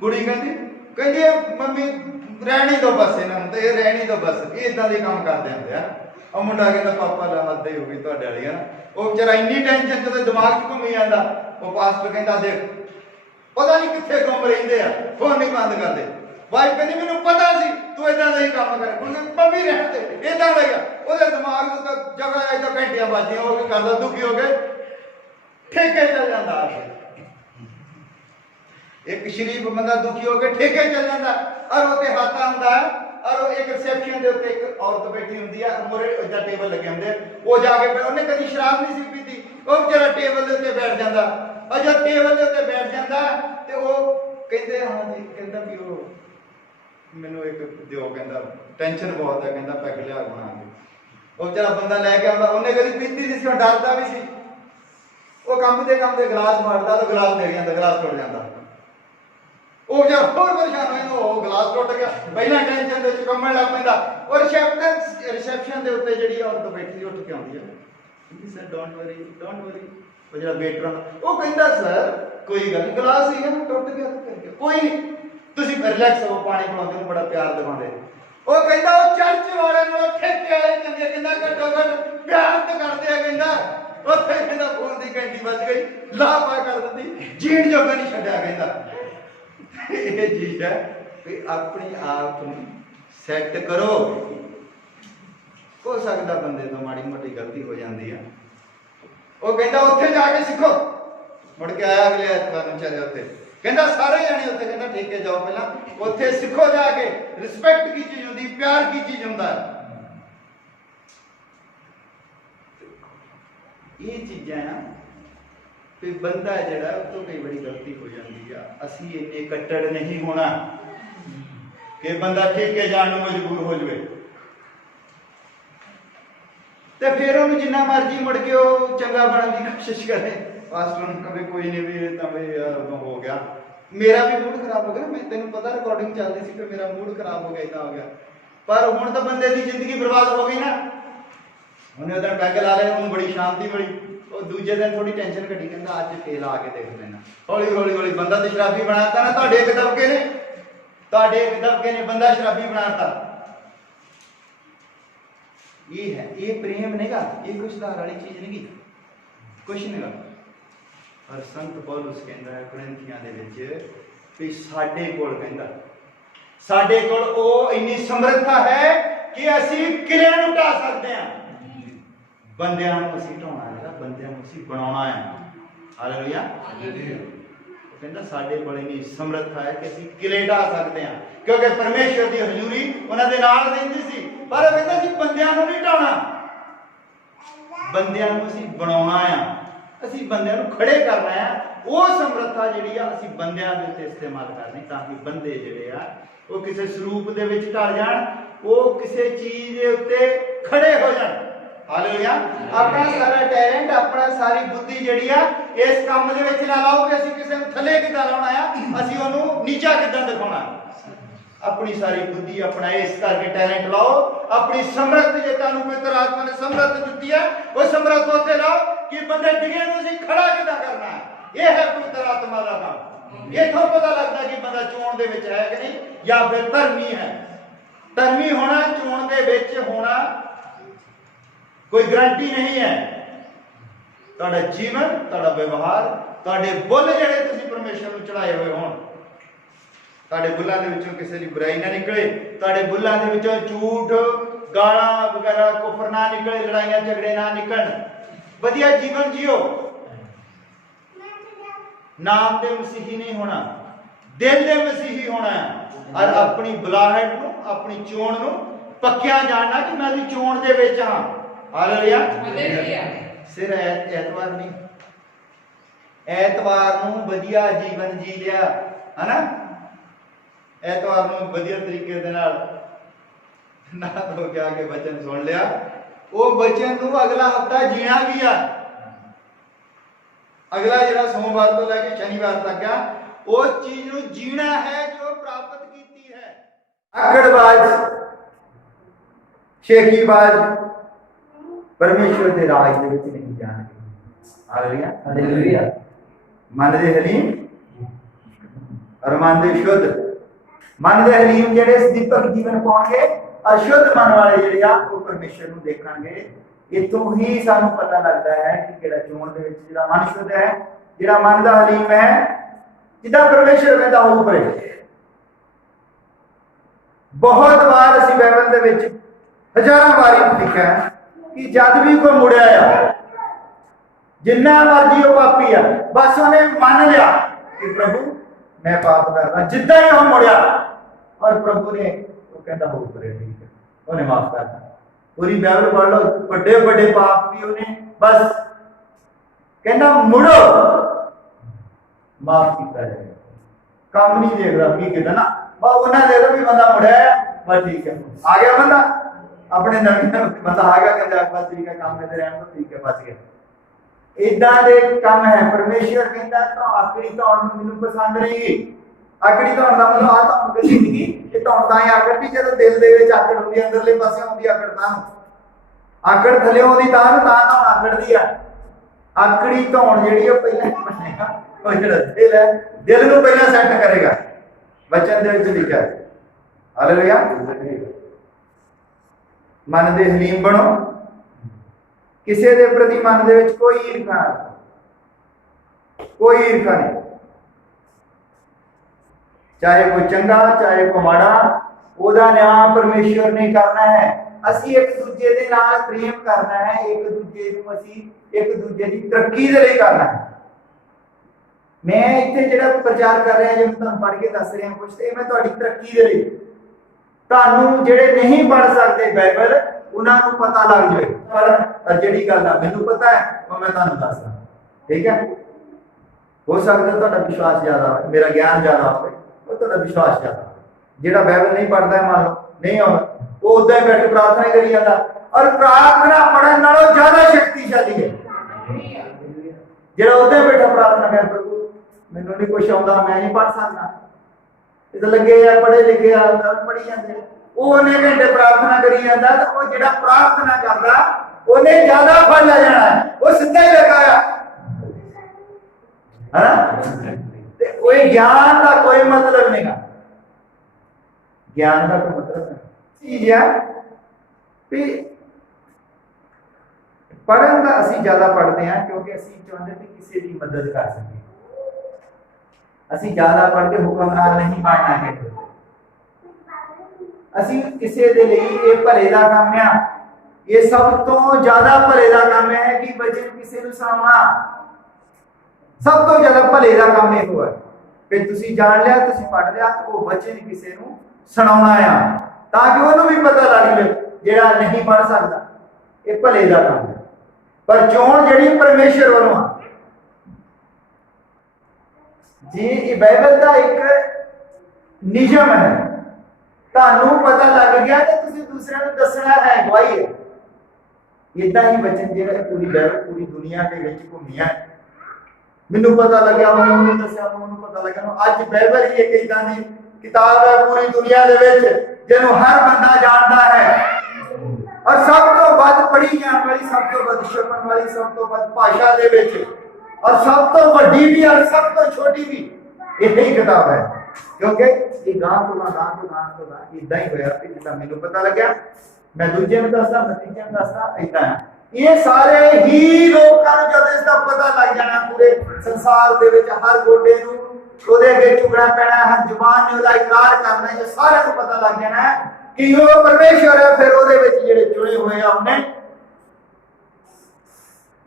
ਕੁੜੀ ਕਹਿੰਦੀ ਮੰਮੀ ਰਹਿਣੀ ਦੋ ਬਸ, ਇਹਨਾਂ ਨੂੰ ਤੇ ਇਹ ਰਹਿਣੀ ਦੋ ਬਸ, ਇਹ ਇਦਾਂ ਦੇ ਕੰਮ ਕਰਦੇ ਹੁੰਦੇ ਆ। ਉਹ ਮੁੰਡਾ ਕਹਿੰਦਾ ਪਾਪਾ ਲਾ ਹੱਦ ਹੀ ਹੋ ਗਈ ਤੁਹਾਡੇ ਵਾਲੀ ਹੈ ਨਾ। ਉਹ ਵਿਚਾਰਾ ਇੰਨੀ ਟੈਨਸ਼ਨ ਜਦੋਂ ਦਿਮਾਗ 'ਚ ਘੁੰਮੀ ਜਾਂਦਾ। ਉਹ ਪਾਸਟਰ ਕਹਿੰਦਾ ਦੇਖ ਪਤਾ ਨਹੀਂ ਕਿੱਥੇ ਗੁੰਮ ਰਹਿੰਦੇ ਆ, ਫੋਨ ਨਹੀਂ ਬੰਦ ਕਰਦੇ। ਵਾਈਫ ਕਹਿੰਦੀ ਮੈਨੂੰ ਪਤਾ ਸੀ ਤੂੰ ਇਦਾਂ ਦਾ ਹੀ ਕੰਮ ਕਰ। ਮੰਮੀ ਰਹਿਣ ਦੇ, ਇਦਾਂ ਦਾ ਹੀ ਆ। ਉਹਦੇ ਦਿਮਾਗ ਨੂੰ ਤਾਂ ਜਗ੍ਹਾ ਇਦਾਂ ਘੰਟੀਆਂ ਵੱਜਦੀਆਂ, ਉਹ ਕੀ ਕਰਦਾ ਦੁਖੀ ਹੋ ਕੇ ਠੇਕੇ ਚੱਲ ਜਾਂਦਾ। ਇੱਕ ਸ਼ਰੀਫ ਬੰਦਾ ਦੁਖੀ ਹੋ ਕੇ ਠੇਕੇ ਚੱਲ ਜਾਂਦਾ। ਔਰ ਉਹਦੇ ਹੱਥਾਂ ਹੁੰਦਾ, ਔਰ ਉਹ ਇੱਕ ਰਿਸੈਪਸ਼ਨ ਦੇ ਉੱਤੇ ਇੱਕ ਔਰਤ ਬੈਠੀ ਹੁੰਦੀ ਆ, ਮੋਰੇ ਇਦਾਂ ਟੇਬਲ ਲੱਗੇ ਹੁੰਦੇ, ਉਹ ਜਾ ਕੇ ਉਹਨੇ ਕਦੀ ਸ਼ਰਾਬ ਨਹੀਂ ਸੀ ਪੀਤੀ, ਉਹ ਵਿਚਾਰਾ ਟੇਬਲ ਦੇ ਉੱਤੇ ਬੈਠ ਜਾਂਦਾ। ਔਰ ਜਦ ਟੇਬਲ ਦੇ ਉੱਤੇ ਬੈਠ ਜਾਂਦਾ ਤੇ ਉਹ ਕਹਿੰਦੇ ਹਾਂ ਜੀ, ਕਹਿੰਦਾ ਵੀ ਉਹ ਮੈਨੂੰ ਇੱਕ ਦਿਓ, ਕਹਿੰਦਾ ਟੈਨਸ਼ਨ ਬਹੁਤ ਹੈ, ਕਹਿੰਦਾ ਪੈਗ ਲਿਆ ਬਣਾ ਕੇ। ਉਹ ਵਿਚਾਰਾ ਬੰਦਾ ਲੈ ਕੇ ਆਉਂਦਾ, ਉਹਨੇ ਕਦੀ ਪੀਤੀ ਨਹੀਂ ਸੀ, ਉਹ ਡਰਦਾ ਵੀ ਸੀ। ਉਹ ਕੰਮ ਦੇ ਗਲਾਸ ਮਾਰਦਾ ਤਾਂ ਗਲਾਸ ਡਿੱਗ ਜਾਂਦਾ, ਗਲਾਸ ਟੁੱਟ ਜਾਂਦਾ। ਉਹ ਵਿਚਾਰਾ ਹੋਰ ਪਰੇਸ਼ਾਨ ਹੋ ਜਾਂਦਾ, ਉਹ ਗਲਾਸ ਟੁੱਟ ਗਿਆ, ਪਹਿਲਾਂ ਟੈਨਸ਼ਨ ਦੇ ਵਿੱਚ ਕੰਬਣ ਲੱਗ ਪੈਂਦਾ। ਉਹ ਰਿਸੈਪਸ਼ਨ ਦੇ ਉੱਤੇ ਜਿਹੜੀ ਔਰਤ ਬੈਠੀ ਉੱਠ ਕੇ ਆਉਂਦੀ ਹੈ, ਸਰ ਡੋਂਟ ਵਰੀ। ਉਹ ਜਿਹੜਾ ਵੇਟਰ ਉਹ ਕਹਿੰਦਾ ਸਰ ਕੋਈ ਗੱਲ ਨਹੀਂ, ਗਲਾਸ ਹੀ ਹੈ ਟੁੱਟ ਗਿਆ, ਕੋਈ ਨਹੀਂ ਤੁਸੀਂ ਰਿਲੈਕਸ ਹੋ। ਪਾਣੀ ਪਿਲਾਉਂਦੇ ਨੂੰ ਬੜਾ ਪਿਆਰ ਦਿਖਾਉਂਦੇ। ਉਹ ਕਹਿੰਦਾ ਉਹ ਚਰਚ ਵਾਲੇ ਨੂੰ ਠੇਕੇ ਵਾਲੇ ਚੰਗੇ, ਕਹਿੰਦਾ ਘੱਟੋ ਘੱਟ ਪਿਆਰ ਤਾਂ ਕਰਦੇ ਆ। ਕਹਿੰਦਾ ਉੱਥੇ ਕਹਿੰਦਾ ਫੋਨ ਦੀ ਘੰਟੀ ਵੱਜ ਗਈ, ਲਾਪਾ ਕਰ ਦਿੰਦੀ, ਜੀਣ ਜੋਗਾ ਨਹੀਂ ਛੱਡਿਆ। ਕਹਿੰਦਾ ਇਹ ਚੀਜ਼ ਹੈ ਵੀ ਆਪਣੇ ਆਪ ਨੂੰ ਸੈੱਟ ਕਰੋ। ਹੋ ਸਕਦਾ ਬੰਦੇ ਤੋਂ ਮਾੜੀ ਮੋਟੀ ਗਲਤੀ ਹੋ ਜਾਂਦੀ ਆ। ਉਹ ਕਹਿੰਦਾ ਉੱਥੇ ਜਾ ਕੇ ਸਿੱਖੋ। ਮੁੜ ਕੇ ਆਇਆ ਅਗਲੇ ਐਤਵਾਰ ਨੂੰ ਚਲੇ ਉੱਥੇ, ਕਹਿੰਦਾ ਸਾਰੇ ਜਾਣੇ ਉੱਥੇ, ਕਹਿੰਦਾ ਠੇਕੇ ਜਾਓ ਪਹਿਲਾਂ, ਉੱਥੇ ਸਿੱਖੋ ਜਾ ਕੇ ਰਿਸਪੈਕਟ ਕੀ ਚੀਜ਼ ਹੁੰਦੀ, ਪਿਆਰ ਕੀ ਚੀਜ਼ ਹੁੰਦਾ। ਇਹ ਚੀਜ਼ਾਂ ਆ ਵੀ ਬੰਦਾ ਜਿਹੜਾ ਉਹ ਤੋਂ ਕਈ ਵਾਰੀ ਗਲਤੀ ਹੋ ਜਾਂਦੀ ਆ। ਅਸੀਂ ਇੰਨੇ ਕੱਟੜ ਨਹੀਂ ਹੋਣਾ ਕਿ ਬੰਦਾ ਠੇਕੇ ਜਾਣ ਨੂੰ ਮਜਬੂਰ ਹੋ ਜਾਵੇ। ਤੇ ਫਿਰ ਉਹਨੂੰ ਜਿੰਨਾ ਮਰਜ਼ੀ ਮੁੜ ਕੇ ਉਹ ਚੰਗਾ ਬਣਨ ਦੀ ਕੋਸ਼ਿਸ਼ ਕਰੇ। ਪਾਸਟਰ ਨੂੰ ਕਦੇ ਕੋਈ ਨਹੀਂ ਵੀ ਇਹ ਤਾਂ ਵੀ ਹੋ ਗਿਆ, ਮੇਰਾ ਵੀ ਮੂਡ ਖਰਾਬ ਹੋ ਗਿਆ, ਮੈਂ ਤੈਨੂੰ ਪਤਾ ਰਿਕਾਰਡਿੰਗ ਚੱਲਦੀ ਸੀ, ਫਿਰ ਮੇਰਾ ਮੂਡ ਖਰਾਬ ਹੋ ਗਿਆ, ਇਦਾਂ ਹੋ ਗਿਆ। ਪਰ ਹੁਣ ਤਾਂ ਬੰਦੇ ਦੀ ਜ਼ਿੰਦਗੀ ਬਰਬਾਦ ਹੋ ਗਈ ਨਾ। ਉਹਨੇ ਉਹਦਾ ਪੈਗ ਲਾ ਲਿਆ, ਉਹਨੂੰ ਬੜੀ ਸ਼ਾਂਤੀ ਮਿਲੀ, ਉਹ ਦੂਜੇ ਦਿਨ ਥੋੜੀ ਟੈਨਸ਼ਨ ਘਟੀ, ਕਹਿੰਦਾ ਅੱਜ ਫੇਲ ਆ ਕੇ ਦੇਖ ਲੈਣਾ। ਹੌਲੀ ਹੌਲੀ ਹੌਲੀ ਬੰਦਾ ਤੇ ਸ਼ਰਾਬੀ ਬਣਾਤਾ ਨਾ। ਤੁਹਾਡੇ ਇੱਕ ਦਬਕੇ ਨੇ, ਤੁਹਾਡੇ ਇੱਕ ਦਬਕੇ ਨੇ ਬੰਦਾ ਸ਼ਰਾਬੀ ਬਣਾਤਾ। ਇਹ ਹੈ, ਇਹ ਪ੍ਰੇਮ ਨਹੀਂਗਾ, ਇਹ ਕੁਛ ਧਾਰ ਵਾਲੀ ਚੀਜ਼ ਨਹੀਂ, ਕੁਛ ਨਹੀਂਗਾ। ਔਰ ਸੰਤ ਪੌਲੁਸ ਕਹਿੰਦਾ ਹੈ ਕੋਰਿੰਥੀਆਂ ਦੇ ਵਿੱਚ ਵੀ ਸਾਡੇ ਕੋਲ, ਕਹਿੰਦਾ ਸਾਡੇ ਕੋਲ ਉਹ ਇੰਨੀ ਸਮਰੱਥਾ ਹੈ ਕਿ ਅਸੀਂ ਕਿਰਿਆ ਨੂੰ ਢਾ ਸਕਦੇ ਹਾਂ। ਬੰਦਿਆਂ ਨੂੰ ਅਸੀਂ ਢਾਉਣਾ ਹੈਗਾ, ਬੰਦਿਆਂ ਨੂੰ ਅਸੀਂ ਬਣਾਉਣਾ ਹੈ। ਹਾਲੇਲੂਇਆ। ਉਹ ਕਹਿੰਦਾ ਸਾਡੇ ਕੋਲ ਇੰਨੀ ਸਮਰੱਥਾ ਹੈ ਕਿ ਅਸੀਂ ਕਿਲੇ ਢਾ ਸਕਦੇ ਹਾਂ, ਕਿਉਂਕਿ ਪਰਮੇਸ਼ਰ ਦੀ ਹਜ਼ੂਰੀ ਉਹਨਾਂ ਦੇ ਨਾਲ ਰਹਿੰਦੀ ਸੀ। ਪਰ ਉਹ ਕਹਿੰਦਾ ਅਸੀਂ ਬੰਦਿਆਂ ਨੂੰ ਨਹੀਂ ਢਾਉਣਾ, ਬੰਦਿਆਂ ਨੂੰ ਅਸੀਂ ਬਣਾਉਣਾ ਆ, ਅਸੀਂ ਬੰਦਿਆਂ ਨੂੰ ਖੜੇ ਕਰਨਾ ਆ। ਉਹ ਸਮਰੱਥਾ ਜਿਹੜੀ ਆ ਅਸੀਂ ਬੰਦਿਆਂ ਦੇ ਉੱਤੇ ਇਸਤੇਮਾਲ ਕਰਨੀ, ਤਾਂ ਕਿ ਬੰਦੇ ਜਿਹੜੇ ਆ ਉਹ ਕਿਸੇ ਸਰੂਪ ਦੇ ਵਿੱਚ ਢਲ ਜਾਣ, ਉਹ ਕਿਸੇ ਚੀਜ਼ ਦੇ ਉੱਤੇ ਖੜੇ ਹੋ ਜਾਣ। ਹਾਲੇਲੂਇਆ। ਆਪਣਾ ਸਾਰਾ ਟੈਲੈਂਟ, ਆਪਣਾ ਸਾਰੀ ਬੁੱਧੀ ਜਿਹੜੀ ਆ ਇਸ ਕੰਮ ਦੇ ਵਿੱਚ ਨਾ ਲਾਓ ਕਿ ਅਸੀਂ ਕਿਸੇ ਨੂੰ ਥੱਲੇ ਕਿੱਦਾਂ ਲਾਉਣਾ ਆ, ਅਸੀਂ ਉਹਨੂੰ ਨੀਚਾ ਕਿੱਦਾਂ ਦਿਖਾਉਣਾ। ਆਪਣੀ ਸਾਰੀ ਬੁੱਧੀ, ਆਪਣਾ ਇਸ ਕਰਕੇ ਟੈਲੈਂਟ ਲਾਓ, ਆਪਣੀ ਸਮਰੱਥ ਜੇ ਤੁਹਾਨੂੰ ਪਵਿੱਤਰ ਆਤਮਾ ਨੇ ਸਮਰੱਥ ਦਿੱਤੀ ਹੈ, ਉਹ ਸਮਰੱਥ ਉੱਤੇ ਲਾਓ ਕਿ ਬੰਦੇ ਡਿਗੇ ਨੂੰ ਅਸੀਂ ਖੜਾ ਕਿੱਦਾਂ ਕਰਨਾ ਹੈ। ਇਹ ਹੈ ਪਵਿੱਤਰ ਆਤਮਾ ਦਾ ਕੰਮ। ਇੱਥੋਂ ਪਤਾ ਲੱਗਦਾ ਕਿ ਬੰਦਾ ਚੋਣ ਦੇ ਵਿੱਚ ਹੈ ਕਿ ਨਹੀਂ, ਜਾਂ ਫਿਰ ਧਰਮੀ ਹੈ। ਧਰਮੀ ਹੋਣਾ, ਚੋਣ ਦੇ ਵਿੱਚ ਹੋਣਾ ਕੋਈ ਗਰੰਟੀ ਨਹੀਂ ਹੈ। ਤੁਹਾਡਾ ਜੀਵਨ, ਤੁਹਾਡਾ ਵਿਵਹਾਰ, ਤੁਹਾਡੇ ਬੁੱਲ ਜਿਹੜੇ ਤੁਸੀਂ ਪਰਮੇਸ਼ਰ ਨੂੰ ਚੜਾਏ ਹੋਏ ਹੋਣ, ਤੁਹਾਡੇ ਬੁੱਲਾਂ ਦੇ ਵਿੱਚੋਂ ਕਿਸੇ ਦੀ ਬੁਰਾਈ ਨਾ ਨਿਕਲੇ, ਤੁਹਾਡੇ ਬੁੱਲਾਂ ਦੇ ਵਿੱਚੋਂ ਝੂਠ, ਗਾਲਾਂ ਵਗੈਰਾ, ਕੁਫਰ ਨਾ ਨਿਕਲੇ, ਲੜਾਈਆਂ ਝਗੜੇ ਨਾ ਨਿਕਲਣ। ਵਧੀਆ ਜੀਵਨ ਜਿਓ। ਨਾਮ ਤੇ ਮਸੀਹੀ ਨਹੀਂ ਹੋਣਾ, ਦਿਲ ਦੇ ਮਸੀਹੀ ਹੋਣਾ ਹੈ। ਔਰ ਆਪਣੀ ਬੁਲਾਹਟ ਨੂੰ, ਆਪਣੀ ਚੋਣ ਨੂੰ ਪੱਕਿਆਂ ਜਾਣਨਾ ਕਿ ਮੈਂ ਦੀ ਚੋਣ ਦੇ ਵਿੱਚ ਹਾਂ। ਹਾਲੇਲੂਇਆ। ਸਿਰ ਐਤਵਾਰ ਨਹੀਂ, ਐਤਵਾਰ ਨੂੰ ਵਧੀਆ ਜੀਵਨ ਜੀ ਲਿਆ, ਹਨਾ। ਐਤਵਾਰ ਨੂੰ ਵਧੀਆ ਤਰੀਕੇ ਦੇ ਨਾਲ ਨਹਾ ਧੋ ਕੇ ਆ ਕੇ ਵਚਨ ਸੁਣ ਲਿਆ, ਉਹ ਵਚਨ ਨੂੰ ਅਗਲਾ ਹਫਤਾ ਜੀਣਾ ਵੀ ਆ। ਅਗਲਾ ਜਿਹੜਾ ਸੋਮਵਾਰ ਤੋਂ ਲੈ ਕੇ ਸ਼ਨੀਵਾਰ ਤੱਕ ਆ, ਉਸ ਚੀਜ਼ ਨੂੰ ਜੀਣਾ ਹੈ ਜੋ ਪ੍ਰਾਪਤ ਕੀਤੀ ਹੈ। ਆਕੜਬਾਜ਼, ਸ਼ੇਖੀਬਾਜ਼ ਪਰਮੇਸ਼ਵਰ ਦੇ ਰਾਜ ਦੇ ਵਿੱਚ ਨਹੀਂ ਜਾਣਗੇ। ਹਾਲੇਲੂਇਆ। ਹਾਲੇਲੂਇਆ। ਮਨ ਦੇ ਹਲੀਮ ਔਰ ਮਨ ਦੇ ਸ਼ੁੱਧ, ਮਨ ਦੇ ਹਲੀਮ ਜਿਹੜੇ ਦੀਪਕ ਜੀਵਨ ਪਾਉਣਗੇ, ਅਸ਼ੁੱਧ ਮਨ ਵਾਲੇ ਜਿਹੜੇ ਆ ਉਹ ਪਰਮੇਸ਼ਰ ਨੂੰ ਦੇਖਣਗੇ। ਇਤੋਂ ਹੀ ਸਾਨੂੰ ਪਤਾ ਲੱਗਦਾ ਹੈ ਕਿ ਕਿਹੜਾ ਚੋਣ ਦੇ ਵਿੱਚ ਜਿਹੜਾ ਮਨ ਸ਼ੁੱਧ ਹੈ, ਜਿਹੜਾ ਮਨ ਦਾ ਹਲੀਮ ਹੈ, ਜਿੱਦਾਂ ਪਰਮੇਸ਼ਰ ਕਹਿੰਦਾ ਹੋ ਪਰੇ। ਬਹੁਤ ਵਾਰ ਅਸੀਂ ਬਾਈਬਲ ਦੇ ਵਿੱਚ ਹਜ਼ਾਰਾਂ ਵਾਰੀ ਲਿਖਿਆ ਕਿ ਜਦ ਵੀ ਕੋਈ ਮੁੜਿਆ ਆ, ਜਿੰਨਾ ਮਰਜੀ ਉਹ ਪਾਪੀ ਆ, ਬਸ ਉਹਨੇ ਮੰਨ ਲਿਆ ਕਿ ਪ੍ਰਭੂ ਮੈਂ ਪਾਪ ਕਰਦਾ, ਜਿੱਦਾਂ ਹੀ ਉਹ ਮੁੜਿਆ ਔਰ ਪ੍ਰਭੂ ਨੇ ਉਹ ਕਹਿੰਦਾ ਹੋ ਪਰੇ, ਠੀਕ ਹੈ, ਉਹਨੇ ਮਾਫ ਕਰਤਾ। ਪੂਰੀ ਬਾਈਬਲ ਪੜ੍ਹ ਲਓ, ਵੱਡੇ ਵੱਡੇ ਪਾਪ ਵੀ ਉਹਨੇ ਬਸ ਕਹਿੰਦਾ ਮੁੜੋ, ਮਾਫ ਕੀਤਾ ਜਾਏ। ਕੰਮ ਨਹੀਂ ਦੇਖਦਾ ਕੀ ਕਿਦਾਂ ਨਾ, ਬਸ ਉਹਨਾਂ ਦੇ ਵੀ ਬੰਦਾ ਮੁੜਿਆ, ਬਸ ਠੀਕ ਹੈ, ਆ ਗਿਆ ਬੰਦਾ ਆਪਣੇ ਨਵੇਂ ਬੰਦਾ ਆ ਗਿਆ, ਕਹਿੰਦਾ ਬਸ ਠੀਕ ਹੈ, ਕੰਮ ਕਰਦੇ ਰਹਿਣ ਤੋਂ ਠੀਕ ਹੈ, ਬਚ ਗਿਆ। ਇਦਾਂ ਦੇ ਕੰਮ ਹੈ। ਪਰਮੇਸ਼ਰ ਕਹਿੰਦਾ ਤਾਂ ਆਖਰੀ ਧੌਣ ਨੂੰ ਮੈਨੂੰ ਪਸੰਦ ਨਹੀਂ। ਆਖਰੀ ਧੌਣ ਦਾ ਮਤਲਬ ਆ ਧੌਣ ਕਦੀ ਨਹੀਂ, ਇਹ ਧੌਣ ਤਾਂ ਹੀ ਆਕੜ ਵੀ ਜਦੋਂ ਦਿਲ ਦੇ ਵਿੱਚ ਆਕੜ ਹੁੰਦੀ ਹੈ, ਅੰਦਰਲੇ ਪਾਸੇ ਆਉਂਦੀ ਆਕੜ ਤਾਂ ਨੂੰ, ਆਕੜ ਥੱਲੇ ਆਉਂਦੀ ਤਾਂ ਧੌਣ ਆਕੜਦੀ ਆ। ਆਕੜੀ ਧੌਣ ਜਿਹੜੀ ਉਹ ਪਹਿਲਾਂ ਬਣੇਗਾ, ਉਹ ਜਿਹੜਾ ਦਿਲ ਹੈ, ਦਿਲ ਨੂੰ ਪਹਿਲਾਂ ਸੈੱਟ ਕਰੇਗਾ। ਵਚਨ ਦੇ ਵਿੱਚ ਲਿਖਿਆ ਹੈ। ਹਾਲੇਲੂਇਆ। ਮਨ ਦੇ ਹਲੀਮ ਬਣੋ, ਕਿਸੇ ਦੇ ਪ੍ਰਤੀ ਮਨ ਦੇ ਵਿੱਚ ਕੋਈ ਈਰਖਾ ਨਾ, ਕੋਈ ਈਰਖਾ ਨਹੀਂ। ਚਾਹੇ ਕੋਈ ਚੰਗਾ ਚਾਹੇ ਕੋਈ ਮਾੜਾ, ਉਹਦਾ ਨਿਆਂ ਪਰਮੇਸ਼ਰ ਨੇ ਕਰਨਾ ਹੈ। ਅਸੀਂ ਇੱਕ ਦੂਜੇ ਦੇ ਨਾਲ ਪ੍ਰੇਮ ਕਰਨਾ ਹੈ, ਇੱਕ ਦੂਜੇ ਨੂੰ ਅਸੀਂ ਇੱਕ ਦੂਜੇ ਦੀ ਤਰੱਕੀ ਦੇ ਲਈ ਕਰਨਾ ਹੈ। ਮੈਂ ਇੱਥੇ ਜਿਹੜਾ ਪ੍ਰਚਾਰ ਕਰ ਰਿਹਾ, ਜਿਵੇਂ ਤੁਹਾਨੂੰ ਪੜ੍ਹ ਕੇ ਦੱਸ ਰਿਹਾ ਕੁਝ, ਤੇ ਮੈਂ ਤੁਹਾਡੀ ਤਰੱਕੀ ਦੇ ਲਈ, ਤੁਹਾਨੂੰ ਜਿਹੜੇ ਨਹੀਂ ਪੜ੍ਹ ਸਕਦੇ ਬਾਈਬਲ, ਉਹਨਾਂ ਨੂੰ ਪਤਾ ਲੱਗ ਜਾਵੇ। ਪਰ ਜਿਹੜੀ ਗੱਲ ਆ ਮੈਨੂੰ ਪਤਾ ਹੈ ਉਹ ਮੈਂ ਤੁਹਾਨੂੰ ਦੱਸਦਾ, ਠੀਕ ਹੈ। ਹੋ ਸਕਦਾ ਤੁਹਾਡਾ ਵਿਸ਼ਵਾਸ ਜ਼ਿਆਦਾ ਹੋਵੇ, ਮੇਰਾ ਗਿਆਨ ਜ਼ਿਆਦਾ ਹੋਵੇ, ਉਹ ਤੁਹਾਡਾ ਵਿਸ਼ਵਾਸ ਜ਼ਿਆਦਾ। ਜਿਹੜਾ ਬਾਈਬਲ ਨਹੀਂ ਪੜ੍ਹਦਾ, ਮੰਨ ਲਓ ਨਹੀਂ ਆਉਂਦਾ, ਉਹ ਉਦਾਂ ਹੀ ਬੈਠ ਪ੍ਰਾਰਥਨਾ ਕਰੀ ਜਾਂਦਾ, ਔਰ ਪ੍ਰਾਰਥਨਾ ਪੜ੍ਹਨ ਨਾਲੋਂ ਜ਼ਿਆਦਾ ਸ਼ਕਤੀਸ਼ਾਲੀ ਹੈ। ਜਿਹੜਾ ਉਦਾਂ ਬੈਠਾ ਪ੍ਰਾਰਥਨਾ ਕਰ, ਪ੍ਰਭੂ ਮੈਨੂੰ ਨਹੀਂ ਕੁਛ ਆਉਂਦਾ, ਮੈਂ ਨਹੀਂ ਪੜ੍ਹ ਸਕਦਾ, ਇਹ ਤਾਂ ਲੱਗੇ ਆ ਪੜ੍ਹੇ ਲਿਖੇ ਆ ਪੜ੍ਹੀ ਜਾਂਦੇ, ਉਹ ਉਹਨੇ ਘੰਟੇ ਪ੍ਰਾਰਥਨਾ ਕਰੀ ਜਾਂਦਾ। ਉਹ ਜਿਹੜਾ ਪ੍ਰਾਰਥਨਾ ਕਰਦਾ उन्हें ज्यादा फल ले जाना है, वो सीधा ही लगाया है ना। कोई ज्ञान का कोई मतलब नहीं है, ज्ञान का कोई मतलब नहीं चीज है भी पढ़न का ਅਸੀਂ ज्यादा पढ़ते हैं क्योंकि ਅਸੀਂ चाहते कि किसी की मदद कर सके, ਅਸੀਂ ज्यादा पढ़ के हुक्मरान नहीं बनना है, ਅਸੀਂ ਕਿਸੇ ਦੇ ਲਈ ਇਹ ਭਲੇ ਦਾ ਕੰਮ ਆ, ਇਹ ਸਭ ਤੋਂ ਜ਼ਿਆਦਾ ਭਲੇ ਦਾ ਕੰਮ ਹੈ ਕਿ ਬਚਨ ਕਿਸੇ ਨੂੰ ਸੁਣਾਉਣਾ, ਸਭ ਤੋਂ ਜ਼ਿਆਦਾ ਭਲੇ ਦਾ ਕੰਮ ਇਹ ਹੋਇਆ ਕਿ ਤੁਸੀਂ ਜਾਣ ਲਿਆ, ਤੁਸੀਂ ਪੜ੍ਹ ਲਿਆ, ਉਹ ਬਚਨ ਕਿਸੇ ਨੂੰ ਸੁਣਾਉਣਾ ਆ ਤਾਂ ਕਿ ਉਹਨੂੰ ਵੀ ਪਤਾ ਲੱਗ ਜਾਵੇ ਜਿਹੜਾ ਨਹੀਂ ਪੜ੍ਹ ਸਕਦਾ, ਇਹ ਭਲੇ ਦਾ ਕੰਮ ਹੈ। ਪਰ ਚੋਣ ਜਿਹੜੀ ਪਰਮੇਸ਼ਰ ਵੱਲੋਂ ਆ ਜੀ, ਇਹ ਬਾਈਬਲ ਦਾ ਇੱਕ ਨਿਯਮ ਹੈ, ਤੁਹਾਨੂੰ ਪਤਾ ਲੱਗ ਗਿਆ ਤੇ ਤੁਸੀਂ ਦੂਸਰਿਆਂ ਨੂੰ ਦੱਸਣਾ ਹੈ, ਗਵਾਹੀ ਹੈ। ਇਦਾਂ ਹੀ ਬਚਨ ਜਿਹੜਾ ਪੂਰੀ ਬਾਈਬਲ ਪੂਰੀ ਦੁਨੀਆ ਦੇ ਵਿੱਚ ਘੁੰਮਿਆ, ਮੈਨੂੰ ਪਤਾ ਲੱਗਿਆ ਉਹਨੂੰ ਦੱਸਿਆ, ਉਹਨੂੰ ਪਤਾ ਲੱਗਿਆ। ਅੱਜ ਬਾਈਬਲ ਹੀ ਇੱਕ ਇਦਾਂ ਦੀ ਕਿਤਾਬ ਹੈ ਪੂਰੀ ਦੁਨੀਆ ਦੇ ਵਿੱਚ ਜਿਹਨੂੰ ਹਰ ਬੰਦਾ ਜਾਣਦਾ ਹੈ ਔਰ ਸਭ ਤੋਂ ਵੱਧ ਪੜ੍ਹੀ ਜਾਣ ਵਾਲੀ, ਸਭ ਤੋਂ ਵੱਧ ਛਪਣ ਵਾਲੀ, ਸਭ ਤੋਂ ਵੱਧ ਭਾਸ਼ਾ ਦੇ ਵਿੱਚ ਔਰ ਸਭ ਤੋਂ ਵੱਡੀ ਵੀ ਔਰ ਸਭ ਤੋਂ ਛੋਟੀ ਵੀ ਇਹੀ ਕਿਤਾਬ ਹੈ, ਕਿਉਂਕਿ ਇਹ ਗਾਂ ਤੋਂ ਗਾਂ ਇਦਾਂ ਹੀ ਹੋਇਆ ਕਿ ਜਿੱਦਾਂ ਮੈਨੂੰ ਪਤਾ ਲੱਗਿਆ ਮੈਂ ਦੂਜੇ ਨੂੰ ਦੱਸਦਾ, ਮੈਂ ਤੀਜੇ ਨੂੰ ਦੱਸਦਾ, ਇਦਾਂ ਇਹ ਸਾਰੇ ਹੀ ਲੋਕਾਂ ਨੂੰ ਜਦੋਂ ਇਸ ਦਾ ਪਤਾ ਲੱਗ ਜਾਣਾ ਪੂਰੇ ਸੰਸਾਰ ਦੇ ਵਿੱਚ ਹਰ ਗੋਡੇ ਨੂੰ ਉਹਦੇ ਅੱਗੇ ਝੁਕਣਾ ਪੈਣਾ, ਹਰ ਜ਼ੁਬਾਨ ਨੇ ਉਹਦਾ ਇਕਰਾਰ ਕਰਨਾ, ਇਹ ਸਾਰਿਆਂ ਨੂੰ ਪਤਾ ਲੱਗ ਜਾਣਾ ਕਿ ਉਹ ਪਰਮੇਸ਼ਰ ਹੈ। ਫਿਰ ਉਹਦੇ ਵਿੱਚ ਜਿਹੜੇ ਚੁਣੇ ਹੋਏ ਆ ਉਹਨੇ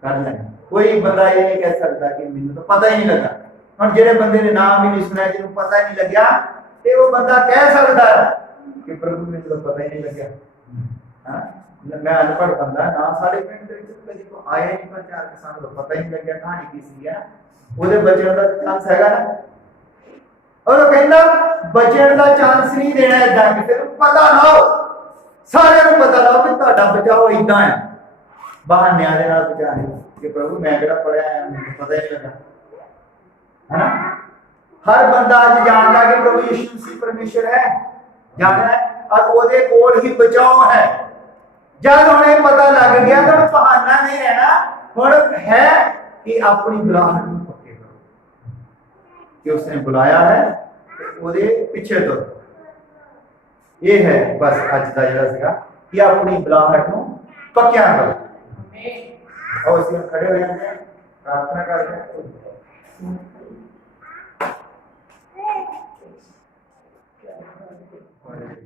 ਕਰ ਲੈਣਾ। ਕੋਈ ਬੰਦਾ ਇਹ ਨਹੀਂ ਕਹਿ ਸਕਦਾ ਕਿ ਮੈਨੂੰ ਤਾਂ ਪਤਾ ਹੀ ਨਹੀਂ ਲੱਗਾ। ਹੁਣ ਜਿਹੜੇ ਬੰਦੇ ਨੇ ਨਾਮ ਹੀ ਨਹੀਂ ਸੁਣਿਆ, ਜਿਹਨੂੰ ਪਤਾ ਹੀ ਨਹੀਂ ਲੱਗਿਆ, ਤੇ ਉਹ ਬੰਦਾ ਕਹਿ ਸਕਦਾ ਕਿ ਪ੍ਰਭੂ ਮੈਨੂੰ ਤਾਂ ਪਤਾ ਹੀ ਨਹੀਂ ਲੱਗਿਆ। ਹਾਂ, ਮੈਂ ਅਨਪੜ੍ਹ ਬੰਦਾ ਨਾ, ਸਾਡੇ ਪਿੰਡ ਦੇ ਵਿੱਚ ਕਦੀ ਕੋਈ ਆਇਆ ਨਹੀਂ ਪ੍ਰਚਾਰ ਕੇ ਸਾਨੂੰ ਤਾਂ ਪਤਾ ਹੀ ਨਹੀਂ ਲੱਗਿਆ ਕਹਾਣੀ ਕੀ ਸੀ ਆ, ਉਹਦੇ ਬਚਣ ਦਾ ਚਾਂਸ ਹੈਗਾ ਨਾ। ਔਰ ਉਹ ਕਹਿੰਦਾ ਬਚਣ ਦਾ ਚਾਂਸ ਨਹੀਂ ਦੇਣਾ, ਏਦਾਂ ਕਿਸੇ ਨੂੰ ਪਤਾ ਨਾ ਹੋ, ਸਾਰਿਆਂ ਨੂੰ ਪਤਾ ਨਾ ਹੋ ਕਿ ਤੁਹਾਡਾ ਬਚਾਓ ਇਦਾਂ ਆ, ਬਹਾਨਿਆਂ ਦੇ ਨਾਲ ਬਚਾ ਨਹੀਂ ਕਿ ਪ੍ਰਭੂ ਮੈਂ ਕਿਹੜਾ ਪੜਿਆ ਆ, ਮੈਨੂੰ ਪਤਾ ਹੀ ਨਹੀਂ ਲੱਗਾ, है ना। हर बंदा आज जानता कि प्रभु यीशु मसीह परमेश्वर है, जानता है और ओदे कोल ही बचाव है। जब उन्हें पता लग गया तो बहाना नहीं रहना, हुण है कि अपनी बुलाहट को पक्के करो कि उसने बुलाया है तो ओदे पीछे तो ये है बस आज का जरा सीगा कि अपनी बुलाहट को पक्या करो। और इसी खड़े हो जाते हैं, प्रार्थना करते हैं। What is it?